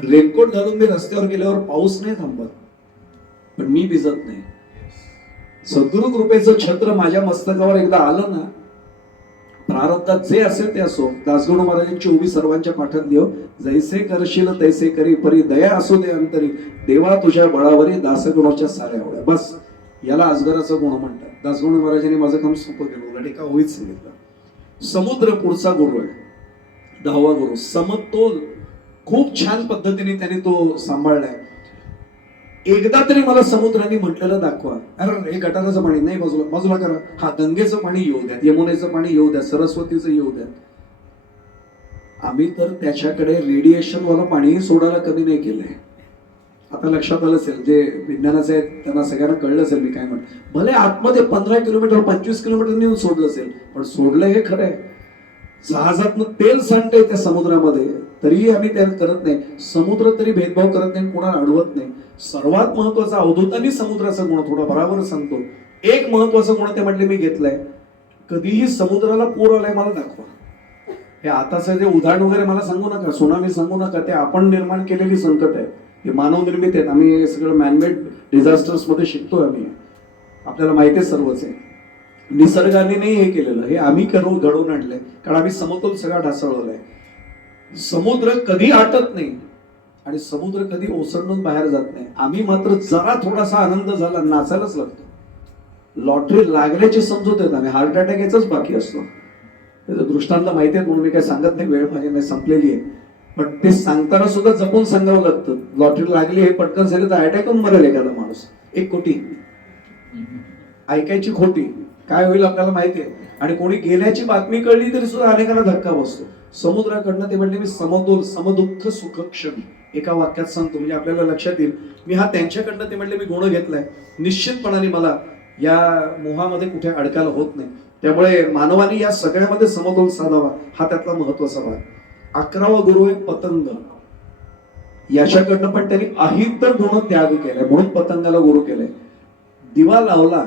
रेनकोट घालून मी रस्त्यावर गेल्यावर पाऊस नाही थांबत, पण मी भिजत नाही. सद्गुरु कृपेचं छत्र माझ्या मस्तकावर एकदा आलं ना, प्रारब्धात जे असेल ते असो. दासगणू महाराजांची उभी सर्वांच्या पाठात देव, जैसे करशील तैसे करी, परी दया असो दे अंतरी, देवा तुझ्या बळावरी दासगुणाच्या साऱ्या आवड्या. बस याला अजगराचा गुण म्हणतात. दासगणू महाराजांनी माझं काम सोपं केलं, उलट एका ओळीत सांगितलं. समुद्र पुढचा गुरु आहे, 10वा गुरु. समतोल खूप छान पद्धतीने त्याने तो सांभाळलाय. एकदा तरी मला समुद्राने म्हटलेलं दाखवा, अरे हे गटाराचं पाणी नाही, बाजूला बाजूला करा, हा गंगेचं पाणी येऊ द्या, यमुनेचं पाणी येऊ द्या, सरस्वतीचं येऊ द्या. आम्ही तर त्याच्याकडे रेडिएशन वाला पाणी सोडायला कमी नाही केलंय. आता लक्षात आलं असेल, जे विज्ञानाचे आहेत त्यांना सगळ्यांना कळलं असेल मी काय म्हणतो. भले आतमध्ये 15 किलोमीटर 25 किलोमीटर नेऊन सोडलं असेल, पण सोडलं हे खरं आहे. जहाजातनं तेल सांडतंय त्या समुद्रामध्ये, तरीही आम्ही ते करत नाही. समुद्र तरी भेदभाव करत नाही, कोणाला अडवत नाही. सर्वात महत्वाचा, अवधूतांनी समुद्राचा गुण थोडा बरोबर सांगतो. एक महत्वाचा गुण ते म्हटले मी घेतलाय, कधीही समुद्राला पूर आलाय मला दाखवा. हे आताचं जे उदाहरण वगैरे मला सांगू नका, सुनामी सांगू नका, ते आपण निर्माण केलेली संकट आहे, हे मानव निर्मित आहेत. आम्ही हे सगळं मॅनमेड डिझास्टर्स मध्ये शिकतोय, आम्ही आपल्याला माहिती आहे सर्वच आहे. निसर्गाने नाही हे केलेलं, हे आम्ही घडवून आणलंय, कारण आम्ही समतोल सगळा ढासळवलाय. समुद्र कधी आटत नाही आणि समुद्र कधी ओसंडून बाहेर जात नाही. आम्ही मात्र जरा थोडासा आनंद झाला नाचायलाच लागतो. लॉटरी लागल्याची समजूत येत, आम्ही हार्ट अटॅक याचाच बाकी असतो. त्याचं दृष्टांत माहिती आहे म्हणून मी काय सांगत नाही, वेळ माझी नाही संपलेली आहे. पण ते सांगताना सुद्धा जपून सांगावं लागतं. लॉटरी लागली हे पटकन झालं तर अटॅक होऊन मरेल एखादा माणूस. 1 कोटी ऐकायची खोटी, काय होईल आपल्याला माहिती आहे. आणि कोणी गेल्याची बातमी कळली तरी सुद्धा अनेकांना धक्का बसतो. समुद्राकडनं ते म्हणले मी समतोल समदुःख सुखक्षण एका वाक्यात सांगतो म्हणजे आपल्याला लक्षात येईल. मी हा त्यांच्याकडनं ते म्हणले मी गुण घेतलाय, निश्चितपणाने मला या मोहामध्ये कुठे अडकायला होत नाही. त्यामुळे मानवाने या सगळ्यामध्ये समतोल साधावा हा त्यातला महत्वाचा भाग. 11वा गुरु आहे पतंग. याच्याकडनं पण त्यांनी अहित गुण त्याग केलाय म्हणून पतंगाला गुरु केलाय. दिवा लावला.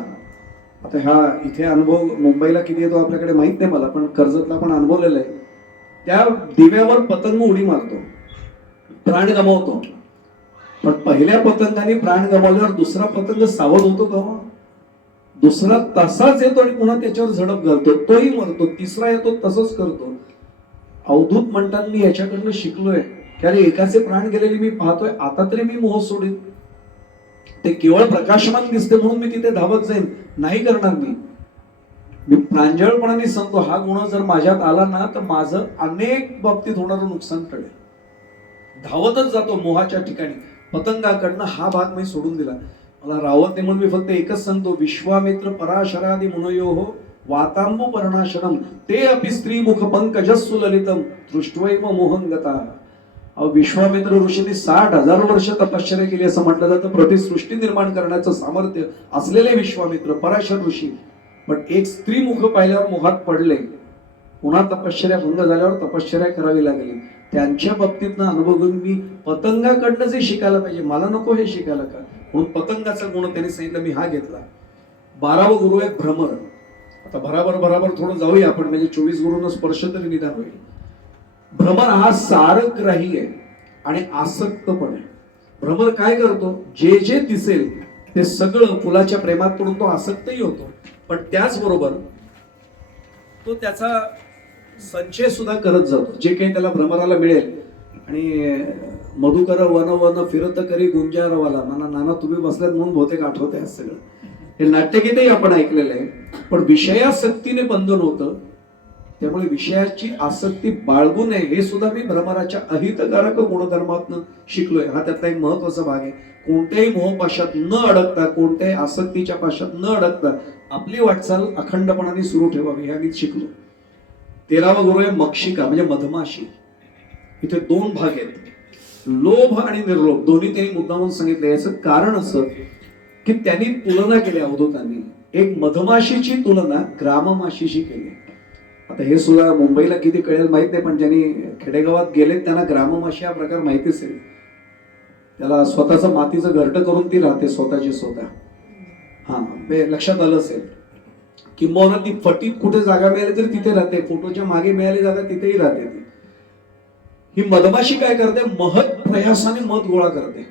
आता ह्या इथे अनुभव मुंबईला किती येतो आपल्याकडे माहित नाही मला, पण कर्जतला पण अनुभवलेला आहे. त्या दिव्यावर पतंग उडी मारतो, प्राण गमावतो. पण पहिल्या पतंगाने प्राण गमावल्यावर दुसरा पतंग सावध होतो का? दुसरा तसाच येतो आणि पुन्हा त्याच्यावर झडप घालतो, तोही मरतो. तिसरा येतो तसंच करतो. अवधूत म्हणतात मी याच्याकडनं शिकलोय की अरे एकाचे प्राण गेलेले मी पाहतोय, आता तरी मी मोह सोडीन. ते केवळ प्रकाशमान दिसते म्हणून मी तिथे धावत जाईन, नाही करणार. मी प्रांजळपणाने सांगतो हा गुण जर माझ्यात आला ना तर माझं अनेक बाबतीत होणारं नुकसान टळेल. धावतच जातो मोहाच्या ठिकाणी. पतंगाकडनं हा भाग मी सोडून दिला. मला रावत नाही म्हणून मी फक्त एकच सांगतो, विश्वामित्र पराशरादी मुनयोः वातांबू पर्णाशनम ते अपि स्त्री मुख पंकजस्सु ललितम दृष्ट्वैव मोहंगता. विश्वामित्र ऋषींनी 60,000 वर्ष तपश्चर्या केली असं म्हटलं जातं. प्रतिसृष्टी निर्माण करण्याचं सामर्थ्य असलेले विश्वामित्र पराशर ऋषी, पण एक स्त्री मुख पाहिल्यावर मोहात पडले. पुन्हा तपश्चर्या भंग झाल्यावर तपश्चर्या करावी लागली. त्यांच्या बाबतीत अनुभव घेऊन मी पतंगाकडनं जे शिकायला पाहिजे, मला नको हे शिकायला का, म्हणून पतंगाचा गुण त्यांनी सांगितलं मी हा घेतला. 12वा गुरु आहे भ्रमर. आता बराबर थोडं जाऊया आपण, म्हणजे 24 गुरुंना स्पर्श तरी निदान होईल. भ्रमर हा सारग्राही आहे आणि आसक्त पण आहे. भ्रमर काय करतो, जे जे दिसेल ते सगळं फुलाच्या प्रेमात पडून तो आसक्तही होतो, पण त्याचबरोबर तो त्याचा संचय सुद्धा करत जातो. जे काही त्याला भ्रमराला मिळेल. आणि मधुकर वन वन फिरत करी गुंजारवाला, नाना तुम्ही बसल्यात म्हणून बहुतेक आठवत आहे सगळं. हे नाट्यगीतही आपण ऐकलेलं आहे. पण विषयासक्तीने बंधन होतं, त्यामुळे विषयाची आसक्ती बाळगू नये हे सुद्धा मी भ्रमराच्या अहितकारक गुणधर्मातून शिकलोय. हा त्यातला एक महत्वाचा भाग आहे. कोणत्याही मोहपाशात न अडकता, कोणत्याही आसक्तीच्या पाशात न अडकता आपली वाटचाल अखंडपणाने सुरू ठेवावी हे मी शिकलो. 13वा गुरु आहे मक्षिका म्हणजे मधमाशी. इथे 2 भाग आहेत, लोभ आणि निर्लोभ. दोन्ही त्यांनी मुद्दामून सांगितलं. याचं कारण असं की त्यांनी तुलना केली अवधूतांनी. एक मधमाशीची तुलना ग्राममाशीशी केली. आता हे सुद्धा मुंबईला किती कळेल माहित नाही, पण ज्यांनी खेडेगावात गेले त्यांना ग्राममाशी हा प्रकार माहिती असेल. त्याला स्वतःचं मातीचं घरटं करून ती राहते स्वतःची स्वतः. हा ते लक्षात आलं असेल. किंबहुना ती फटीत कुठे जागा मिळाली तरी तिथे राहते, फोटोच्या मागे मिळाली जागा तिथेही राहते ती. ही मधमाशी काय करते, महत् प्रयासाने मध गोळा करते.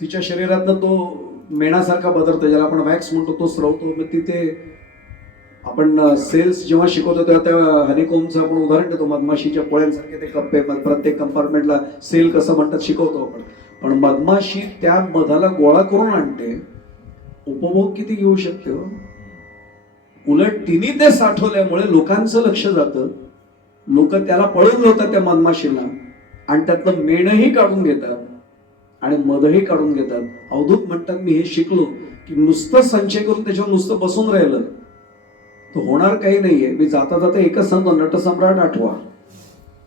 तिच्या शरीरातनं तो मेणासारखा बदलतो, ज्याला आपण वॅक्स म्हणतो, तो स्रवतो. मग तिथे आपण सेल्स जेव्हा शिकवतो तेव्हा त्या हनीकोमचं आपण उदाहरण देतो. मधमाशीच्या पोळ्यांसारखे ते कप्पे, प्रत्येक कंपार्टमेंटला सेल कसं म्हणतात शिकवतो आपण. पण मधमाशी त्या मधाला गोळा करून आणते. उपभोग किती घेऊ शकते हो. उलट तिने ते साठवल्यामुळे लोकांचं लक्ष जातं. लोक त्याला पळून लावतात त्या मधमाशीला आणि त्यातलं मेणही काढून घेतात आणि मधही काढून घेतात. अवधूत म्हणतात मी हे शिकलो की नुसतं संचय करून त्याच्यावर नुसतं बसून राहिलं तर होणार काही नाहीये. मी जाता जाता एकच सांगतो, नटसम्राट आठवा.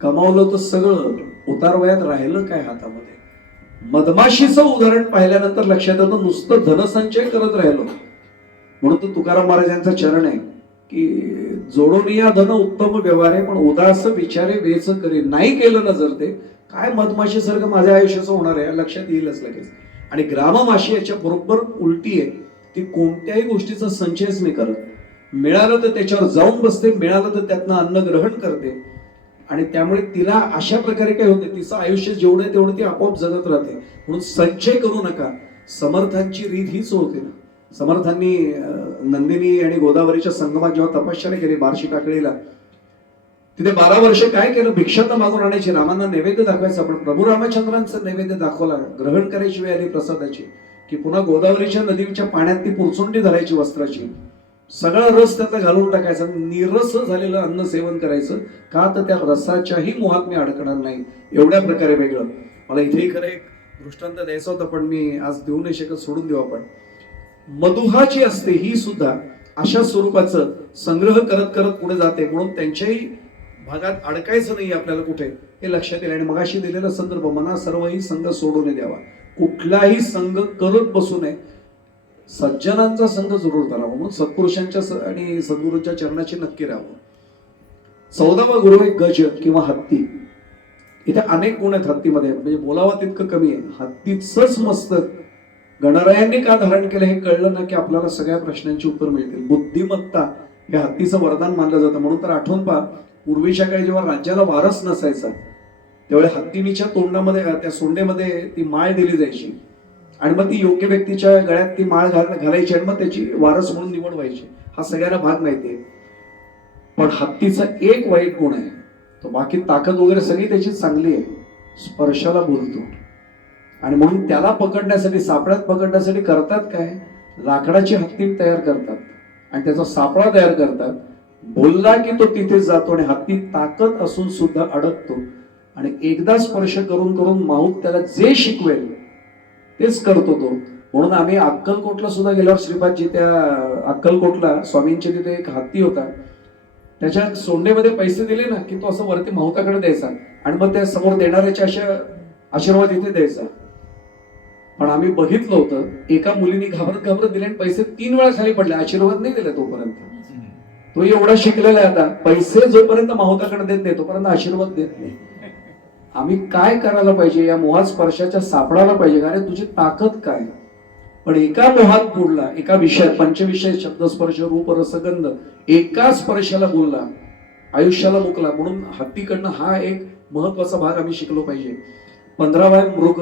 कमावलं तर सगळं, उतारवयात राहिलं काय हातामध्ये. मधमाशीचं उदाहरण पाहिल्यानंतर लक्षात येतं नुसतं धनसंचय करत राहिलो. म्हणून तर तुकाराम महाराजांचं चरण आहे की जोडून या धन उत्तम व्यवहार आहे, पण उदास विचारे वेच करे. नाही केलं ना जर ते काय मधमाशीसारखं माझ्या आयुष्याचं होणार आहे लक्षात येईलच लगेच. आणि ग्राममाशी याच्या बरोबर उलटी आहे. ती कोणत्याही गोष्टीचा संचयच नाही करत. मिळालं तर त्याच्यावर जाऊन बसते, मिळालं तर त्यातनं अन्न ग्रहण करते. आणि त्यामुळे तिला अशा प्रकारे काय होते, तिचं आयुष्य जेवढं आहे तेवढं ती आपोआप जगत राहते. म्हणून संचय करू नका. समर्थांची रीत हीच होते ना. समर्थांनी नंदिनी आणि गोदावरीच्या संगमात जेव्हा तपश्चर्या केली बार्शी टाकळीला, तिथे 12 वर्ष काय केलं, भिक्षा तर मागून आणायची, रामांना नैवेद्य दाखवायचा. पण प्रभू रामचंद्रांचं नैवेद्य दाखवला, ग्रहण करायची वेळ आली प्रसादाची, की पुन्हा गोदावरीच्या नदीच्या पाण्यात ती पुरचुंडी धरायची वस्त्राची. सगळा रस त्याचा घालून टाकायचा, निरस झालेलं अन्न सेवन करायचं, का तर त्या रसाच्याही मोहात मी अडकणार नाही. एवढ्या प्रकारे वेगळं. मला इथेही खरं एक दृष्टांत द्यायचा होता, पण मी आज देऊ नाही शकत, सोडून देऊ आपण. मधुहा जी असते ही सुद्धा अशा स्वरूपाचं संग्रह करत करत पुढे जाते, म्हणून त्यांच्याही भागात अडकायचं नाही आपल्याला कुठे, हे लक्षात येईल. आणि मगाशी दिलेला संदर्भ, मना सर्वही संघ सोडून द्यावा, कुठलाही संघ करत बसू नये, सज्जनांचा संघ जरूर करावा. म्हणून सत्पुरुषांच्या आणि सद्गुरूंच्या चरणाची नक्की राहावं. 14वा गुरु आहे गज किंवा हत्ती. इथे अनेक गुण आहेत हत्तीमध्ये, म्हणजे बोलावं तितकं कमी आहे. हत्तीचंच मस्तक गणरायांनी का धारण केलं हे कळलं ना की आपल्याला सगळ्या प्रश्नांची उत्तर मिळतील. बुद्धिमत्ता हे हत्तीचं वरदान मानलं जातं. म्हणून तर आठवण पहा, पूर्वीच्या काळी जेव्हा राज्याला वारस नसायचा त्यावेळी हत्तीच्या तोंडामध्ये, त्या सोंडेमध्ये ती माळ दिली जायची, आणि मग ती योग्य व्यक्तीच्या गळ्यात ती माळ घालायची, आणि मग त्याची वारस म्हणून निवड व्हायची. हा सगळ्यांना भाग माहितीये. पण हत्तीचा एक वाईट गुण आहे, तो बाकी ताकद वगैरे सगळी त्याची चांगली आहे, स्पर्शाला बोलतो. आणि म्हणून त्याला पकडण्यासाठी, सापळ्यात पकडण्यासाठी करतात काय, लाकडाची हत्ती तयार करतात आणि त्याचा सापळा तयार करतात. बोलला की तो तिथे जातो आणि हत्ती ताकद असून सुद्धा अडकतो. आणि एकदा स्पर्श करून करून माहूत त्याला जे शिकवेल तेच करतो तो. म्हणून आम्ही अक्कलकोटला सुद्धा गेल्यावर श्रीपादजी, त्या अक्कलकोटला स्वामींच्या तिथे एक हत्ती होता, त्याच्या सोंडेमध्ये पैसे दिले ना की तो असं वरती माहुताकडे द्यायचा, आणि मग त्या समोर देणाऱ्याच्या अशा आशीर्वाद इथे द्यायचा. पण आम्ही बघितलं होतं, एका मुलीने घाबरत घाबरत दिले आणि पैसे 3 वेळा खाली पडले, आशीर्वाद नाही दिला तोपर्यंत. तो एवढा शिकलेला आहे आता, पैसे जोपर्यंत माहुताकडे देत नाही तोपर्यंत आशीर्वाद देत नाही. आम्ही काय करायला पाहिजे, या मोहात स्पर्शाच्या सापडायला पाहिजे, कारण तुझी ताकद काय. पण एका मोहात बुडला, एका विषयात, पंचविषय शब्दस्पर्श रूप रसगंध, एका स्पर्शाला बोलला, आयुष्याला मुकला. म्हणून हत्तीकडनं हा एक महत्वाचा भाग आम्ही शिकलो पाहिजे. 15वा मृग.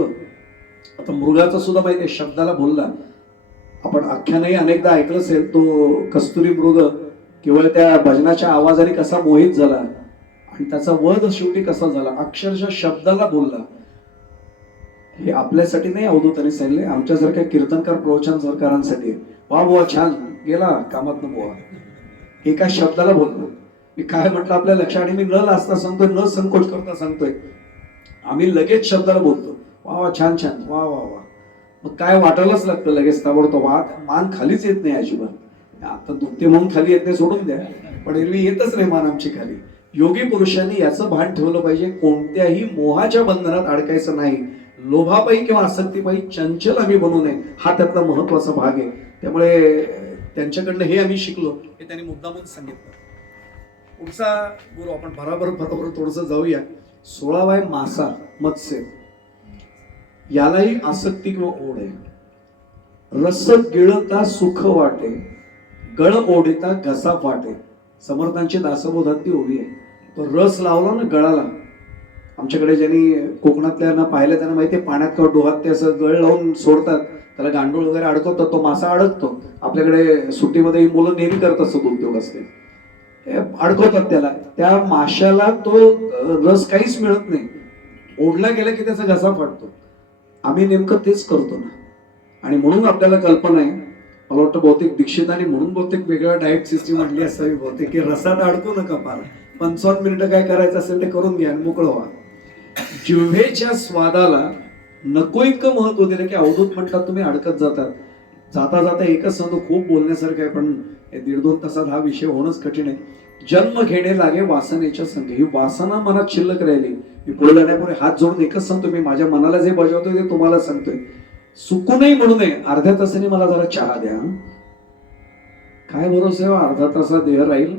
आता मृगाचा सुद्धा माहिती आहे, शब्दाला बोलला. आपण आख्यानही अनेकदा ऐकलं असेल, तो कस्तुरी मृग केवळ त्या भजनाच्या आवाजाने कसा मोहित झाला आणि त्याचा वध शेवटी कसा झाला, अक्षरशः शब्दाला बोलला. हे आपल्यासाठी नाही अवधूतांनी सांगितले, आमच्यासारख्या कीर्तनकार प्रवचन सरकारांसाठी. वा बुवा छान गेला कामात बुवा, एका शब्दाला बोललो. मी काय म्हटलं आपल्या लक्षात, आणि मी न लाजता सांगतोय, न संकोच करता सांगतोय, आम्ही लगेच शब्दाला बोलतो. वा वा छान छान, वा वा वा. मग काय वाटायलाच लागतं लगेच ताबडतोब. मान खालीच येत नाही अजिबात. आता दुखते म्हणून खाली येत नाही सोडून द्या, पण एरवी येतच नाही मान आमची खाली. योगी पुरुषांनी याचं भान ठेवलं पाहिजे, कोणत्याही मोहाच्या बंधनात अडकायचं नाही. लोभापायी किंवा आसक्तीपायी चंचल आम्ही बनू नये, हा त्यातला महत्वाचा भाग आहे. त्यामुळे त्यांच्याकडनं हे आम्ही शिकलो, हे त्यांनी मुद्दामून सांगितलं. पुढचा गुरु आपण बरोबर थोडंसं जाऊया. 16वा आहे मासा, मत्स्य. यालाही आसक्ती किंवा ओढ आहे. रस गिळता सुख वाटे, गळ ओढता घसा फाटे. समर्थांची दासबोधात ती ओवी आहे. तो रस लावला ना गळाला, आमच्याकडे ज्यांनी कोकणातल्यांना पाहिलं त्यांना माहिती आहे, पाण्यात किंवा डोहात ते असं गळ लावून सोडतात, त्याला गांडूळ वगैरे अडकवतात, तो मासा अडकतो. आपल्याकडे सुट्टीमध्ये मुलं नेहमी करत असतात, उद्योग असते, अडकवतात त्याला. त्या माशाला तो रस काहीच मिळत नाही, ओढला गेला की त्याचा घसा फाटतो. आम्ही नेमकं तेच करतो ना. आणि म्हणून आपल्याला कल्पना आहे, मला वाटतं बहुतेक दीक्षितांनी म्हणून बहुतेक वेगळ्या डाएट सिस्टीम आणली असावी बहुतेक, की रसात अडकू नका फार, 55 मिनिटं काय करायचं असेल ते करून घ्या आणि मोकळं व्हा. जिव्हेच्या स्वादाला नको इतकं महत्व दिलं की अवधूत म्हणतात तुम्ही अडकत जातात. जाता जाता एकच सांगतो, खूप बोलण्यासारखं आहे, पण 1.5-2 तासात हा विषय होणंच कठीण आहे. जन्म घेणे लागे वासनेच्या संगे. ही वासना मनात शिल्लक राहिली. मी पुढे जाण्यापूर्वी हात जोडून एकच सांगतो, मी माझ्या मनाला जे बजावतोय ते तुम्हाला सांगतोय, सुकूनही म्हणू नये, अर्ध्या तासाने मला जरा चहा द्या. काय भरोसा आहे, अर्धा तासात देह राहील?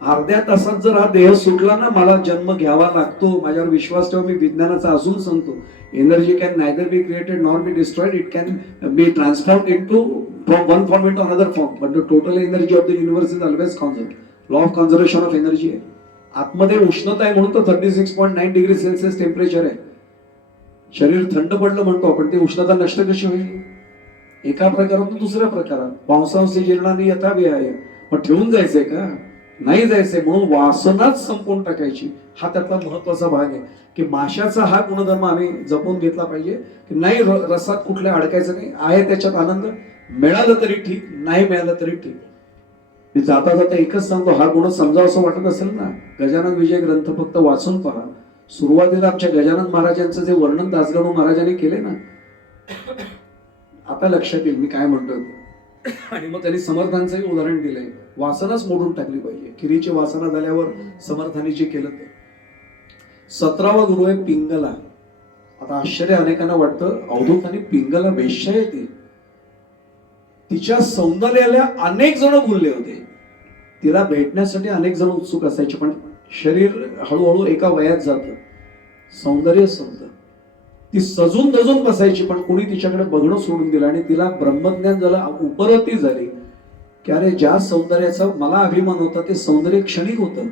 अर्ध्या तासात जर हा देह सुटला ना, मला जन्म घ्यावा लागतो. माझ्यावर विश्वास ठेवा, मी विज्ञानाचा अजून सांगतो. Energy can neither be created nor be destroyed, it can be transformed into from one form into another form, but the total energy of the universe is always conserved. Law of conservation of energy आहे. आतमध्ये उष्णता आहे म्हणून तर 36.9 degree Celsius temperature आहे. शरीर थंड पडलं म्हणतो आपण, ती उष्णता नष्ट कशी होईल? एका प्रकारातून दुसऱ्या प्रकारात. पावसांशी जीर्णाने यथा विहाय. मग ठेवून जायचंय का? नाही जायचंय. म्हणून वासनाच संपवून टाकायची, हा त्यातला महत्वाचा भाग आहे. की माशाचा हा गुणधर्म आम्ही जपून घेतला पाहिजे, की नाही रसात कुठल्या अडकायचं नाही, आहे त्याच्यात आनंद. मिळालं तरी ठीक, नाही मिळालं तरी ठीक. मी जाता जाता एकच सांगतो, हा गुण समजावं असं वाटत असेल ना, गजानन विजय ग्रंथ फक्त वाचून पहा. सुरुवातीला आमच्या गजानन महाराजांचं जे वर्णन दासगणू महाराजांनी केले ना, आता लक्षात येईल मी काय म्हणतोय. आणि मग त्यांनी समर्थांचंही उदाहरण दिलंय. वासनाच मोडून टाकली पाहिजे. किरीची वासना झाल्यावर समर्थांनी जे केलं ते. 17वा गुरु आहे पिंगला. आता आश्चर्य अनेकांना वाटतं, अवधूत आणि पिंगला वेश्या येते. तिच्या सौंदर्याला अनेक जण बोलले होते. तिला भेटण्यासाठी अनेक जण उत्सुक असायचे, पण शरीर हळूहळू एका वयात जातं, सौंदर्य संपतं. ती सजून धजून बसायची, पण कोणी तिच्याकडे बघणं सोडून दिलं आणि तिला ब्रह्मज्ञान झालं. उपरती झाली की अरे, ज्या सौंदर्याचा मला अभिमान होता ते सौंदर्य क्षणिक होतं,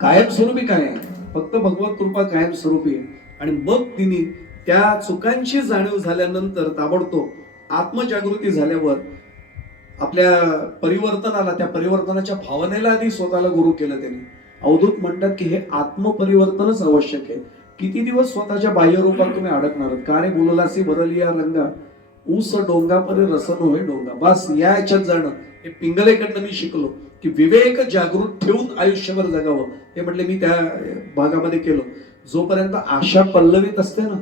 कायमस्वरूपी काय आहे, फक्त भगवत कृपा कायमस्वरूपी आहे. आणि मग तिने त्या चुकांची जाणीव झाल्यानंतर ताबडतोब आत्मजागृती झाल्यावर आपल्या परिवर्तनाला, त्या परिवर्तनाच्या भावनेला आधी स्वतःला गुरु केलं त्यांनी. अवधूत म्हणतात की हे आत्मपरिवर्तनच आवश्यक आहे. किती दिवस स्वतःच्या बाह्य रूपात तुम्ही अडकणार? कारे बोललासी बरलिया रंगा, ऊस डोंगा परे रसन होय डोंगा. बस या याच्यात जाणं हे पिंगलेकडनं मी शिकलो की विवेक जागृत ठेवून आयुष्यभर जगावं. हे म्हटले मी त्या भागामध्ये केलं. जोपर्यंत आशा पल्लवीत असते ना,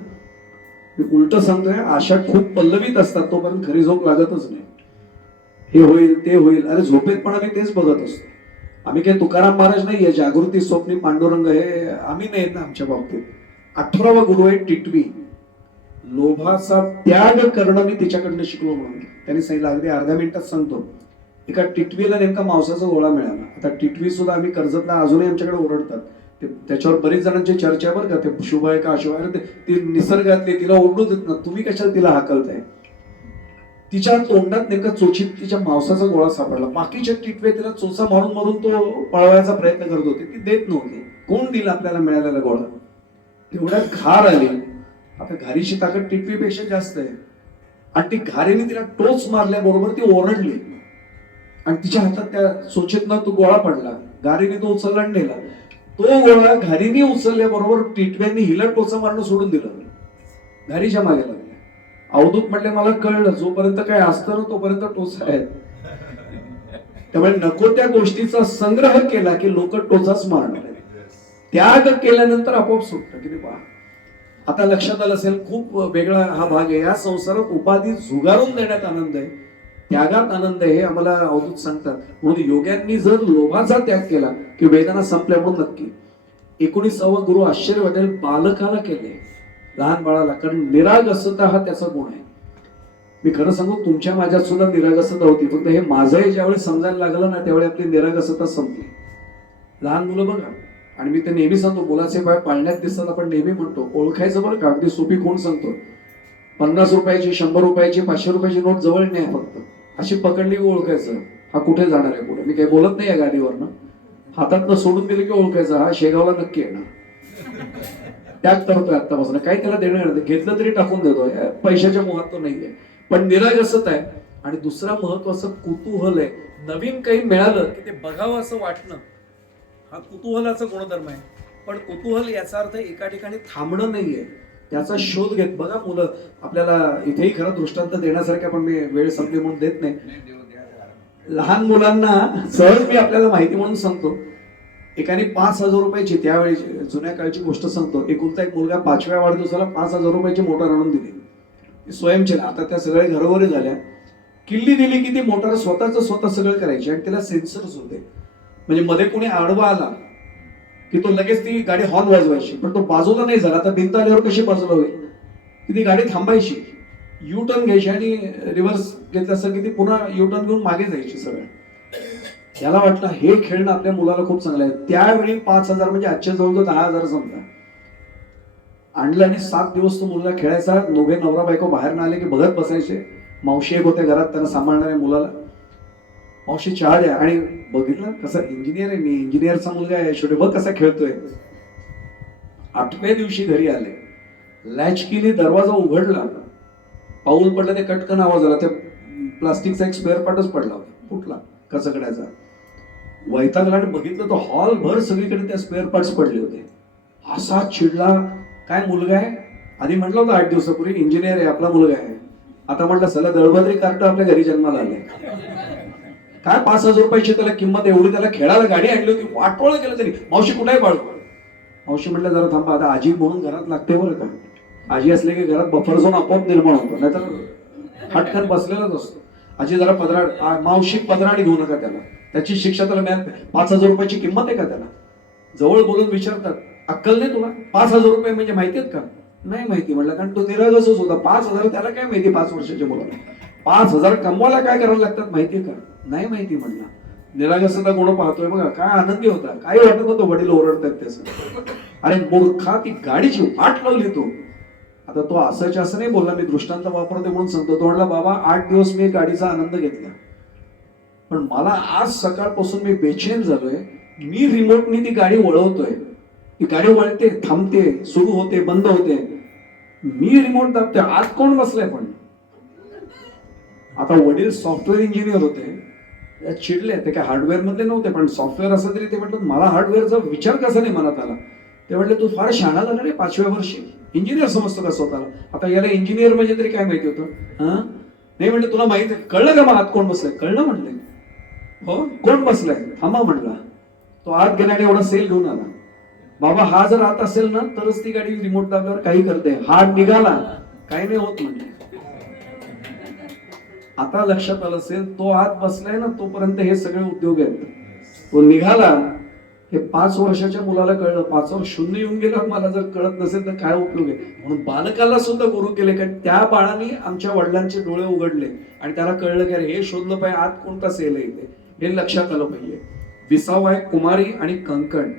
मी उलट सांगतोय, आशा खूप पल्लवीत असतात, तोपर्यंत खरी झोप लागतच नाही. हे होईल ते होईल, अरे झोपेत पण आम्ही तेच बघत असतो. आम्ही काही तुकाराम महाराज नाहीये, जागृती स्वप्नी पांडुरंग हे आम्ही नाही ना आमच्या बाबतीत. 18वा गुरु आहे टिटवी. लोभाचा त्याग करणं मी तिच्याकडनं शिकलो म्हणून त्यांनी सांगितलं. अगदी अर्ध्या मिनिटात सांगतो. एका टिटवीला नेमका मांसाचा गोळा मिळाला. आता टिटवी सुद्धा आम्ही कर्जतला अजूनही आमच्याकडे ओरडतात, त्याच्यावर बरीच जणांची चर्चा बरं का, ते शुभ आहे का अशुभ आहे, ती निसर्गातली, तिला ओरडू देत ना, तुम्ही कशाला तिला हाकलताय. तिच्या तोंडात नेमका चोचीत तिच्या मांसाचा गोळा सापडला. बाकीच्या टिटवे तिला चोचा मारून मारून तो पळवायचा प्रयत्न करत होते, ती देत नव्हती. कोण दिला आपल्याला मिळालेला गोळा? तेवढ्यात घार आली. आता घारीची ताकद टिटवीपेक्षा जास्त आहे, आणि ती घारीने तिला टोच मारल्याबरोबर ती ओरडली, आणि तिच्या हातात त्या चोचीतनं तो गोळा पडला. घारीने तो उचलला नेला. तो गोळा घारीने उचलल्याबरोबर टिटव्यांनी हिला टोचा मारणं सोडून दिलं, घारीच्या मागे लागल्या. अवधूत म्हटले मला कळलं, जोपर्यंत काय असतं ना तोपर्यंत टोचा आहे. त्यामुळे नको त्या गोष्टीचा संग्रह केला की लोक टोचाच मारणार. त्याग केल्यानंतर आपोआप सुटतं. किती पहा, आता लक्षात आलं असेल, खूप वेगळा हा भाग आहे. या संसारात उपाधी झुगारून देण्यात आनंद आहे, त्यागात आनंद आहे, हे आम्हाला अवधूत सांगतात. म्हणून योग्यांनी जर लोभाचा त्याग केला की वेदना संपल्या म्हणून नक्की. 19वा गुरु आश्चर्य वाटेल, बालकाला केले, लहान बाळाला. कारण निरागसता हा त्याचा गुण आहे. मी खरं सांगू, तुमच्या माझ्यात सुद्धा निरागसता होती, फक्त हे माझंही ज्यावेळी समजायला लागलं ना त्यावेळी आपली निरागसता संपली. लहान मुलं बघा, आणि मी ते नेहमी सांगतो, मुलाचे पाय पाळण्यात दिसतात, आपण नेहमी म्हणतो. ओळखायचं बरं का, अगदी सोपी कोण सांगतो. 50 रुपयाची, 100 रुपयाची, 500 रुपयाची नोट जवळ नाही, फक्त अशी पकडली की ओळखायचं हा कुठे जाणार आहे पुढे. मी काही बोलत नाही या गाडीवरनं, हातातनं सोडून दिले की ओळखायचं हा शेगावला नक्की येणार. त्याग करतोय आत्तापासून, काय त्याला देणं घेतलं तरी टाकून देतोय, पैशाच्या मोहात तो नाहीये. पण निरागसत आहे. आणि दुसरा महत्वाचं कुतूहल आहे. नवीन काही मिळालं की ते बघावं असं वाटणं, हा कुतूहलाचा गुणधर्म आहे. पण कुतूहल याचा अर्थ एका ठिकाणी थांबणं नाहीये, त्याचा शोध घेत. बघा मुलं, आपल्याला इथेही खरं दृष्टांत देण्यासारख्या, पण मी वेळ संपली म्हणून देत नाही. लहान मुलांना सहज मी आपल्याला माहिती म्हणून सांगतो. एकाने 5,000 रुपयाची, त्यावेळी जुन्या काळची गोष्ट सांगतो, एकुलता एक मुलगा 5व्या वाढदिवसाला 5,000 रुपयाची मोटार आणून दिली, स्वयंचल. आता त्या सगळ्या घरोघरी झाल्या. किल्ली दिली की ती मोटार स्वतः सगळं करायची, आणि त्याला सेन्सर्स होते. म्हणजे मध्ये कोणी आडवा आला की तो लगेच ती गाडी हॉर्न वाजवायची, पण तो बाजूला नाही झाला. आता भिंत आल्यावर कशी बाजूला होईल, की ती गाडी थांबायची, यू टर्न घ्यायची, आणि रिव्हर्स घेतलं असं की ती पुन्हा यू टर्न घेऊन मागे जायची सगळं. याला वाटलं हे खेळणं आपल्या मुलाला खूप चांगलं आहे. त्यावेळी 5,000 म्हणजे आजच्या जवळ 10,000 समजा आणलं, आणि 7 दिवस तो मुलगा खेळायचा. दोघे नवरा बायको बाहेर ना आले की बघत बसायचे. मावशी एक होते घरात, त्यांना सांभाळणाऱ्या मुलाला, मावशी चहा द्या. आणि बघितलं कसं, इंजिनियर आहे मी, इंजिनियरचा मुलगा आहे, शेवटी बघ कसा खेळतोय. 8व्या दिवशी घरी आले, लॅचकीने दरवाजा उघडला, पाऊल पडलं, ते कटकन आवाज आला. त्या प्लास्टिकचा एक स्पेअर पार्टच पडला होता, फुटला कचकड्याचा. वैतागला आणि बघितलं तो हॉल भर सगळीकडे त्या स्पेअर पार्ट्स पडले होते. असा चिडला, काय मुलगा आहे, आधी म्हटलं होतं 8 दिवसापूर्वी, इंजिनियर आहे आपला मुलगा आहे. आता म्हटलं चला दळभद्री कार्ट आपल्या घरी जन्माला आले. काय 5,000 रुपयाची त्याला किंमत, एवढी त्याला खेळायला गाडी आणली होती, वाटोळं केलं तरी. मावशी कुठे आहे बाळू? मावशी म्हटलं जरा थांबा, आता आजी म्हणून घरात लागते बरं का. आजी असले की घरात बफर झोन आपोआप निर्माण होतो, नाहीतर हटकन बसलेलाच असतो. आजी जरा पदराड, मावशी पदराड घेऊ नका त्याला, त्याची शिक्षा त्याला मिळाल. 5,000 रुपयाची किंमत आहे का त्याला? जवळ बोलून विचारतात, अक्कल नाही तुला? 5,000 रुपये म्हणजे माहिती आहेत का? नाही माहिती. म्हटलं कारण तो निरागसच होता. 5,000 त्याला काय माहिती? 5 वर्षाच्या मुलाला 5,000 कमवायला काय करायला लागतात माहितीये का? नाही माहिती. म्हटलं निरागसता गुण पाहतोय बघा, काय आनंदी होता, काय वाटत होतं वडील ओरडतात त्याचं. अरे मूर्खा, ती गाडीची वाट लावली तू. आता तो असंच असं नाही बोलला, मी दृष्टांत वापरते म्हणून सांगतो. तो म्हटला बाबा 8 दिवस मी गाडीचा आनंद घेतला, पण मला आज सकाळपासून मी बेचैन झालोय. मी रिमोटनी ती गाडी वळवतोय, ती गाडी वळते, थांबते, सुरू होते, बंद होते, मी रिमोट दाबतोय, आत कोण बसलाय? पण आता वडील सॉफ्टवेअर इंजिनियर होते, चिडले. ते काय हार्डवेअर मध्ये नव्हते, पण सॉफ्टवेअर असं तरी ते म्हटलं मला हार्डवेअरचा विचार कसा नाही मनात आला. ते म्हटले तू फार शहाणा झाला रे, 5व्या वर्षी इंजिनियर समजतो का स्वतःला? आता याला इंजिनियर म्हणजे तरी काय माहिती होतं? नाही म्हणलं तुला माहिती कळलं का मग आत कोण बसलाय? कळलं म्हणले. हो कोण बसलाय? थांबा म्हणला. तो आत गेला आणि एवढा सेल घेऊन आला. बाबा हा जर आत असेल ना तरच ती गाडी रिमोट दाबल्यावर काही करते, हात निघाला काही नाही होत म्हणले. आता लक्षात आलं असेल, तो आत बसलाय ना तोपर्यंत हे सगळे उद्योग आहेत. तो निघाला हे 5 वर्षाच्या मुलाला कळलं. 5 वर 0 येऊन गेलं. मला जर कळत नसेल तर काय उपयोग आहे? म्हणून बालकाला सुद्धा गुरु केले, कारण त्या बाळाने आमच्या वडिलांचे डोळे उघडले आणि त्याला कळलं की अरे हे शोधलं पाहिजे आत कोणता सेल आहे इथे, हे लक्षात आलं पाहिजे. 20वा आहे कुमारी आणि कंकण.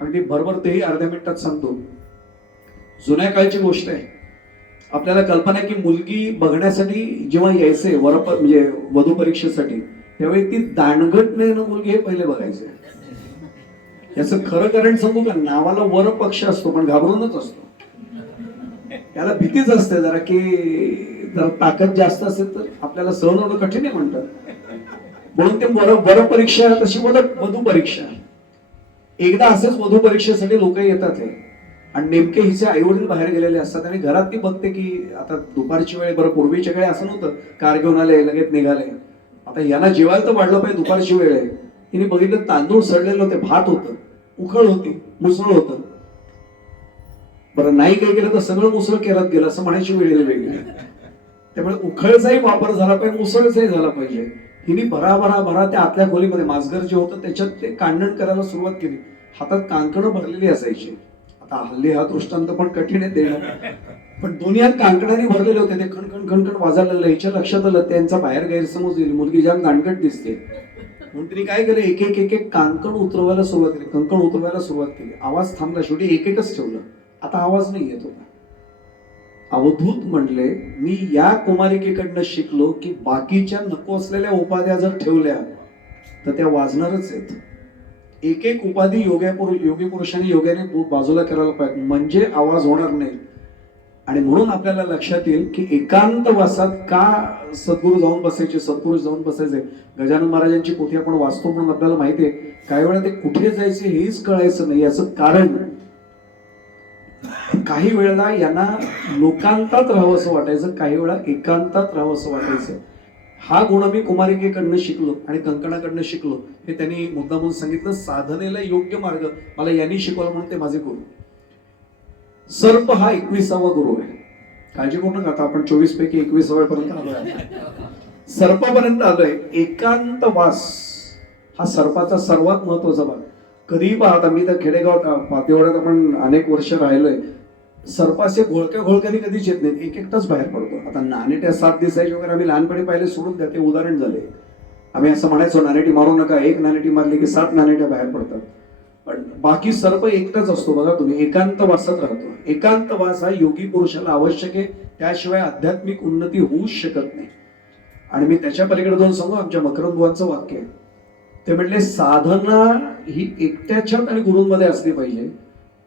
अगदी बरोबर तेही अर्ध्या मिनिटात सांगतो. जुन्या काळची गोष्ट आहे. आपल्याला कल्पना आहे की मुलगी बघण्यासाठी जेव्हा यायचे म्हणजे वधू परीक्षेसाठी, त्यावेळी ती दांडगट मुलगी हे पहिले बघायचे. याचं खरं कारण सांगू का? नावाला वर पक्ष असतो पण घाबरूनच असतो. त्याला भीतीच असते जरा की जर ताकद जास्त असेल तर आपल्याला सहन होणं कठीण आहे म्हणतात. म्हणून ते वर परीक्षा तशी वधू परीक्षा. एकदा असेच वधू परीक्षेसाठी लोक येतात हे, आणि नेमके हिचे आई वडील बाहेर गेलेले असतात आणि घरात ती बघते की आता दुपारची वेळ, बरं पूर्वीच्या वेळी असं नव्हतं कार घेऊन आले लगेच निघाले. आता यांना जेवायला तर वाढलं पाहिजे, दुपारची वेळ आहे. तिने बघितलं तांदूळ सडलेलं होते, भात होतं, उखळ होती, मुसळ होतं. बरं नाही काही केलं तर सगळं मुसळ केलं गेलं असं म्हणायची वेळ वेगळी. त्यामुळे उखळचाही वापर झाला पाहिजे, मुसळचाही झाला पाहिजे. हिने भरा त्या आतल्या खोलीमध्ये मासघर जे होतं त्याच्यात ते कांडण करायला सुरुवात केली. हातात कांकणं भरलेली असायची. आता हल्ली हा दृष्टांत पण कठीण आहे देणं, पण दोन्ही हात कांकणाने भरलेले होते. ते खणखण खणखण वाजायला हिच्या लक्षात आलं त्यांचा बाहेर गैरसमज येईल, मुलगी जाम दांडगट दिसते. म्हणून तिने काय केलं, एक एक कांकण उतरवायला सुरुवात केली, कंकण उतरवायला सुरुवात केली. आवाज थांबला, शेवटी एकच ठेवलं. आता आवाज नाही येत होता. अवधूत म्हणले मी या कुमारिकेकडनं शिकलो की बाकीच्या नको असलेल्या उपाध्या जर ठेवल्या तर त्या वाजणारच आहेत. एक उपाधी योगी पुरुषांनी योग्याने बाजूला करायला पाहिजे, म्हणजे आवाज होणार नाही. आणि म्हणून आपल्याला लक्षात येईल की एकांत वासात का सद्गुरू जाऊन बसायचे, सत्पुरुष जाऊन बसायचे. गजानन महाराजांची पोथी आपण वाचतो म्हणून आपल्याला माहिती आहे काही वेळा ते कुठे जायचे हेच कळायचं नाही. याचं कारण काही वेळेला यांना लोकांतात राहावं असं वाटायचं, काही वेळा एकांतात राहावं असं वाटायचं. हा गुण मी कुमारिकेकडनं शिकलो आणि कंकणाकडनं शिकलो. हे त्यांनी मुद्दामून सांगितलं. साधनेला योग्य मार्ग मला यांनी शिकवला म्हणून ते माझे गुरु. सर्प हा 21वा गुरु आहे. काळजी करू नका, आता आपण 24 पैकी 21व्या पर्यंत आलोय. सर्पापर्यंत आलोय. एकांत वास हा सर्पाचा सर्वात महत्वाचा भाग. कधी पाहता, मी तर खेडेगाव पातेवाड्यात आपण अनेक वर्ष राहिलोय. सर्पाचे घोळक्याने कधीच येत नाहीत, एक एकटाच बाहेर पडतो. आता नानेट्या 7 दिसायचे वगैरे आम्ही लहानपणी पाहिले, सोडून द्या, ते उदाहरण झाले. आम्ही असं म्हणायचो नानेटी मारू नका, एक नानेटी मारली की 7 नानेट्या बाहेर पडतात. पण बाकी सर्प एकटाच असतो बघा तुम्ही, एकांत वासात राहतो. एकांत वास हा योगी पुरुषाला आवश्यक आहे, त्याशिवाय आध्यात्मिक उन्नती होऊच शकत नाही. आणि मी त्याच्या पलीकडे जाऊन सांगू, आमच्या मकरंद बुवांचं वाक्य आहे. ते म्हटले साधना ही एकट्याच्यात आणि गुरूंमध्ये असली पाहिजे.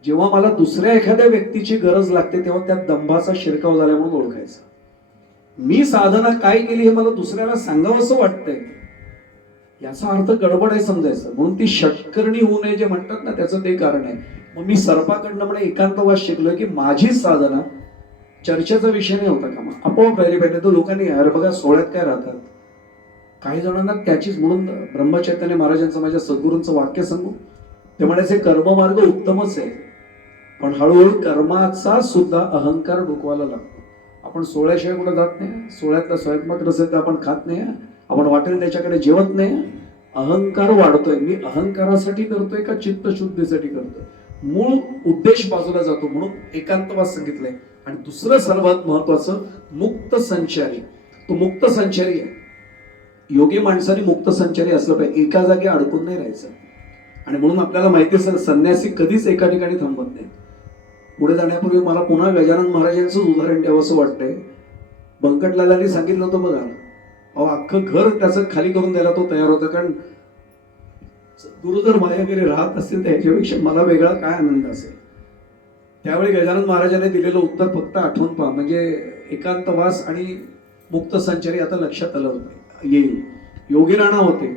जेव्हा मला दुसऱ्या एखाद्या व्यक्तीची गरज लागते तेव्हा त्या दंभाचा शिरकाव झाल्या म्हणून ओळखायचा. मी साधना काय केली हे मला दुसऱ्याला सांगावं असं वाटतंय, याचा अर्थ गडबड आहे समजायचं. म्हणून ती षटकर्णी होऊ नये जे म्हणतात ना, त्याचं ते कारण आहे. मग मी सर्पाकडनं म्हणजे एकांतवास शिकलोय की माझी साधना चर्चेचा विषय नाही होता कामा आपोआप राहिली पाहिजे. तो लोकांनी अरे बघा सोहळ्यात काय राहतात, काही जणांना त्याचीच, म्हणून ब्रह्मचैतन्य महाराजांचं माझ्या सद्गुरूंचं वाक्य सांगू, ते म्हणायचे कर्ममार्ग उत्तमच आहे, पण हळूहळू कर्माचा सुद्धा अहंकार डोकवायला लागतो. आपण सोहळ्याशिवाय कुठे जात नाही, सोहळ्यातला स्वयंपाक रसेल तर आपण खात नाही, आपण वाटेल त्याच्याकडे जेवत नाही. अहंकार वाढतोय. मी अहंकारासाठी करतोय का चित्तशुद्धीसाठी करतोय? मूळ उद्देश बाजूला जातो, म्हणून एकांतवास सांगितलंय. आणि दुसरं सर्वात महत्वाचं मुक्त संचारी. तो मुक्त संचारी आहे. योगी माणसाने मुक्त संचारी असलं पाहिजे, एका जागी अडकून नाही राहायचं. आणि म्हणून आपल्याला माहिती असेल संन्यासी कधीच एका ठिकाणी थांबत नाही. पुढे जाण्यापूर्वी मला पुन्हा गजानन महाराजांचं उदाहरण द्यावं असं वाटतंय. बंकटलालांनी सांगितलं होतं बघा, अहो अख्खं घर त्याचं खाली करून द्यायला तो तयार होता, कारण गुरु जर माझ्या घरी राहत असतील तर ह्याच्यापेक्षा मला वेगळा काय आनंद असेल. त्यावेळी गजानन महाराजांनी दिलेलं उत्तर फक्त आठवून पहा, म्हणजे एकांतवास आणि मुक्त संचारी आता लक्षात आलं येईल. योगी राणा होते,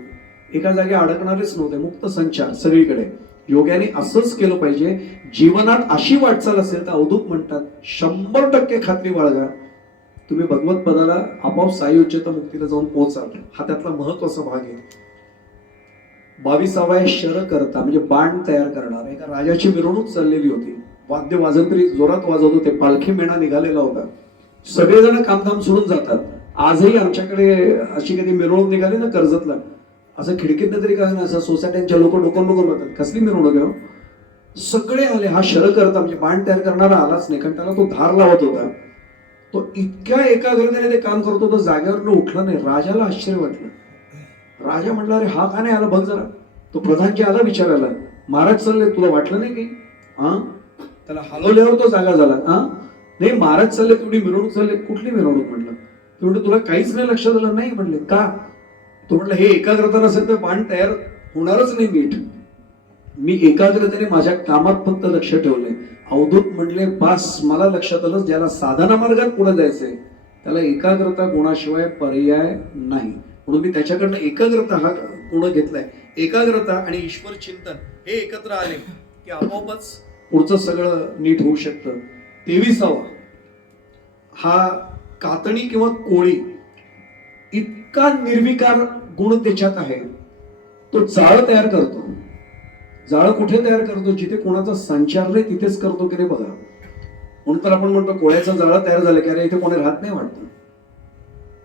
एका जागी अडकणारेच नव्हते, मुक्त संचार सगळीकडे. योग्याने असंच केलं पाहिजे. जीवनात अशी वाटचाल असेल तर अवधूत म्हणतात 100% खात्री बाळगा, तुम्ही भगवत पदाला आपोआप साई उच्चता मुक्तीला जाऊन पोहोचाल. हा त्यातला महत्वाचा भाग आहे. 22वा शर करता म्हणजे बाण तयार करणार. एका राजाची मिरवणूक चाललेली होती, वाद्य वाजंत्री जोरात वाजवत होते, पालखी मेणा निघालेला होता. सगळेजण कामधाम सोडून जातात. आजही आमच्याकडे अशी कधी मिरवणूक निघाली ना कर्जतला, असं खिडकीतनं तरी काय ना, असं सोसायट्यांच्या लोक डोकून बघतात कसली मिरवणूक आहे. सगळे आले. हा शर करता म्हणजे बाण तयार करणारा आलाच नाही, कारण त्याला तो धार लावत होता. तो इतक्या एकाग्रतेने ते काम करतो, तो जागेवर उठला नाही. राजाला आश्चर्य वाटलं. राजा म्हटला अरे हा का नाही आला बघ जरा. तो प्रधानजी आला विचारायला, महाराज चालले, तुला वाटलं नाही की? त्याला हलवल्यावर तो जागा झाला. नाही महाराज चालले, तेवढी मिरवणूक चालली. कुठली मिरवणूक? म्हटलं तेवढं तुला काहीच नाही लक्षात आलं? नाही म्हणले. का? तो म्हटलं हे एकाग्रता नसेल तर बाण तयार होणारच नाही नीट. मी एकाग्रतेने माझ्या कामात फक्त लक्ष ठेवलंय. अवधूत म्हणले बास, मला लक्षात आलं ज्याला साधना मार्गात पुढे जायचंय त्याला एकाग्रता गुणाशिवाय पर्याय नाही. म्हणून मी त्याच्याकडनं एकाग्रता हा गुण घेतलाय. एकाग्रता आणि ईश्वर चिंतन हे एकत्र आले की आपोआपच पुढचं सगळं नीट होऊ शकतं. 23वा हा कातणी किंवा कोळी. इतका निर्विकार गुण त्याच्यात आहे. तो जाळ तयार करतो. जाळ कुठे तयार करतो? जिथे कोणाचा संचार नाही तिथेच करतो की नाही बघा. म्हणून तर आपण म्हणतो कोळ्याचं जाळं तयार झालं की अरे इथे कोणी राहत नाही वाटतं.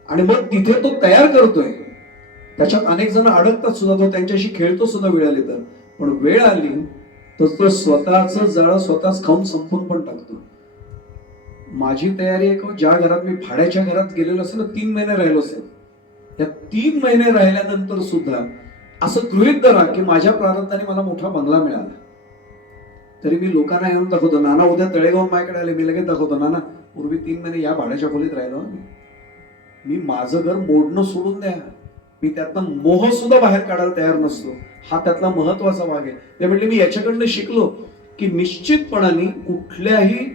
आणि मग तिथे तो तयार करतोय, त्याच्यात अनेक जण अडकतात सुद्धा, तो त्यांच्याशी खेळतो सुद्धा वेळ आली तर. पण वेळ आली तर तो स्वतःच जाळं स्वतःच खाऊन संपून पण टाकतो. माझी तयारी आहे का, ज्या घरात मी भाड्याच्या घरात गेलेलो असेल ना, 3 महिने राहिलो असेल, या 3 महिने राहिल्यानंतर सुद्धा असं गृहीत धरा की माझ्या प्रारब्धाने मला मोठा बंगला मिळाला, तरी मी लोकांना येऊन दाखवतो, नाना उद्या तळेगाव माझ्याकडे आले, मी लगेच दाखवतो, नाना पूर्वी 3 महिने या भाड्याच्या खोलीत राहिलो. मी माझं घर मोडणं सोडून द्या, मी त्यातनं मोह सुद्धा बाहेर काढायला तयार नसतो. हा त्यातला महत्वाचा भाग आहे. ते म्हणजे मी याच्याकडनं शिकलो की निश्चितपणाने कुठल्याही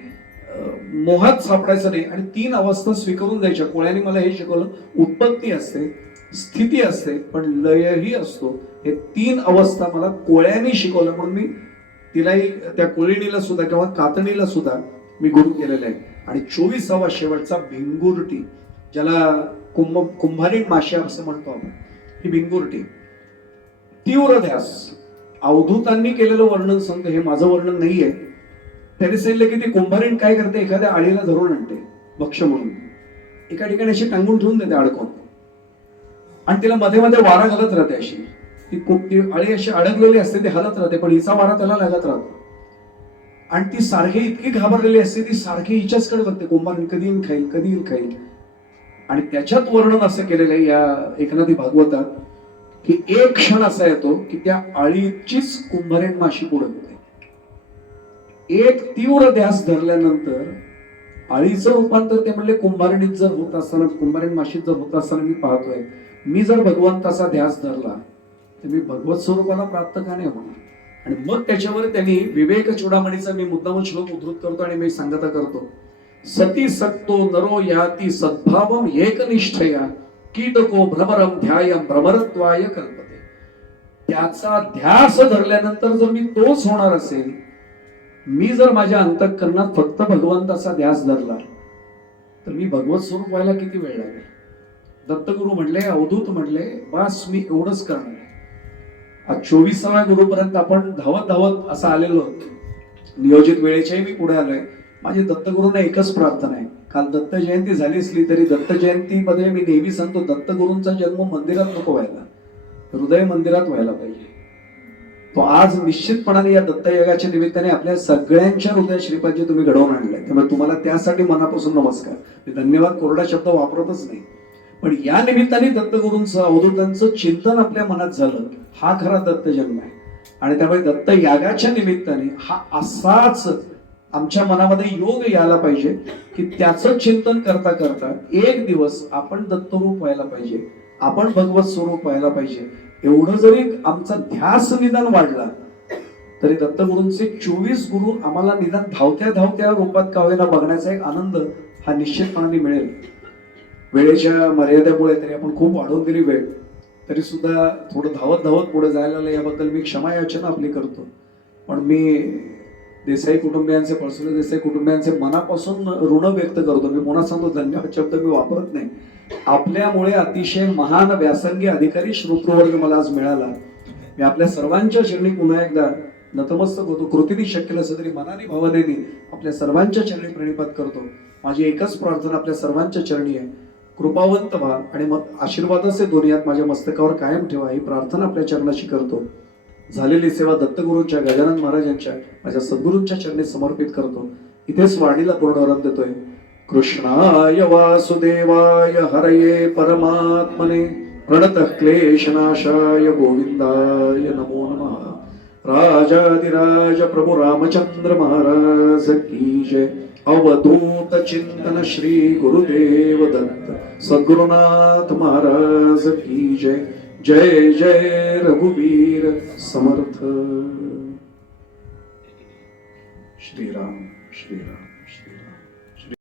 मोहात सापडायचं नाही आणि 3 अवस्था स्वीकारून द्यायच्या. कोळ्याने मला हे शिकवलं, उत्पत्ती असते, स्थिती असते, पण लयही असतो. हे 3 अवस्था मला कोळ्याने शिकवलं, म्हणून मी तिलाही, त्या कोळीणीला सुद्धा किंवा कातणीला सुद्धा मी गुरु केलेला आहे. आणि 24वा शेवटचा भिंगुरटी, ज्याला कुंभारीण माशी असं म्हणतो आपण, ही भिंगुरटी. तीव्र ध्यास. अवधूतांनी केलेलं वर्णन सांगतो, हे माझं वर्णन नाहीये. त्याने सांगितलं की ती कुंभारीण काय करते, एखाद्या आळीला धरून आणते भक्ष म्हणून, एका ठिकाणी अशी टांगून ठेवून देते अडकून, आणि तिला मध्ये मध्ये वारा घालत राहते. अशी ती आळी अशी अडकलेली असते, ती हलत राहते, पण हिचा वारा त्याला लागत राहतो. आणि ती सारखी इतकी घाबरलेली असते, ती सारखी हिच्याचकडे बघते, कुंभारीण कधी येईल खाईल, कधी येईल खाईल. आणि त्याच्यात वर्णन असं केलेलं आहे या एकनाथी भागवतात की एक क्षण असा येतो की त्या आळीचीच कुंभारीण माशी पुढे होते. एक तीव्र ध्यास धरल्यानंतर आळीचं रूपांतर ते म्हणले कुंभारणीत जर होत असताना, कुंभारीण माशीत जर होत असताना मी पाहतोय, मी जर भगवंताचा ध्यास धरला तर मी भगवत स्वरूपाला प्राप्त का नाही होणार. आणि मग त्याच्यावर त्यांनी विवेक चूडामणीचा मी मुद्दाम श्लोक उद्धृत करतो आणि मी सांगता करतो, सती सक्तो नरो याती सद्भावम एकनिष्ठया कीटको भ्रमरम ध्यायम भ्रमरत्वाय कल्पते. त्याचा ध्यास धरल्यानंतर जर मी तोच होणार असेल, मी जर माझ्या अंतःकरणात फक्त भगवंताचा ध्यास धरला तर मी भगवत स्वरूप व्हायला किती वेळ लागेल? दत्तगुरु म्हणले, अवधूत म्हणले, बस मी एवढंच करणार. आज 24व्या गुरुपर्यंत आपण धावत धावत असं आलेलो आहोत. नियोजित वेळेच्याही मी पुढे आलोय. माझी दत्तगुरूंना एकच प्रार्थना आहे. काल दत्त जयंती झाली असली तरी दत्त जयंतीमध्ये मी नेहमी सांगतो, दत्तगुरूंचा जन्म मंदिरात नको व्हायला, हृदय मंदिरात व्हायला पाहिजे. तो आज निश्चितपणाने या दत्तयज्ञाच्या निमित्ताने आपल्या सगळ्यांच्या हृदयात श्रीपादजी तुम्ही घडवून आणलंय. त्यामुळे तुम्हाला त्यासाठी मनापासून नमस्कार. मी धन्यवाद कोरडा शब्द वापरतच नाही, पण या निमित्ताने दत्तगुरूंचं अवधूतांचं चिंतन आपल्या मनात झालं, हा खरा दत्त जन्म आहे. आणि त्यामुळे दत्त यागाच्या निमित्ताने हा असाच आमच्या मनामध्ये योग यायला पाहिजे की त्याचं चिंतन करता करता एक दिवस आपण दत्तरूप व्हायला पाहिजे, आपण भगवत स्वरूप व्हायला पाहिजे. एवढं जरी आमचा ध्यास निदान वाढला तरी दत्तगुरूंचे 24 गुरु आम्हाला निदान धावत्या धावत्या रूपात का होईना बघण्याचा एक आनंद हा निश्चितपणाने मिळेल. वेळेच्या मर्यादेमुळे तरी आपण खूप वाढवून दिली वेळ, तरी सुद्धा थोडं धावत धावत पुढे जायला लागलं, याबद्दल मी क्षमा याचना आपली करतो. पण मी देसाई कुटुंबियांचे, पळसुले देसाई कुटुंबियांचे मनापासून ऋण व्यक्त करतो. मी पुन्हा सांगतो, धन्यवाद शब्द मी वापरत नाही. आपल्यामुळे अतिशय महान व्यासंगी अधिकारी श्रोतृवर्ग मला आज मिळाला. मी आपल्या सर्वांच्या चरणी पुन्हा एकदा नतमस्तक होतो. कृतीने शक्य नसेल तरी मनाने भावनेने आपल्या सर्वांच्या चरणी प्रणिपात करतो. माझी एकच प्रार्थना आपल्या सर्वांच्या चरणी आहे, कृपावंत व्हा आणि मग आशीर्वादाचे दोन्हीत माझ्या मस्तकावर कायम ठेवा, ही प्रार्थना आपल्या चरणाशी करतो. झालेली सेवा दत्तगुरूंच्या, गजानन महाराजांच्या, माझ्या सद्गुरूंच्या चरणी समर्पित करतो. इथेच वाणीला पूर्णविराम देतोय. कृष्णाय वासुदेवाय हरये परमात्मने प्रणतः क्लेशनाशाय गोविंदाय नमो नमः. राजाधिराज प्रभु रामचंद्र महाराज की जय. अवधूत चिंतन श्री गुरुदेव दत्त सद्गुरुनाथ महाराज की जय. जय जय रघुवीर समर्थ. श्रीराम श्रीराम श्रीराम.